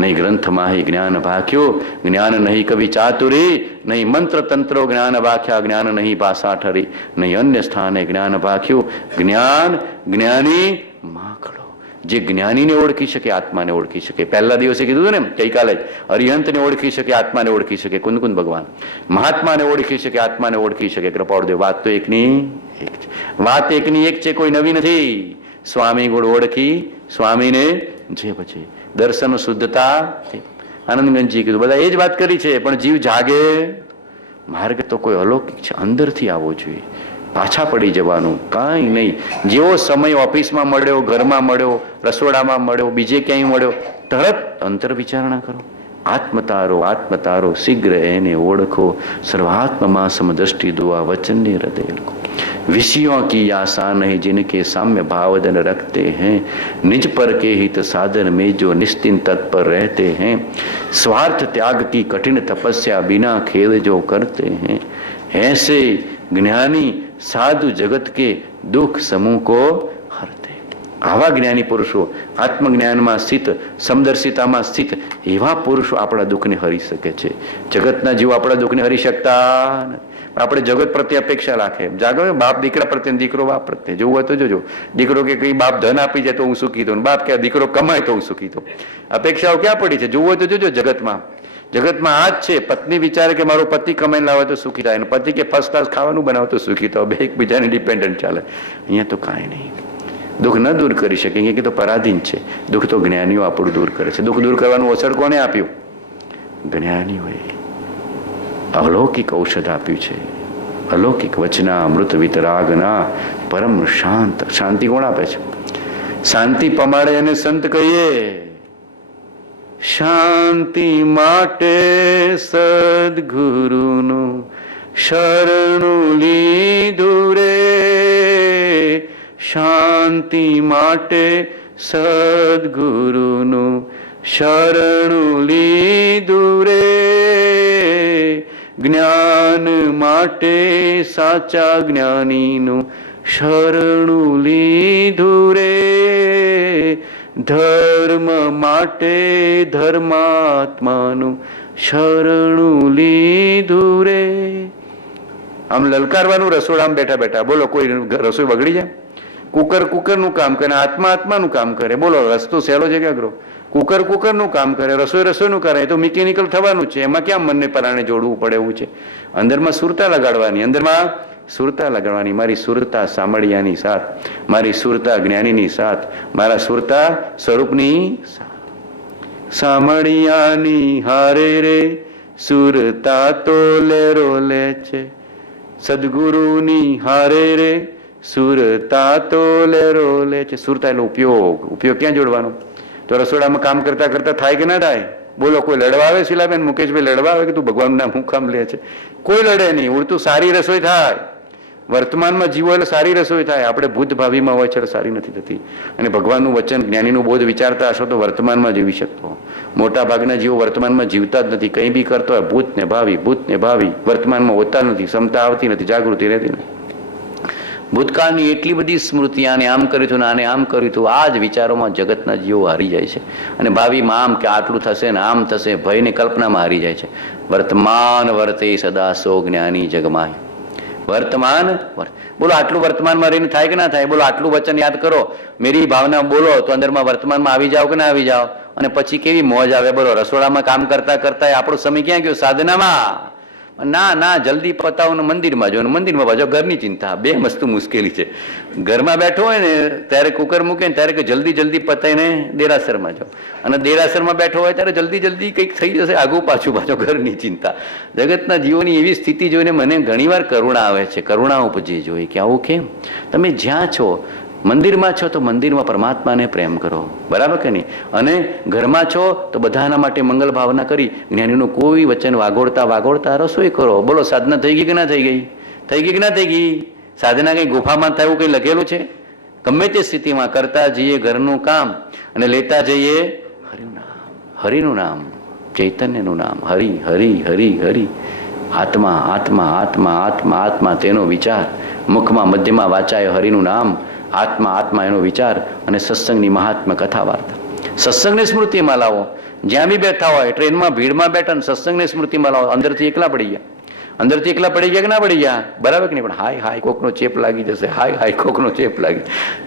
નહીં ગ્રંથમાં જ્ઞાન ભાખ્યો, જ્ઞાન નહીં કવિ ચાતુરી, નહીં મંત્ર તંત્રો જ્ઞાન ભાખ્યા, જ્ઞાન નહીં ભાષા ઠરી, નહીં અન્ય સ્થાને જ્ઞાન ભાખ્યું. જ્ઞાન જ્ઞાની માં કળો. જે જ્ઞાનીને ઓળખી શકે, આત્માને ઓળખી શકે. પહેલા દિવસે કીધું ને ગઈકાલે જ, અરિહંતને ઓળખી શકે, આત્માને ઓળખી શકે. કુંદકુંદ ભગવાન મહાત્માને ઓળખી શકે, આત્માને ઓળખી શકે. કૃપાળુદેવ વાત તો એકની એક છે. વાત એકની એક છે, કોઈ નવી નથી. સ્વામી ગુણ ઓળખી સ્વામીને જે પછી દર્શન શુદ્ધતા. આનંદગંજજી કીધું, બધા એ જ વાત કરી છે. પણ જીવ જાગે, માર્ગ તો કોઈ અલૌકિક છે, અંદરથી આવવો જોઈએ. પાછા પડી જવાનું કાંઈ નહીં. જેવો સમય ઓફિસમાં મળ્યો, ઘરમાં મળ્યો, રસોડામાં મળ્યો, બીજે ક્યાંય મળ્યો, તરત અંતર વિચારણા કરો. આત્મતારો આત્મતારો શીઘ્ર એને ઓળખો. સર્વાત્મમાં સમદ્રષ્ટિ દુઆ વચનને હૃદય લખો. विषयों की आशा नहीं जिनके साम्य भावदन रखते हैं, निज पर के हित साधन में जो निश्चिंत तत्पर रहते हैं, स्वार्थ त्याग की कठिन तपस्या बिना खेद जो करते हैं, ऐसे ज्ञानी साधु जगत के दुख समूह को हरते. આવા જ્ઞાની પુરુષો, આત્મજ્ઞાનમાં સ્થિત, સમદર્શિતામાં સ્થિત એવા પુરુષો આપણા દુઃખને હરી શકે છે. જગતના જીવો આપણા દુઃખને હરી શકતા નથી. આપણે જગત પ્રત્યે અપેક્ષા રાખે. જાગો, બાપ દીકરા પ્રત્યે, દીકરો બાપ પ્રત્યે. જોવું હોય તો જોજો. દીકરો કે કઈ બાપ ધન આપી જાય તો હું સુખી થઉં, બાપ કે દીકરો કમાય તો હું સુખી થઉં. અપેક્ષાઓ ક્યાં પડી છે? જોવું હોય તો જોજો. જગતમાં આ જ છે. પત્ની વિચારે કે મારો પતિ કમાઈને લાવે તો સુખી થાય, અને પતિ કે ફર્સ્ટ ક્લાસ ખાવાનું બનાવે તો સુખી થાવ. બે એકબીજાને ડિપેન્ડન્ટ ચાલે. અહીંયા તો કાંઈ નહીં. દુઃખ ન દૂર કરી શકે કે તો પરાધીન છે. દુઃખ તો જ્ઞાનીઓ આપણું દૂર કરે છે. દુઃખ દૂર કરવાનું અવસર કોને આપ્યું? જ્ઞાનીઓએ અલૌકિક ઔષધ આપ્યું છે. અલૌકિક વચના અમૃત વિતરાગના પરમ શાંત. શાંતિ કોણ આપે છે? શાંતિ પમાડે અને સંત કહીએ. શાંતિ માટે સદગુરુનું શરણું લીધું રે, શાંતિ માટે સદગુરુનું શરણું લીધું રે, જ્ઞાન માટે સાચા જ્ઞાનીનું શરણું લીધું રે, ધર્મ માટે ધર્માત્માનું શરણું લીધું રે. આમ લલકારવાનું રસોડામાં બેઠા બેઠા. બોલો, કોઈ રસોઈ બગડી જાય? કુકરનું કામ કરે, આત્માનું કામ કરે. બોલો, રસ્તો સહેલો છે કે અઘરો? કુકરનું કામ કરે, રસોઈનું કરે. તો મિકેનિકલ થવાનું છે. એમાં ક્યાં મનને પરાણે જોડવું પડે એવું છે? અંદરમાં સુરતા લગાડવાની. મારી સુરતા સામળિયાની સાથ, મારી સુરતા જ્ઞાનીની સાથ, મારા સુરતા સ્વરૂપની સાથ. સામળિયાની હારે રે સુરતા તો લેરો લે છે, સદગુરુની હારે રે સુરતા તો લેરો લે છે. સુરતા એટલે ઉપયોગ ક્યાં જોડવાનો? તો રસોડામાં કામ કરતા કરતા થાય કે ના થાય? બોલો, કોઈ લડવા આવે? શીલાબેન, મુકેશભાઈ લડવા આવે કે તું ભગવાન ના મુકામ લે છે? કોઈ લડે નહીં. ઉડતું સારી રસોઈ થાય. વર્તમાનમાં જીવો એટલે સારી રસોઈ થાય. આપણે ભૂત ભાવિમાં હોય છે સારી નથી થતી. અને ભગવાનનું વચન, જ્ઞાનીનું બોધ વિચારતા હશો તો વર્તમાનમાં જીવી શકતો. મોટા ભાગના જીવો વર્તમાનમાં જીવતા જ નથી. કંઈ બી કરતો હોય ભૂત ને ભાવિ, વર્તમાનમાં હોતા નથી. ક્ષમતા આવતી નથી, જાગૃતિ રહેતી નથી. ભૂતકાળની એટલી બધી સ્મૃતિ, આને આમ કર્યું હતું, આને આમ કર્યું હતું, આ જ વિચારોમાં જગતના જીવો હારી જાય છે. અને ભાવિમાં આમ કે આટલું થશે ને આમ થશે, ભયની કલ્પનામાં હારી જાય છે. વર્તમાન વર્તે સદા સો જ્ઞાની જગમાય. વર્તમાન બોલો, આટલું વર્તમાનમાં રહીને થાય કે ના થાય? બોલો, આટલું વચન યાદ કરો, મેરી ભાવના બોલો તો અંદરમાં વર્તમાનમાં આવી જાઓ કે ના આવી જાઓ? અને પછી કેવી મોજ આવે. બોલો, રસોડામાં કામ કરતા કરતા આપણો સમય ક્યાં ગયો? સાધનામાં. ના, જલ્દી પતાવો ને મંદિરમાં જાઓ, મંદિરમાં બાજુ ઘરની ચિંતા. બે મસ્ત મુશ્કેલી છે. ઘરમાં બેઠો હોય ને ત્યારે કુકર મૂકે ને ત્યારે કે જલ્દી પતાવીને દેરાસરમાં જાઓ, અને દેરાસરમાં બેઠો હોય ત્યારે જલ્દી કંઈક થઈ જશે, આગું પાછું ઘરની ચિંતા. જગતના જીવોની એવી સ્થિતિ જોઈને મને ઘણીવાર કરુણા આવે છે. કરુણા ઉપજી જોઈ કે આવું કેમ? તમે જ્યાં છો, મંદિરમાં છો તો મંદિરમાં પરમાત્માને પ્રેમ કરો, બરાબર કે નહીં? અને ઘરમાં છો તો બધાના માટે મંગલ ભાવના કરી જ્ઞાનીનું કોઈ વચન વાગોળતા રસોઈ કરો. બોલો, સાધના થઈ ગઈ કે ના થઈ ગઈ? થઈ ગઈ કે ના થઈ ગઈ? સાધના કઈ ગુફામાં થાય એવું કઈ લખેલું છે? ગમે તે સ્થિતિમાં કરતા જઈએ ઘરનું કામ અને લેતા જઈએ હરિનું નામ, હરિનું નામ, ચૈતન્યનું નામ, હરિ હરિ હરિ હરિ, આત્મા આત્મા આત્મા આત્મા આત્મા તેનો વિચાર, મુખમાં મધ્યમાં વાચાય હરિનું નામ, આત્મા આત્મા એનો વિચાર, અને સત્સંગની મહાત્મા કથા વાર્તા. સત્સંગને સ્મૃતિમાં લાવો. જ્યાં બી બેઠા હોય, ટ્રેનમાં ભીડમાં બેઠા ને સત્સંગને સ્મૃતિમાં લાવો. અંદરથી એકલા પડી ગયા, અંદરથી એકલા પડી ગયા કે ના પડી ગયા? બરાબર કે નહીં? પણ હાય હાય કોકનો ચેપ લાગી જશે, હાય હાય કોકનો ચેપ લાગી.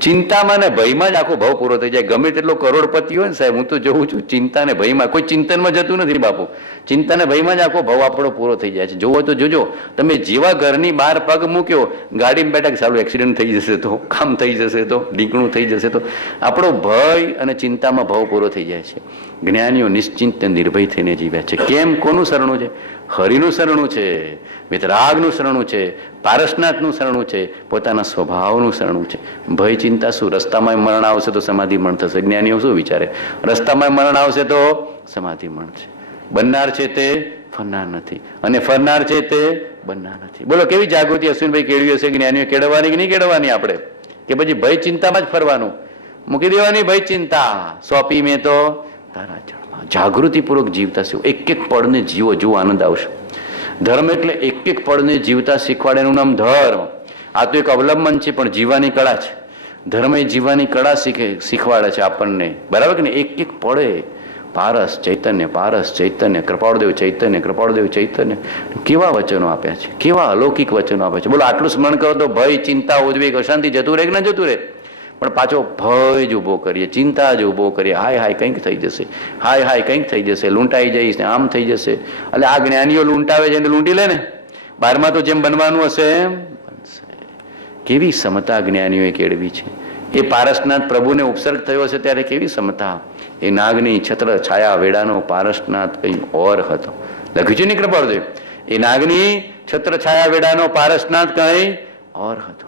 ચિંતામાં ને ભયમાં જ આખો ભાવ પૂરો થઈ જાય. ગમે તેટલો કરોડપતિ હોય ને સાહેબ, હું તો જોઉં છું, ચિંતા ને ભયમાં કોઈ ચિંતનમાં જતું નથી બાપુ. ચિંતા ને ભયમાં જ આખો ભાવ આપણો પૂરો થઈ જાય છે. જોવો તો જોજો, તમે જેવા ઘરની બહાર પગ મૂક્યો, ગાડીમાં બેઠા સારું એક્સિડન્ટ થઈ જશે તો, કામ થઈ જશે તો, ઢીકણું થઈ જશે તો, આપણો ભય અને ચિંતામાં ભાવ પૂરો થઈ જાય છે. જ્ઞાનીઓ નિશ્ચિંત નિર્ભય થઈને જીવ્યા છે. કેમ? કોનું શરણું છે? હરિનું શરણું છે, વિતરાગનું શરણું છે, પારસનાથનું શરણું છે, પોતાના સ્વભાવનું શરણું છે. ભય ચિંતા શું? રસ્તામાં મરણ આવશે તો સમાધિ મરણ થશે. જ્ઞાનીઓ શું વિચારે? રસ્તામાં મરણ આવશે તો સમાધિ મરણ છે. બનનાર છે તે ફરનાર નથી, અને ફરનાર છે તે બનનાર નથી. બોલો કેવી જાગૃતિ અશ્વિનભાઈ કેળવી હશે જ્ઞાનીઓ? કેળવવાની કે નહીં કેળવવાની આપણે? કે પછી ભય ચિંતામાં જ ફરવાનું? મૂકી દેવાની ભય ચિંતા, સોંપી મેં તો તારા ચરણમાં. જાગૃતિપૂર્વક જીવતા શીખો. એક એક પળને જીવો, જુઓ આનંદ આવશે. ધર્મ એટલે એક એક પળને જીવતા શીખવાડે, એનું નામ ધર્મ. આ તો એક અવલંબન છે, પણ જીવવાની કળા છે. ધર્મ એ જીવવાની કળા શીખવાડે છે આપણને, બરાબર કે નહીં? એક એક પળે પારસ ચૈતન્ય, પારસ ચૈતન્ય, કૃપાળદેવ ચૈતન્ય, કૃપાળદેવ ચૈતન્ય. કેવા વચનો આપ્યા છે, કેવા અલૌકિક વચનો આપ્યા છે. બોલો આટલું સ્મરણ કરો તો ભય ચિંતા ઉદ્વેગ અશાંતિ જતું રહે કે ના જતું રહે? પણ પાછો ભય જ ઉભો કરીએ, ચિંતા જ ઉભો કરીએ, હાય હાય કંઈક થઈ જશે, હાય હાય કંઈક થઈ જશે, લૂંટાઈ જઈશ ને આમ થઈ જશે. એટલે આ જ્ઞાનીઓ લૂંટાવે છે એને લૂંટી લે ને. 12માં તો જેમ બનવાનું હશે એમ બનશે. કેવી સમતા જ્ઞાનીઓએ કેળવી છે. એ પારસનાથ પ્રભુને ઉપસર્ગ થયો હશે ત્યારે કેવી સમતા. એ નાગની છત્ર છાયા વેડાનો પારસનાથ કંઈ ઓર હતો. લખ્યું છે ને કૃપાળદેવ, એ નાગની છત્ર છાયા વેડાનો પારસનાથ કંઈ ઓર હતો.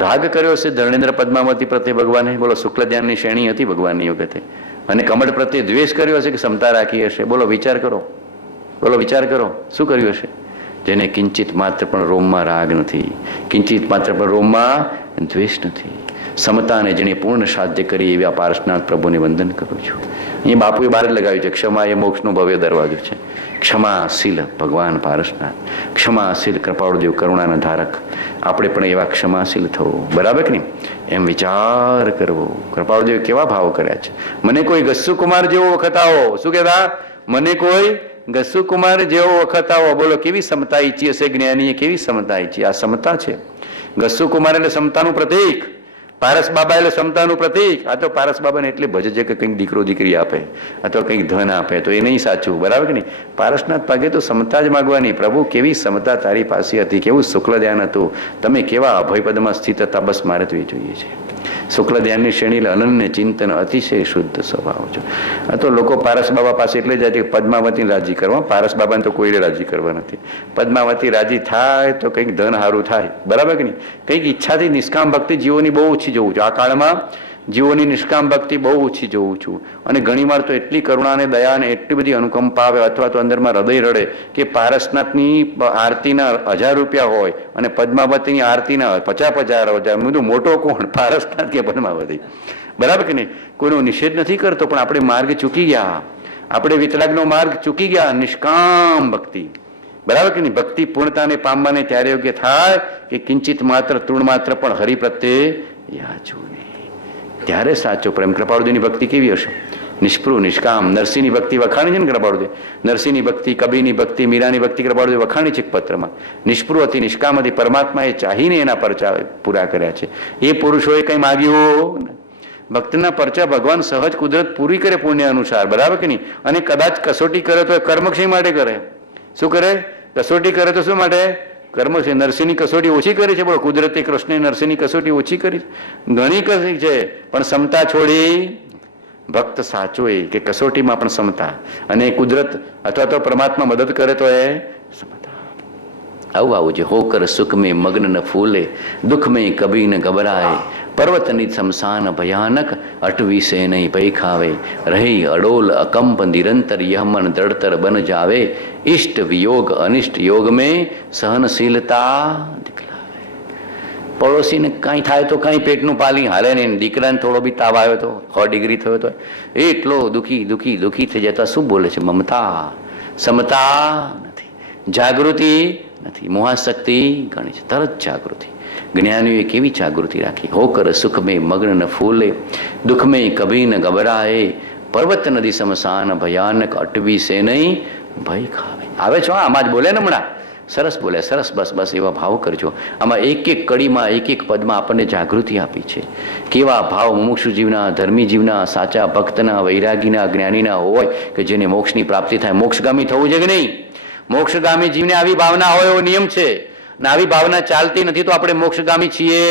રાગ કર્યો છે ધર્ણેન્દ્ર પદ્માવતી પ્રત્યે ભગવાને. બોલો શુક્લ ધ્યાનની શ્રેણી હતી ભગવાનની વખતે. અને કમળ પ્રત્યે દ્વેષ કર્યો હશે કે ક્ષમતા રાખી હશે? બોલો વિચાર કરો, બોલો વિચાર કરો, શું કર્યું હશે? જેને કિંચિત માત્ર પણ રોમમાં રાગ નથી, કિંચિત માત્ર પણ રોમમાં દ્વેષ નથી. સમતાને જેને પૂર્ણ સાધ્ય કરી એવા પારસનાથ પ્રભુને વંદન કરું છું. અહીંયા બાપુએ બહાર જ લગાવ્યું છે, ક્ષમા એ મોક્ષનો ભવ્ય દરવાજો છે. ક્ષમાશીલ ભગવાન પારસનાથ, ક્ષમાશીલ કૃપાળદેવ કરુણાના ધારક. આપણે પણ એવા ક્ષમાશીલ થવું, બરાબર કે નહીં? એમ વિચાર કરવો. કૃપાળદેવ કેવા ભાવ કર્યા છે. મને કોઈ ગસ્સુ કુમાર જેવો વખત આવો. શું કહેતા? મને કોઈ ગસ્સુ કુમાર જેવો વખત આવો. બોલો કેવી સમતા ઈચ્છી હશે જ્ઞાનીએ, કેવી સમતા ઈચ્છી. આ સમતા છે. ગસ્સુ કુમાર એટલે સમતાનું પ્રતીક, પારસ બાબા એટલે સમતાનું પ્રતીક. આ તો પારસ બાબાને એટલે ભજે છે કે કંઈક દીકરો દીકરી આપે અથવા કંઈક ધન આપે, તો એ નહીં સાચું, બરાબર કે નહીં? પારસનાથ પાગે તો સમતા જ માગવાની. પ્રભુ કેવી સમતા તારી પાસે હતી, કેવું શુક્લ ધ્યાન હતું, તમે કેવા અભયપદમાં સ્થિત હતા. બસ મારે તો એ જોઈએ છે. શુક્લ ધ્યાનની શ્રેણી અનન્ય ચિંતન, અતિશય શુદ્ધ સ્વભાવ છે. આ તો લોકો પારસ બાબા પાસે એટલે જાય છે પદ્માવતીને રાજી કરવા. પારસ બાબાને તો કોઈને રાજી કરવા નથી. પદ્માવતી રાજી થાય તો કંઈક ધન સારું થાય, બરાબર કે નહીં? કંઈક ઈચ્છાથી નિષ્કામ ભક્તિ જીવોની બહુ ઓછી જોઉં છું. આ કાળમાં જીવોની નિષ્કામ ભક્તિ બહુ ઓછી જોઉં છું. અને ઘણીવાર તો એટલી કરુણા અને દયા અને એટલી બધી અનુકંપા આવે, અથવા તો અંદરમાં હૃદય રડે કે પારસનાથની આરતીના 1000 રૂપિયા હોય અને પદ્માવતીની આરતીના 50,000 બધું મોટો કોણ, પારસનાથ કે પદ્માવતી? બરાબર કે નહીં? કોઈનો નિષેધ નથી કરતો, પણ આપણે માર્ગ ચૂકી ગયા. આપણે વિતરાગનો માર્ગ ચૂકી ગયા. નિષ્કામ ભક્તિ, બરાબર કે નહીં? ભક્તિ પૂર્ણતાને પામવાને ત્યારે યોગ્ય થાય કે કિંચિત માત્ર તૃણ માત્ર પણ હરિ પ્રત્યે યાચવું નહીં. ત્યારે સાચો પ્રેમ. કૃપાળુદેવની ભક્તિ કેવી હશે? નિષ્પૃહ નિષ્કામ. નરસિંહની ભક્તિ વખાણી છે ને કૃપાળુદેવ? નરસિંહની ભક્તિ, કબીરની ભક્તિ, મીરાની ભક્તિ કૃપાળુદેવ વખાણી છે પત્રમાં. નિષ્પૃહ હતી, નિષ્કામ હતી. પરમાત્માએ ચાહીને એના પરચા પૂરા કર્યા છે. એ પુરુષોએ કંઈ માગ્યું? ભક્તના પરચા ભગવાન સહજ કુદરત પૂરી કરે પુણ્ય અનુસાર, બરાબર કે નહીં? અને કદાચ કસોટી કરે તો કર્મક્ષય માટે કરે. શું કરે? કસોટી કરે તો શું માટે? કર્મ છે. નરસિંહની કસોટી ઓછી કરી છે. બોલો કુદરતે કૃષ્ણે નરસિંહની કસોટી ઓછી કરી છે? ઘણી કરી છે, પણ સમતા છોડી. ભક્ત સાચો એ કે કસોટીમાં પણ સમતા, અને કુદરત અથવા તો પરમાત્મા મદદ કરે તો એ સમતા. આવું છે. હોકર સુખ મેં મગ્ન ન ફૂલે, દુઃખ મેં કભી ન ગભરાય, પર્વતની શમશાન ભયાનક, અટવી સે નહીં ભય ખાવે, રહી અડોલ અકંપ નિરંતર યહ મન દળતર બન જાવે, ઇષ્ટ વિયોગ અનિષ્ટ યોગ में સહનશીલતા દિખલાવે. પડોશીને કાંઈ થાય તો કાંઈ પેટનું પાલી હાલે નહીં, દીકરાને થોડો બી તાવ આવ્યો તો 100 ડિગ્રી થયો તો એટલો દુઃખી થઈ જતા શું બોલે છે? મમતા, સમતા નથી, જાગૃતિ નથી, મોહાશક્તિ ગણી છે, તરત જાગૃતિ. જ્ઞાનીઓએ કેવી જાગૃતિ રાખી? હોકર સુખ में मग्न न फूले, दुख में कभी न घबराए, पर्वत नदी समसान भयानक अटवी से नहीं ભય ખાવે. આવે છો આમાં જ બોલે ને હમણાં, સરસ બોલે, સરસ, બસ બસ એવા ભાવ કરજો. આમાં એક એક કડીમાં એક એક પદમાં આપણને જાગૃતિ આપી છે. કેવા ભાવ મુમુક્ષુ જીવના, ધર્મી જીવના, સાચા ભક્તના, વૈરાગીના, જ્ઞાનીના હોય કે જેને મોક્ષની પ્રાપ્તિ થાય. મોક્ષગામી થવું છે કે નહીં? મોક્ષગામી જીવને આવી ભાવના હોય એવો નિયમ છે, ને આવી ભાવના ચાલતી નથી તો આપણે મોક્ષગામી છીએ?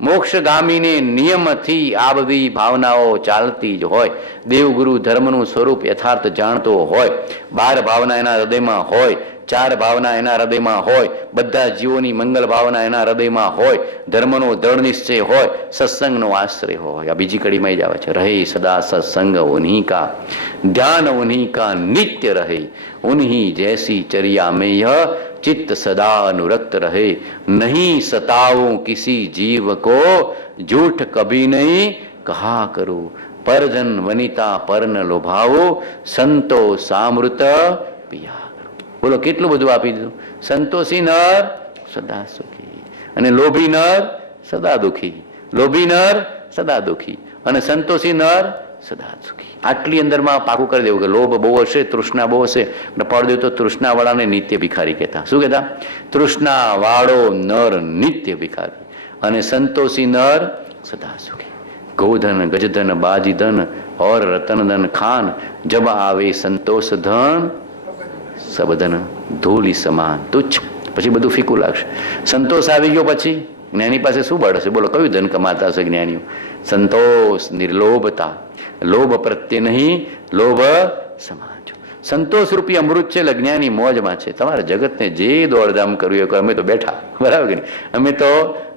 મોક્ષગામીને નિયમથી આવી ભાવનાઓ ચાલતી જ હોય. દેવગુરુ ધર્મનું સ્વરૂપ યથાર્થ જાણતો હોય, 12 ભાવના એના હૃદયમાં હોય, 4 ભાવના એના હૃદયમાં હોય, બધા જીવોની મંગલ ભાવના એના હૃદયમાં હોય, ધર્મનો દ્રઢ નિશ્ચય હોય, સત્સંગનો આશ્રય હોય. આ બીજી કડીમાં જ આવે છે. રહે સદા સત્સંગ ઉન્हीं का, ધ્યાન उन्हीं का नित्य रहे, उन्हीं जैसी चर्या में यह चित्त सदा अनुरक्त रहे, नहीं सताऊं किसी जीव को, झूठ कभी नहीं कहा करो, परजन वनिता पर न लोभाવો, સંતો સામૃત પિયા કરો. બોલો કેટલું બધું આપી દીધું. સંતોષી નર સદા સુખી, અને લોભી નર સદા દુખી, લોભી નર સદા દુખી, અને સંતોષી નર સદા સુખી. આટલી અંદરમાં પાકું કરી દેવું કે લોભ બહુ હશે, તૃષ્ણા બહુ હશે, અને પડ દે તો તૃષ્ણા વાળાને નિત્ય ભિખારી કહેતા. શું કહેતા? તૃષ્ણા વાળો નર નિત્ય ભિખારી, અને સંતોષી નર સદા સુખી. ગોધન ગજધન બાજી ધન और रतन धन खान, जब આવે સંતોષ ધન સબ ધન ધૂલી સમાન તુચ્છ. પછી બધું ફીકું લાગશે. સંતોષ આવી ગયો પછી જ્ઞાની પાસે શું બળ હશે? બોલો કયું ધન કમાતા હશે જ્ઞાનીઓ? સંતોષ, નિર્લોભતા, લોભ પ્રત્યે નહીં, લોભ સમાન. સંતોષ રૂપી અમૃત છે. જ્ઞાની મોજમાં છે. તમારે જગતને જે દોડધામ કરવી હોય, અમે તો બેઠા, બરાબર કે નહીં? અમે તો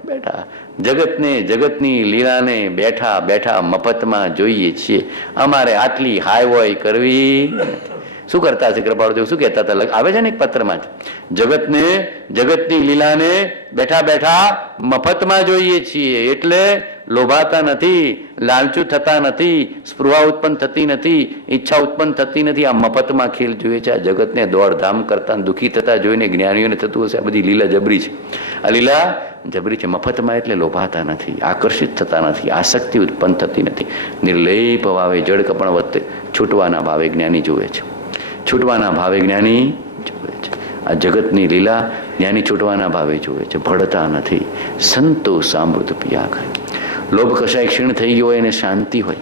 બેઠા જગતને, જગતની લીલાને બેઠા બેઠા મફતમાં જોઈએ છીએ. અમારે આટલી હાઈવોય કરવી. શું કરતા છે કૃપાળુદેવ? શું કહેતા હતા? આવે છે ને એક પત્રમાં જ, જગતને, જગતની લીલાને બેઠા બેઠા મફતમાં જોઈએ છીએ, એટલે લોભાતા નથી, લાલચુ થતા નથી, સ્પૃહા ઉત્પન્ન થતી નથી, ઈચ્છા ઉત્પન્ન થતી નથી. આ મફતમાં ખેલ જોઈએ છે. આ જગતને દોડધામ કરતા દુઃખી થતા જોઈને જ્ઞાનીઓને થતું હશે આ બધી લીલા જબરી છે. આ લીલા જબરી છે. મફતમાં એટલે લોભાતા નથી, આકર્ષિત થતા નથી, આસક્તિ ઉત્પન્ન થતી નથી. નિર્લેપ ભાવે, જળ કપણ વચ્ચે છૂટવાના ભાવે જ્ઞાની જોવે છે. છૂટવાના ભાવે જ્ઞાની જોવે છે. આ જગતની લીલા જ્ઞાની છૂટવાના ભાવે જોવે છે. ભળતા નથી. સંતોષ અમૃત પિયા કરે. લોભ કશાય ક્ષીણ થઈ ગયો હોય અને શાંતિ હોય.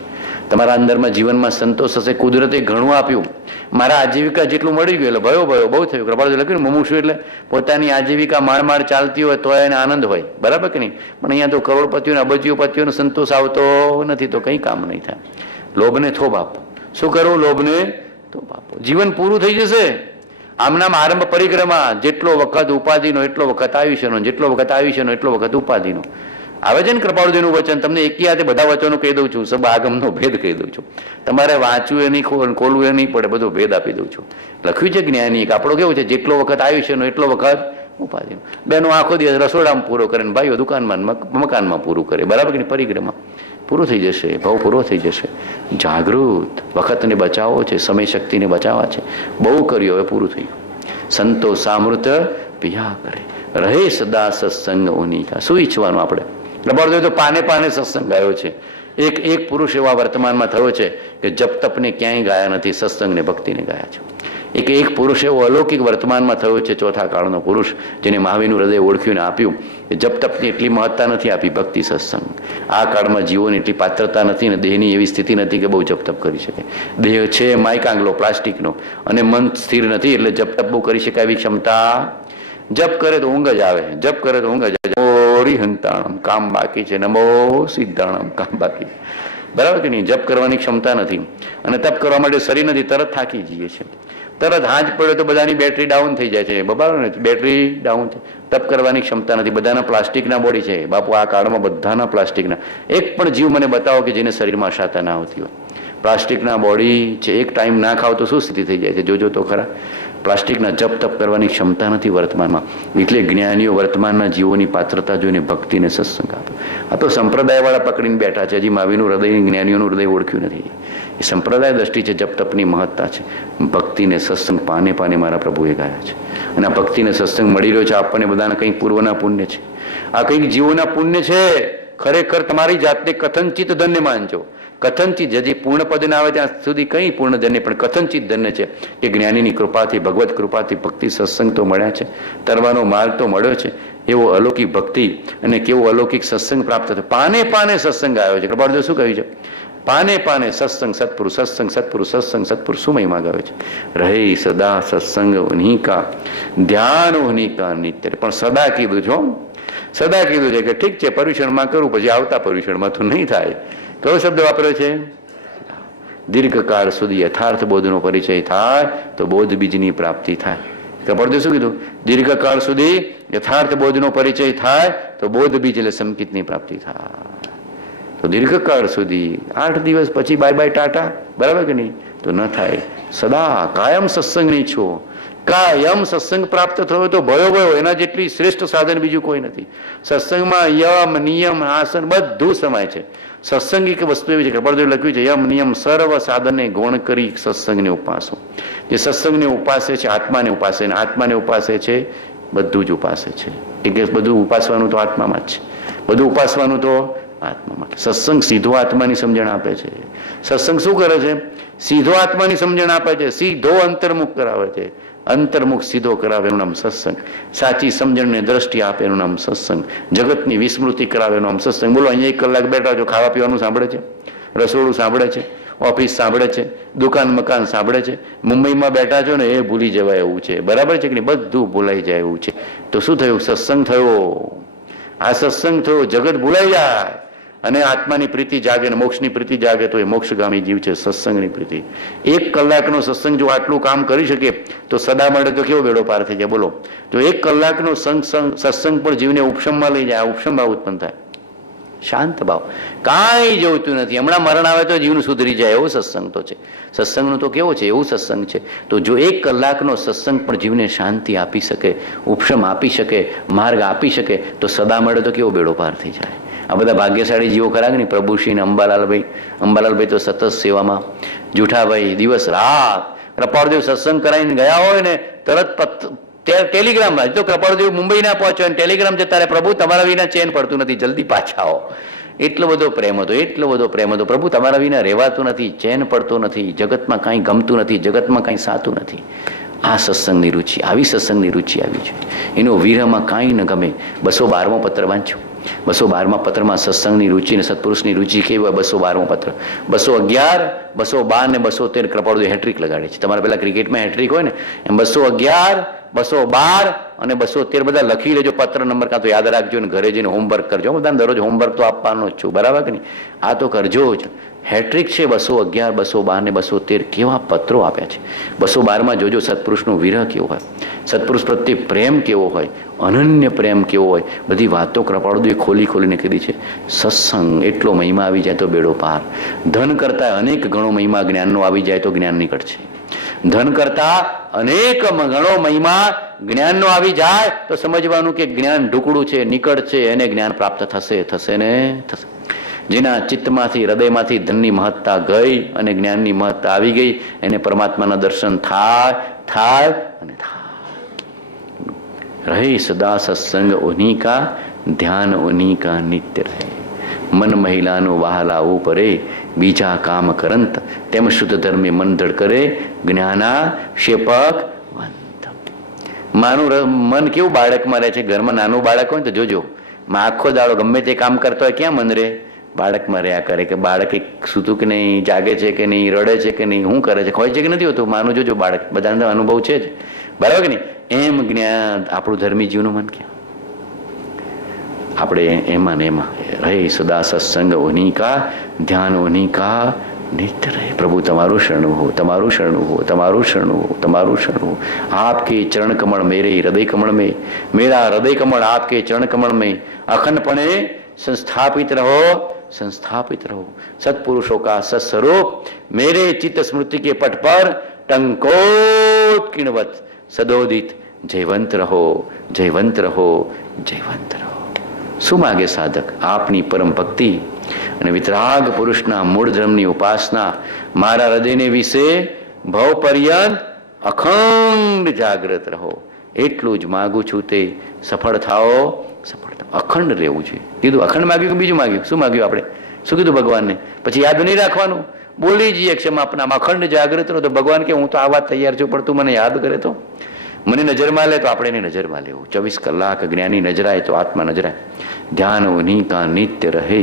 તમારા અંદરમાં જીવનમાં સંતોષ હશે. કુદરતે ઘણું આપ્યું. મારા આજીવિકા જેટલું મળી ગયું એટલે ભયો બહુ થયું. કૃપાળુ લખ્યું ને મુમુક્ષુ એટલે પોતાની આજીવિકા માળ ચાલતી હોય તો એને આનંદ હોય, બરાબર કે નહીં? પણ અહીંયા તો કરોડપતિઓને અબજીઓપતિઓનો સંતોષ આવતો નથી તો કંઈ કામ નહીં થાય. લોભને થોભ આપો. શું કરવું? લોભને થોભ આપો. જીવન પૂરું થઈ જશે. આમનામ આરંભ પરિક્રમા, જેટલો વખત ઉપાધિનો એટલો વખત આયુષ્યનો, જેટલો વખત આયુષ્યનો એટલો વખત ઉપાધિનો. આવે છે ને કૃપાળુજીનું વચન. તમને એકી હાથે બધા વચનો કહી દઉં છું. સબ આગમનો ભેદ કહી દઉં છું. તમારે વાંચવું એ નહીં, ખોલવું એ નહીં પડે, બધો ભેદ આપી દઉં છું. લખ્યું છે જ્ઞાની. આપણો કેવું છે? જેટલો વખત આયુષ્યનો એટલો વખત ઉપાધિનો. બેનો આખો દિવસ રસોડામાં પૂરો કરે, ભાઈઓ દુકાનમાં મકાનમાં પૂરું કરે, બરાબર કે નહીં? પરિક્રમા પૂરું થઈ જશે, ભાવ પૂરો થઈ જશે. જાગૃત, વખતને બચાવો છે, સમય શક્તિને બચાવવા છે. બહુ કર્યું, હવે પૂરું થઈ ગયું. સંતો સામૃત પિયા કરે, રહે સદા સત્સંગ ઉન્हीं का. શું ઈચ્છવાનું આપણે? રબાડો તો પાને પાને સત્સંગ ગાયો છે. એક પુરુષ એવા વર્તમાનમાં થયો છે કે જપ તપને ક્યાંય ગાયા નથી, સત્સંગને ભક્તિને ગાયા છે. એક પુરુષ એવો અલૌકિક વર્તમાનમાં થયો છે, ચોથા કાળનો પુરુષ, જેને મહાવીરનું હૃદય ઓળખ્યું ને આપ્યું કે જપ તપની એટલી મહત્તા નથી આપી, ભક્તિ સત્સંગ. આ કાળમાં જીવોની એટલી પાત્રતા નથી ને દેહની એવી સ્થિતિ નથી કે બહુ જપ તપ કરી શકે. દેહ છે માયકાંગલો, પ્લાસ્ટિકનો, અને મન સ્થિર નથી એટલે જપ તપ બહુ કરી શકાય એવી ક્ષમતા. જપ કરે તો ઊંઘ જ આવે, જપ કરે તો ઊંઘ જ આવે. હંતાણમ કામ બાકી છે, નમો સિદ્ધાણમ કામ બાકી, બરાબર કે નહીં? જપ કરવાની ક્ષમતા નથી, અને તપ કરવા માટે શરીર નથી, તરત થાકી જઈએ છે. તરત હાંજ પડ્યો તો બધાની બેટરી ડાઉન થઈ જાય છે, બરાબર ને? બેટરી ડાઉન છે. તપ કરવાની ક્ષમતા નથી. બધાના પ્લાસ્ટિકના બોડી છે બાપુ. આ કાળમાં બધાના પ્લાસ્ટિકના. એક પણ જીવ મને બતાવો કે જેને શરીરમાં અશાતા ના આવતી હોય. પ્લાસ્ટિકના બોડી છે. એક ટાઈમ ના ખાવ તો શું સ્થિતિ થઈ જાય છે? જોજો તો ખરા. પ્લાસ્ટિકના જપ તપ કરવાની ક્ષમતા નથી વર્તમાનમાં. એટલે જ્ઞાનીઓ વર્તમાનના જીવોની પાત્રતા જોઈને ભક્તિને સત્સંગ આપે. આ તો સંપ્રદાયવાળા પકડીને બેઠા છે, હજી મહાવીરનું હૃદય જ્ઞાનીઓનું હૃદય ઓળખ્યું નથી. એ સંપ્રદાય દ્રષ્ટિ છે, જપ તપની મહત્તા છે. ભક્તિને સત્સંગ પાને પાને મારા પ્રભુએ ગાયા છે. અને આ ભક્તિને સત્સંગ મળી રહ્યો છે આપણને બધાને કંઈક પૂર્વના પુણ્ય છે, આ કંઈક જીવોના પુણ્ય છે. ખરેખર તમારી જાતને કથનચિત ધન્ય માનજો. કથનચિત હજી પૂર્ણ પદ ના આવે ત્યાં સુધી કંઈ પૂર્ણ ધન્ય, પણ કથનચિત ધન્ય છે કે જ્ઞાનીની કૃપાથી, ભગવત કૃપાથી ભક્તિ સત્સંગ તો મળ્યા છે, તરવાનો માર્ગ તો મળ્યો છે. એવો અલૌકિક ભક્તિ અને કેવો અલૌકિક સત્સંગ પ્રાપ્ત થયો. પાને પાને સત્સંગ આવ્યો છે. કૃપાળદેવ શું કહ્યું છે? પાને પાને સત્સંગ સત્પુરુષ, સત્સંગ સત્પુરુષ, સત્સંગ સત્પુરુષ. શું મહિમા ગાવે છે? રહે સદા સત્સંગ ઉન્હીકા, ધ્યાન ઉન્હીકા નિત્ય. પણ સદા કીધું છો, સદા કીધું છે કે ઠીક છે પર્યુષણમાં કરું, પછી આવતા પર્યુષણમાં તો નહીં થાય. કયો શબ્દ વાપર્યો છે? દીર્ઘકાળ સુધી યથાર્થ બોધનો પરિચય થાય તો બોધ બીજની પ્રાપ્તિ થાય. કપડે શું કીધું? દીર્ઘકાળ સુધી યથાર્થ બોધનો પરિચય થાય તો બોધ બીજ એટલે સંકિતની પ્રાપ્તિ થાય. તો દીર્ઘકાળ સુધી 8 દિવસ પછી બાય બાય ટાટા, બરાબર કે નહીં? તો ન થાય. સદા કાયમ સત્સંગની છો. કાયમ સત્સંગ પ્રાપ્ત થયો તો ભયો એના જેટલી શ્રેષ્ઠ સાધન બીજું કોઈ નથી. સત્સંગમાં યમ નિયમ આસન બધું સમાય છે. સત્સંગ એક વસ્તુ એવી છે કે કૃપાળદેવે લખ્યું છે, યમ નિયમ સર્વ સાધનને ગૌણ કરી સત્સંગને ઉપાસો. જે સત્સંગને ઉપાસે છે આત્માને ઉપાસે, અને આત્માને ઉપાસે છે બધું જ ઉપાસે છે. કે બધું ઉપાસવાનું તો આત્મામાં જ છે, બધું ઉપાસવાનું તો આત્મામાં. સત્સંગ સીધો આત્માની સમજણ આપે છે. સત્સંગ શું કરે છે? સીધો આત્માની સમજણ આપે છે, સીધો અંતર્મુખ કરાવે છે. અંતર્મુખ સીધો કરાવે એનું નામ સત્સંગ. સાચી સમજણને દ્રષ્ટિ આપે એનું નામ સત્સંગ. જગતની વિસ્મૃતિ કરાવે એનું નામ સત્સંગ. બોલો, અહીંયા 1 કલાક બેઠા છો, ખાવા પીવાનું સાંભળે છે, રસોડું સાંભળે છે, ઓફિસ સાંભળે છે, દુકાન મકાન સાંભળે છે. મુંબઈમાં બેઠા છો ને એ ભૂલી જવાય એવું છે, બરાબર છે કે નહીં? બધું ભૂલાઈ જાય એવું છે. તો શું થયું? સત્સંગ થયો. આ સત્સંગ થયો, જગત ભૂલાઈ જાય અને આત્માની પ્રીતિ જાગે ને મોક્ષની પ્રીતિ જાગે તો એ મોક્ષગામી જીવ છે. સત્સંગની પ્રીતિ. 1 કલાકનો સત્સંગ જો આટલું કામ કરી શકે તો સદા મળે તો કેવો બેડો પાર થઈ જાય. બોલો, જો 1 કલાકનો સત્સંગ પણ જીવને ઉપશમમાં લઈ જાય, ઉપશમ ભાવ ઉત્પન્ન થાય, શાંત ભાવ. કાંઈ જોઈતું નથી. હમણાં મરણ આવે તો જીવન સુધરી જાય એવો સત્સંગ તો છે. સત્સંગનું તો કેવો છે? એવું સત્સંગ છે. તો જો 1 કલાકનો સત્સંગ પણ જીવને શાંતિ આપી શકે, ઉપશમ આપી શકે, માર્ગ આપી શકે તો સદા મળે તો કેવો બેડો પાર થઈ જાય. આ બધા ભાગ્યશાળી જીવો ખરા કે નહીં? પ્રભુશ્રી ને અંબાલાલભાઈ તો સતત સેવામાં. જુઠાભાઈ દિવસ રાત. કૃપાળદેવ સત્સંગ કરાવીને ગયા હોય ને તરત ટેલિગ્રામ, તો કૃપાળદેવ મુંબઈ ના પહોંચ્યો અને ટેલિગ્રામ જતા રહે, પ્રભુ તમારા વિના ચેન પડતું નથી, જલ્દી પાછા આવો. એટલો બધો પ્રેમ હતો, એટલો બધો પ્રેમ હતો. પ્રભુ તમારા વિના રહેવાતું નથી, ચેન પડતો નથી, જગતમાં કાંઈ ગમતું નથી, જગતમાં કાંઈ સાતું નથી. આ સત્સંગની રુચિ, આવી સત્સંગની રુચિ આવી છે. એનો વિરહમાં કાંઈ ન ગમે. 212મો પત્ર વાંચ્યો. 212મા પત્રમાં સત્સંગની રુચિ અને સત્પુરુષની રુચિ કેવી હોય? 212મો પત્ર. 211, 212 ને 213 કૃપાળદેવ હેટ્રિક લગાડે છે. તમારે પેલા ક્રિકેટમાં હેટ્રિક હોય ને એમ 211, 212 અને 213 બધા લખી લેજો. પત્ર નંબર કાં તો યાદ રાખજો ને ઘરે જઈને હોમવર્ક કરજો. બધાને દરરોજ હોમવર્ક તો આપવાનો જ છું, બરાબર કે નહીં? આ તો કરજો જ. હેટ્રિક છે. 211, 212 ને 213 કેવા પત્રો આપ્યા છે. 212માં જોજો સત્પુરુષનો વિરહ કેવો હોય, સત્પુરુષ પ્રત્યે પ્રેમ કેવો હોય, અનન્ય પ્રેમ કેવો હોય. બધી વાતો કૃપાળદેવે ખોલીને કીધી છે. સત્સંગ એટલો મહિમા આવી જાય તો બેડો પાર. ધન કરતા અનેક ગણો મહિમા જ્ઞાનનો આવી જાય તો જ્ઞાન નીકળશે. ધન કરતા અનેક ગણો મહિમા જ્ઞાનનો આવી જાય તો સમજવાનું કે જ્ઞાન ઢુકડું છે, નીકળશે, એને જ્ઞાન પ્રાપ્ત થશે ને થશે. જેના ચિત્તમાંથી, હૃદયમાંથી ધનની મહત્તા ગઈ અને જ્ઞાનની મહત્તા આવી ગઈ, એને પરમાત્માના દર્શન થાય અને થાય. રહે સદા સત્સંગ ઉન્हीं का, ધ્યાન ઉન્हीं का નિત્ય રહે. મન મહિલાનું વહાલાવું પરે, બીજા કામ કરંત, તેમ શુદ્ધ ધર્મે મન ધડ કરે, જ્ઞાના શેપક વંત. માનું મન કેવું બાળકમાં રહે છે. ઘરમાં નાનું બાળક હોય તો જોજો, આખો દાડો ગમે તે કામ કરતો હોય ક્યાં મન રહે? બાળકમાં રહ્યા કરે. કે બાળક સૂતું કે નહીં, જાગે છે કે નહીં, રડે છે કે નહીં, શું કરે છે, ખોય છે કે નથી હોતું, માનું જોજો. બાળક બધાને અનુભવ છે જ, બરાબર કે નહીં? એમ જ્ઞાન આપણું ધર્મી જીવનું મન ક્યાં? આપણે એમાં ને એમાં રહે સદા સત્સંગ ઉન્हीं का, ધ્યાન ઉન્हीं का નિત્ય રહે. પ્રભુ તમારું શરણું હો, તમારું શરણું હો, તમારું શરણું હો, તમારું શરણું હો. आपके चरण कमल मेरे हृदय कमल में, मेरा हृदय कमल आपके चरण कमल में अखंडपणे संस्थापित रहो, संस्थापित रहो. सत्पुरुषों का सत्स्वरूप मेरे चित्त स्मृति के पट पर टंकोत्कीर्णवत સદોદિત, જયવંત રહો, જયવંત રહો, જયવંત રહો. શું માગે સાધક? આપની પરમ ભક્તિ અને વિતરાગ પુરુષના મૂળ ધર્મની ઉપાસના. મારા હૃદયને વિશે ભવ પર્યંત અખંડ જાગ્રત રહો. એટલું જ માગું છું, તે સફળ થાઓ, સફળ થાઓ. અખંડ રહેવું છે કીધું. અખંડ માગ્યું કે બીજું માગ્યું? શું માગ્યું આપણે? શું કીધું ભગવાનને? પછી યાદ નહીં રાખવાનું, બોલી જઈએ ક્ષમાપનામાં અખંડ જાગૃત રહો. તો ભગવાન કે હું તો આવા તૈયાર છું, પણ તું મને યાદ કરે તો, મને નજરમાં લે તો આપણે એને નજરમાં લેવું. 24 કલાક જ્ઞાની નજરાય તો આત્મા નજરાય. ધ્યાન ઉન્हीं કા નિત્ય રહે,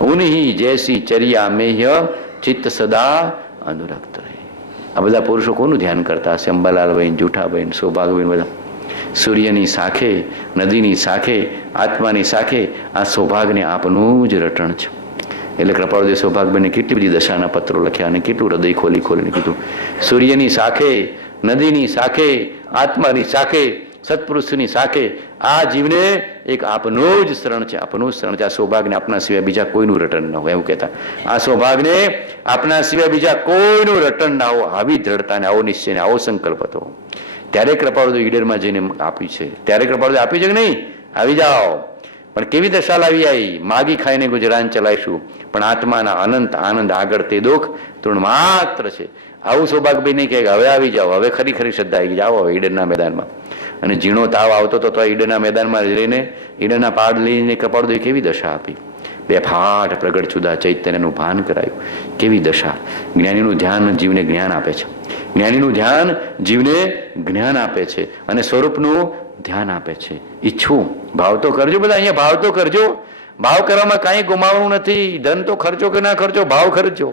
ઉન્हीं જૈસી ચર્યા મેહ્ય ચિત્ત સદા અનુરક્ત રહે. આ બધા પુરુષો કોનું ધ્યાન કરતા હશે? અંબાલાલભાઈ, જૂઠાભાઈ, સૌભાગભાઈ, બધા સૂર્યની સાખે, નદીની સાખે, આત્માની સાખે આ સૌભાગને આપનું જ રટણ છે. એટલે કૃપાળુદેવ સૌભાગભાઈને કેટલી બધી દશાના પત્રો લખ્યા અને કેટલું હૃદય ખોલી ખોલીને કીધું. સૂર્યની સાખે, નદીની સાખે, આત્માની સાખે, સત્પુરુષની સાખે આ જીવને એક આપનું જ શરણ છે, આપનું શરણ છે. આ સૌભાગને આપના સિવાય બીજા કોઈનું રટણ ન હોય એવું કહેતા. આ સૌભાગને આપના સિવાય બીજા કોઈનું રટણ ના હોય. આવી દ્રઢતા ને આવો નિશ્ચય ને આવો સંકલ્પ હતો. ત્યારે કૃપાળુદેવ ઈડરમાં જઈને આપ્યું છે. ત્યારે કૃપાળુદેવ આપ્યું છે કે નહીં? આવી જાઓ. પણ કેવી દશા લાવી આવી? માગી ખાઈને ગુજરાન ચલાવીશું, પણ આત્માના અનંત આનંદ આગળ તે દુઃખ તૃણ માત્ર છે. આવું સૌભાગભાઈ નહીં કહે હવે આવી જાઓ, હવે ખરી ખરી શ્રદ્ધા આવી જાઓ ઈડરના મેદાનમાં. અને ઝીણો તાવ આવતો તો ઈડરના મેદાનમાં રહીને ઈડરના પાડ લઈને કૃપાળુદેવે કેવી દશા આપી. બેફાટ પ્રગટ છુદા ચૈતન્યનું ભાન કરાયું. કેવી દશા! જ્ઞાનીનું ધ્યાન જીવને જ્ઞાન આપે છે. જ્ઞાનીનું ધ્યાન જીવને જ્ઞાન આપે છે અને સ્વરૂપનું ધ્યાન આપે છે. ઈચ્છું ભાવ તો કરજો બધા, અહીંયા ભાવ તો કરજો. ભાવ કરવામાં કાંઈ ગુમાવવું નથી. ધન તો ખર્ચો કે ના ખર્ચો, ભાવ ખર્ચો.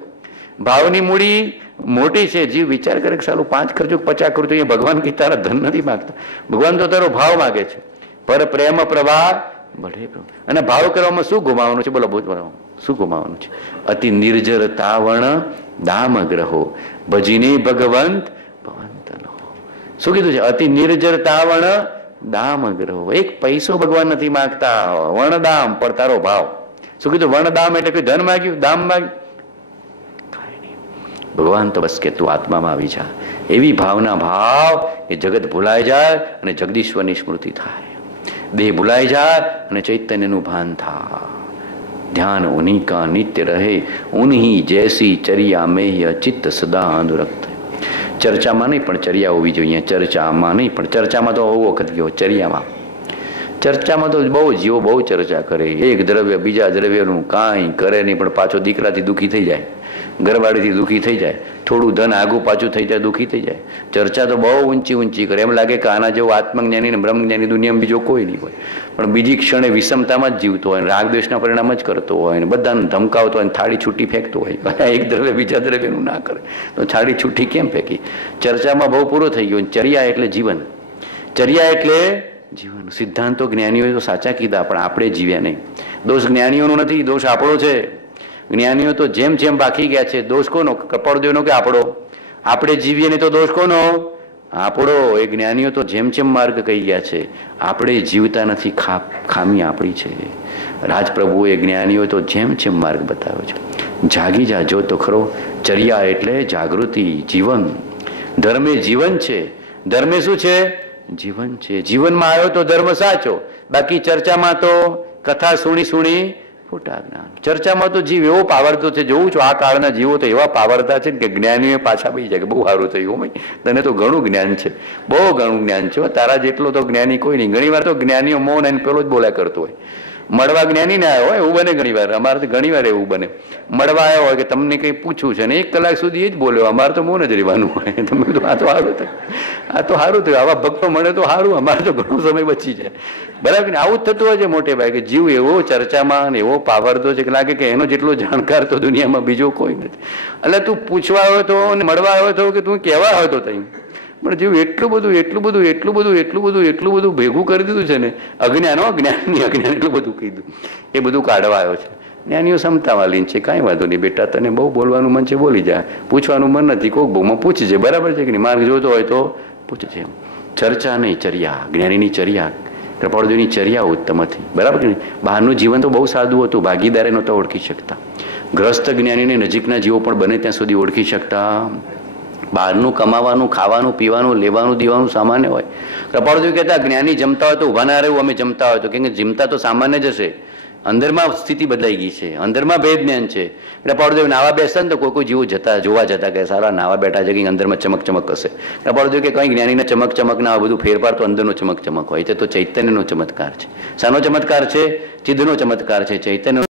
ભાવની મૂડી મોટી છે. જીવ વિચાર કરે કે સાલું 5 ખર્ચો 50 ખર્ચો. અહીંયા ભગવાન કે તારા ધન નથી માગતા, ભગવાન તો તારો ભાવ માગે છે. પર પ્રેમ પ્રવાહ બઢે. અને ભાવ કરવામાં શું ગુમાવવાનું છે? બોલો બોલો, શું ગુમાવવાનું છે? અતિ નિર્જર તાવણ દામ ગ્રહો, ભજીને ભગવંત ભવંત નો. શું કીધું છે? અતિ નિર્જર તાવણ દામ ગ્રહો. એક પૈસો ભગવાન નથી માગતા. વણદામ પર તારો ભાવ. શું કીધું? વણદામ એટલે કોઈ ધન માગ્યું, દામ માગ્યું? ભગવાન તો બસ કે તું આત્મામાં આવી જા. એવી ભાવના ભાવ એ જગત ભૂલાઈ જાય અને જગદીશ્વરની સ્મૃતિ થાય. દેહ ભૂલાઈ જાય અને ચૈતન્યનું ભાન થાય. ધ્યાન ઉન્हीं કા નિત્ય રહે, ઉન્हीं જૈસી ચર્યા મેહ્ય ચિત્ત સદા અનુરક્ત. ચર્ચામાં નહીં પણ ચર્યા હોવી જોઈએ. ચર્ચામાં નહીં પણ ચર્ચામાં તો હોવો વખત ગયો. ચર્ચામાં તો બહુ જીવો બહુ ચર્ચા કરે. એક દ્રવ્ય બીજા દ્રવ્યનું કાંઈ કરે નહીં, પણ પાછો દીકરાથી દુઃખી થઈ જાય, ઘરવાળીથી દુઃખી થઈ જાય, થોડું ધન આગું પાછું થઈ જાય, દુઃખી થઈ જાય. ચર્ચા તો બહુ ઊંચી ઊંચી કરે. એમ લાગે કે આના જેવો આત્મજ્ઞાની ને બ્રહ્મજ્ઞાની દુનિયામાં બીજો કોઈ નહીં હોય. પણ બીજી ક્ષણે વિષમતામાં જ જીવતો હોય, રાગદ્વેષના પરિણામ જ કરતો હોય, બધાને ધમકાવતો હોય, થાળી છૂટી ફેંકતો હોય. એક દ્રવ્ય બીજા દ્રવ્યનું ના કરે તો થાળી છૂટી કેમ ફેંકી? ચર્ચામાં બહુ પૂરો થઈ ગયો. ચર્યા એટલે જીવન. ચર્યા એટલે જીવન. સિદ્ધાંતો જ્ઞાનીઓએ તો સાચા કીધા, પણ આપણે જીવ્યા નહીં. દોષ જ્ઞાનીઓનો નથી, દોષ આપણો છે. જ્ઞાનીઓ તો જેમ જેમ બાકી ગયા છે. દોષ કોનો? કપાળદેવનો કે આપણો? આપણે જીવીએ નહીં તો દોષ કોનો? આપણો. એ જ્ઞાનીઓ તો જેમ જેમ માર્ગ કહી ગયા છે. આપણે જીવતા નથી, ખામી આપણી છે. રાજપ્રભુએ જ્ઞાનીઓ તો જેમ જેમ માર્ગ બતાવ્યો છે. જાગી જા, જો તો ખરો. ચર્યા એટલે જાગૃતિ, જીવન. ધર્મે જીવન છે. ધર્મે શું છે? જીવન છે. જીવનમાં આવ્યો તો ધર્મ સાચો. બાકી ચર્ચામાં તો કથા સુણી ખોટા જ્ઞાન. ચર્ચામાં તો જીવ એવો પાવરતો છે. જોઉં છું આ કાળના જીવો તો એવા પાવરતા છે કે જ્ઞાનીઓ પાછા પડી જાય કે બહુ સારું થયું. ભાઈ તને તો ઘણું જ્ઞાન છે, બહુ ઘણું જ્ઞાન છે. તારા જેટલો તો જ્ઞાની કોઈ નહીં. ઘણી વાર તો જ્ઞાનીઓ મૌન એને પેલો જ બોલ્યા કરતો હોય. મળવા જ્ઞાની ને આવ્યો હોય એવું બને ઘણી વાર. અમારે તો ઘણી વાર એવું બને. મળવા આવ્યો હોય કે તમને કંઈ પૂછવું છે ને 1 કલાક સુધી એ જ બોલ્યો. અમારે તો મૌન જ રહેવાનું હોય. તમે કીધું આ તો સારું થયું, આ તો સારું થયું. આવા ભક્તો મળે તો સારું. અમારે તો ઘણો સમય બચી જાય. બરાબર ને? આવું જ થતું હોય છે મોટે ભાગે. જીવ એવો ચર્ચામાં એવો પાવરતો છે કે લાગે કે એનો જેટલો જાણકાર તો દુનિયામાં બીજો કોઈ નથી. એટલે તું પૂછવા આવ્યો તો મળવા આવ્યો તો કે તું કહેવા આવ્યો તો તઈ, પણ જીવ એટલું બધું ભેગું કરી દીધું છે ને. અજ્ઞાનો જ્ઞાનની અજ્ઞાન એટલું બધું કીધું. એ બધું કાઢવા આવ્યો છે. જ્ઞાનીઓ ક્ષમતાવાળી છે. કાંઈ વાંધો નહીં બેટા, તને બહુ બોલવાનું મન છે બોલી જા, પૂછવાનું મન નથી કોક બહુમાં પૂછજે. બરાબર છે કે નહીં? માર્ગ જોતો હોય તો પૂછજે. ચર્ચા નહીં, ચર્યા. જ્ઞાનીની ચર્યા, કૃપાળુદેવની ચર્યા ઉત્તમ હતી. બરાબર કે નહીં? બહારનું જીવન તો બહુ સાદું હતું. ભાગીદારે નહોતા ઓળખી શકતા. ગ્રસ્ત જ્ઞાનીને નજીકના જીવો પણ બને ત્યાં સુધી ઓળખી શકતા બહારનું કમાવાનું, ખાવાનું, પીવાનું, લેવાનું, દેવાનું સામાન્ય હોય. કૃપાળુદેવ કહેતા જ્ઞાની જમતા હોય તો ઊભા ના રહેવું, અમે જમતા હોય તો, કેમ કે જમતા તો સામાન્ય જ હશે, અંદરમાં સ્થિતિ બદલાઈ ગઈ છે, અંદરમાં ભેદ જ્ઞાન છે. કૃપાળુદેવ નાવા બેસતા ને તો કોઈ જીવો જતા જોવા જતા કે સારા નાવા બેઠા છે, કંઈક અંદરમાં ચમક ચમક હશે. કૃપાળુદેવ કે કંઈ જ્ઞાનીના ચમક ચમક ના બધું ફેરફાર તો અંદરનો ચમક ચમક હોય છે. તો ચૈતન્યનો ચમત્કાર છે. શાનો ચમત્કાર છે? ચિદ્ધનો ચમત્કાર છે. ચૈતન્ય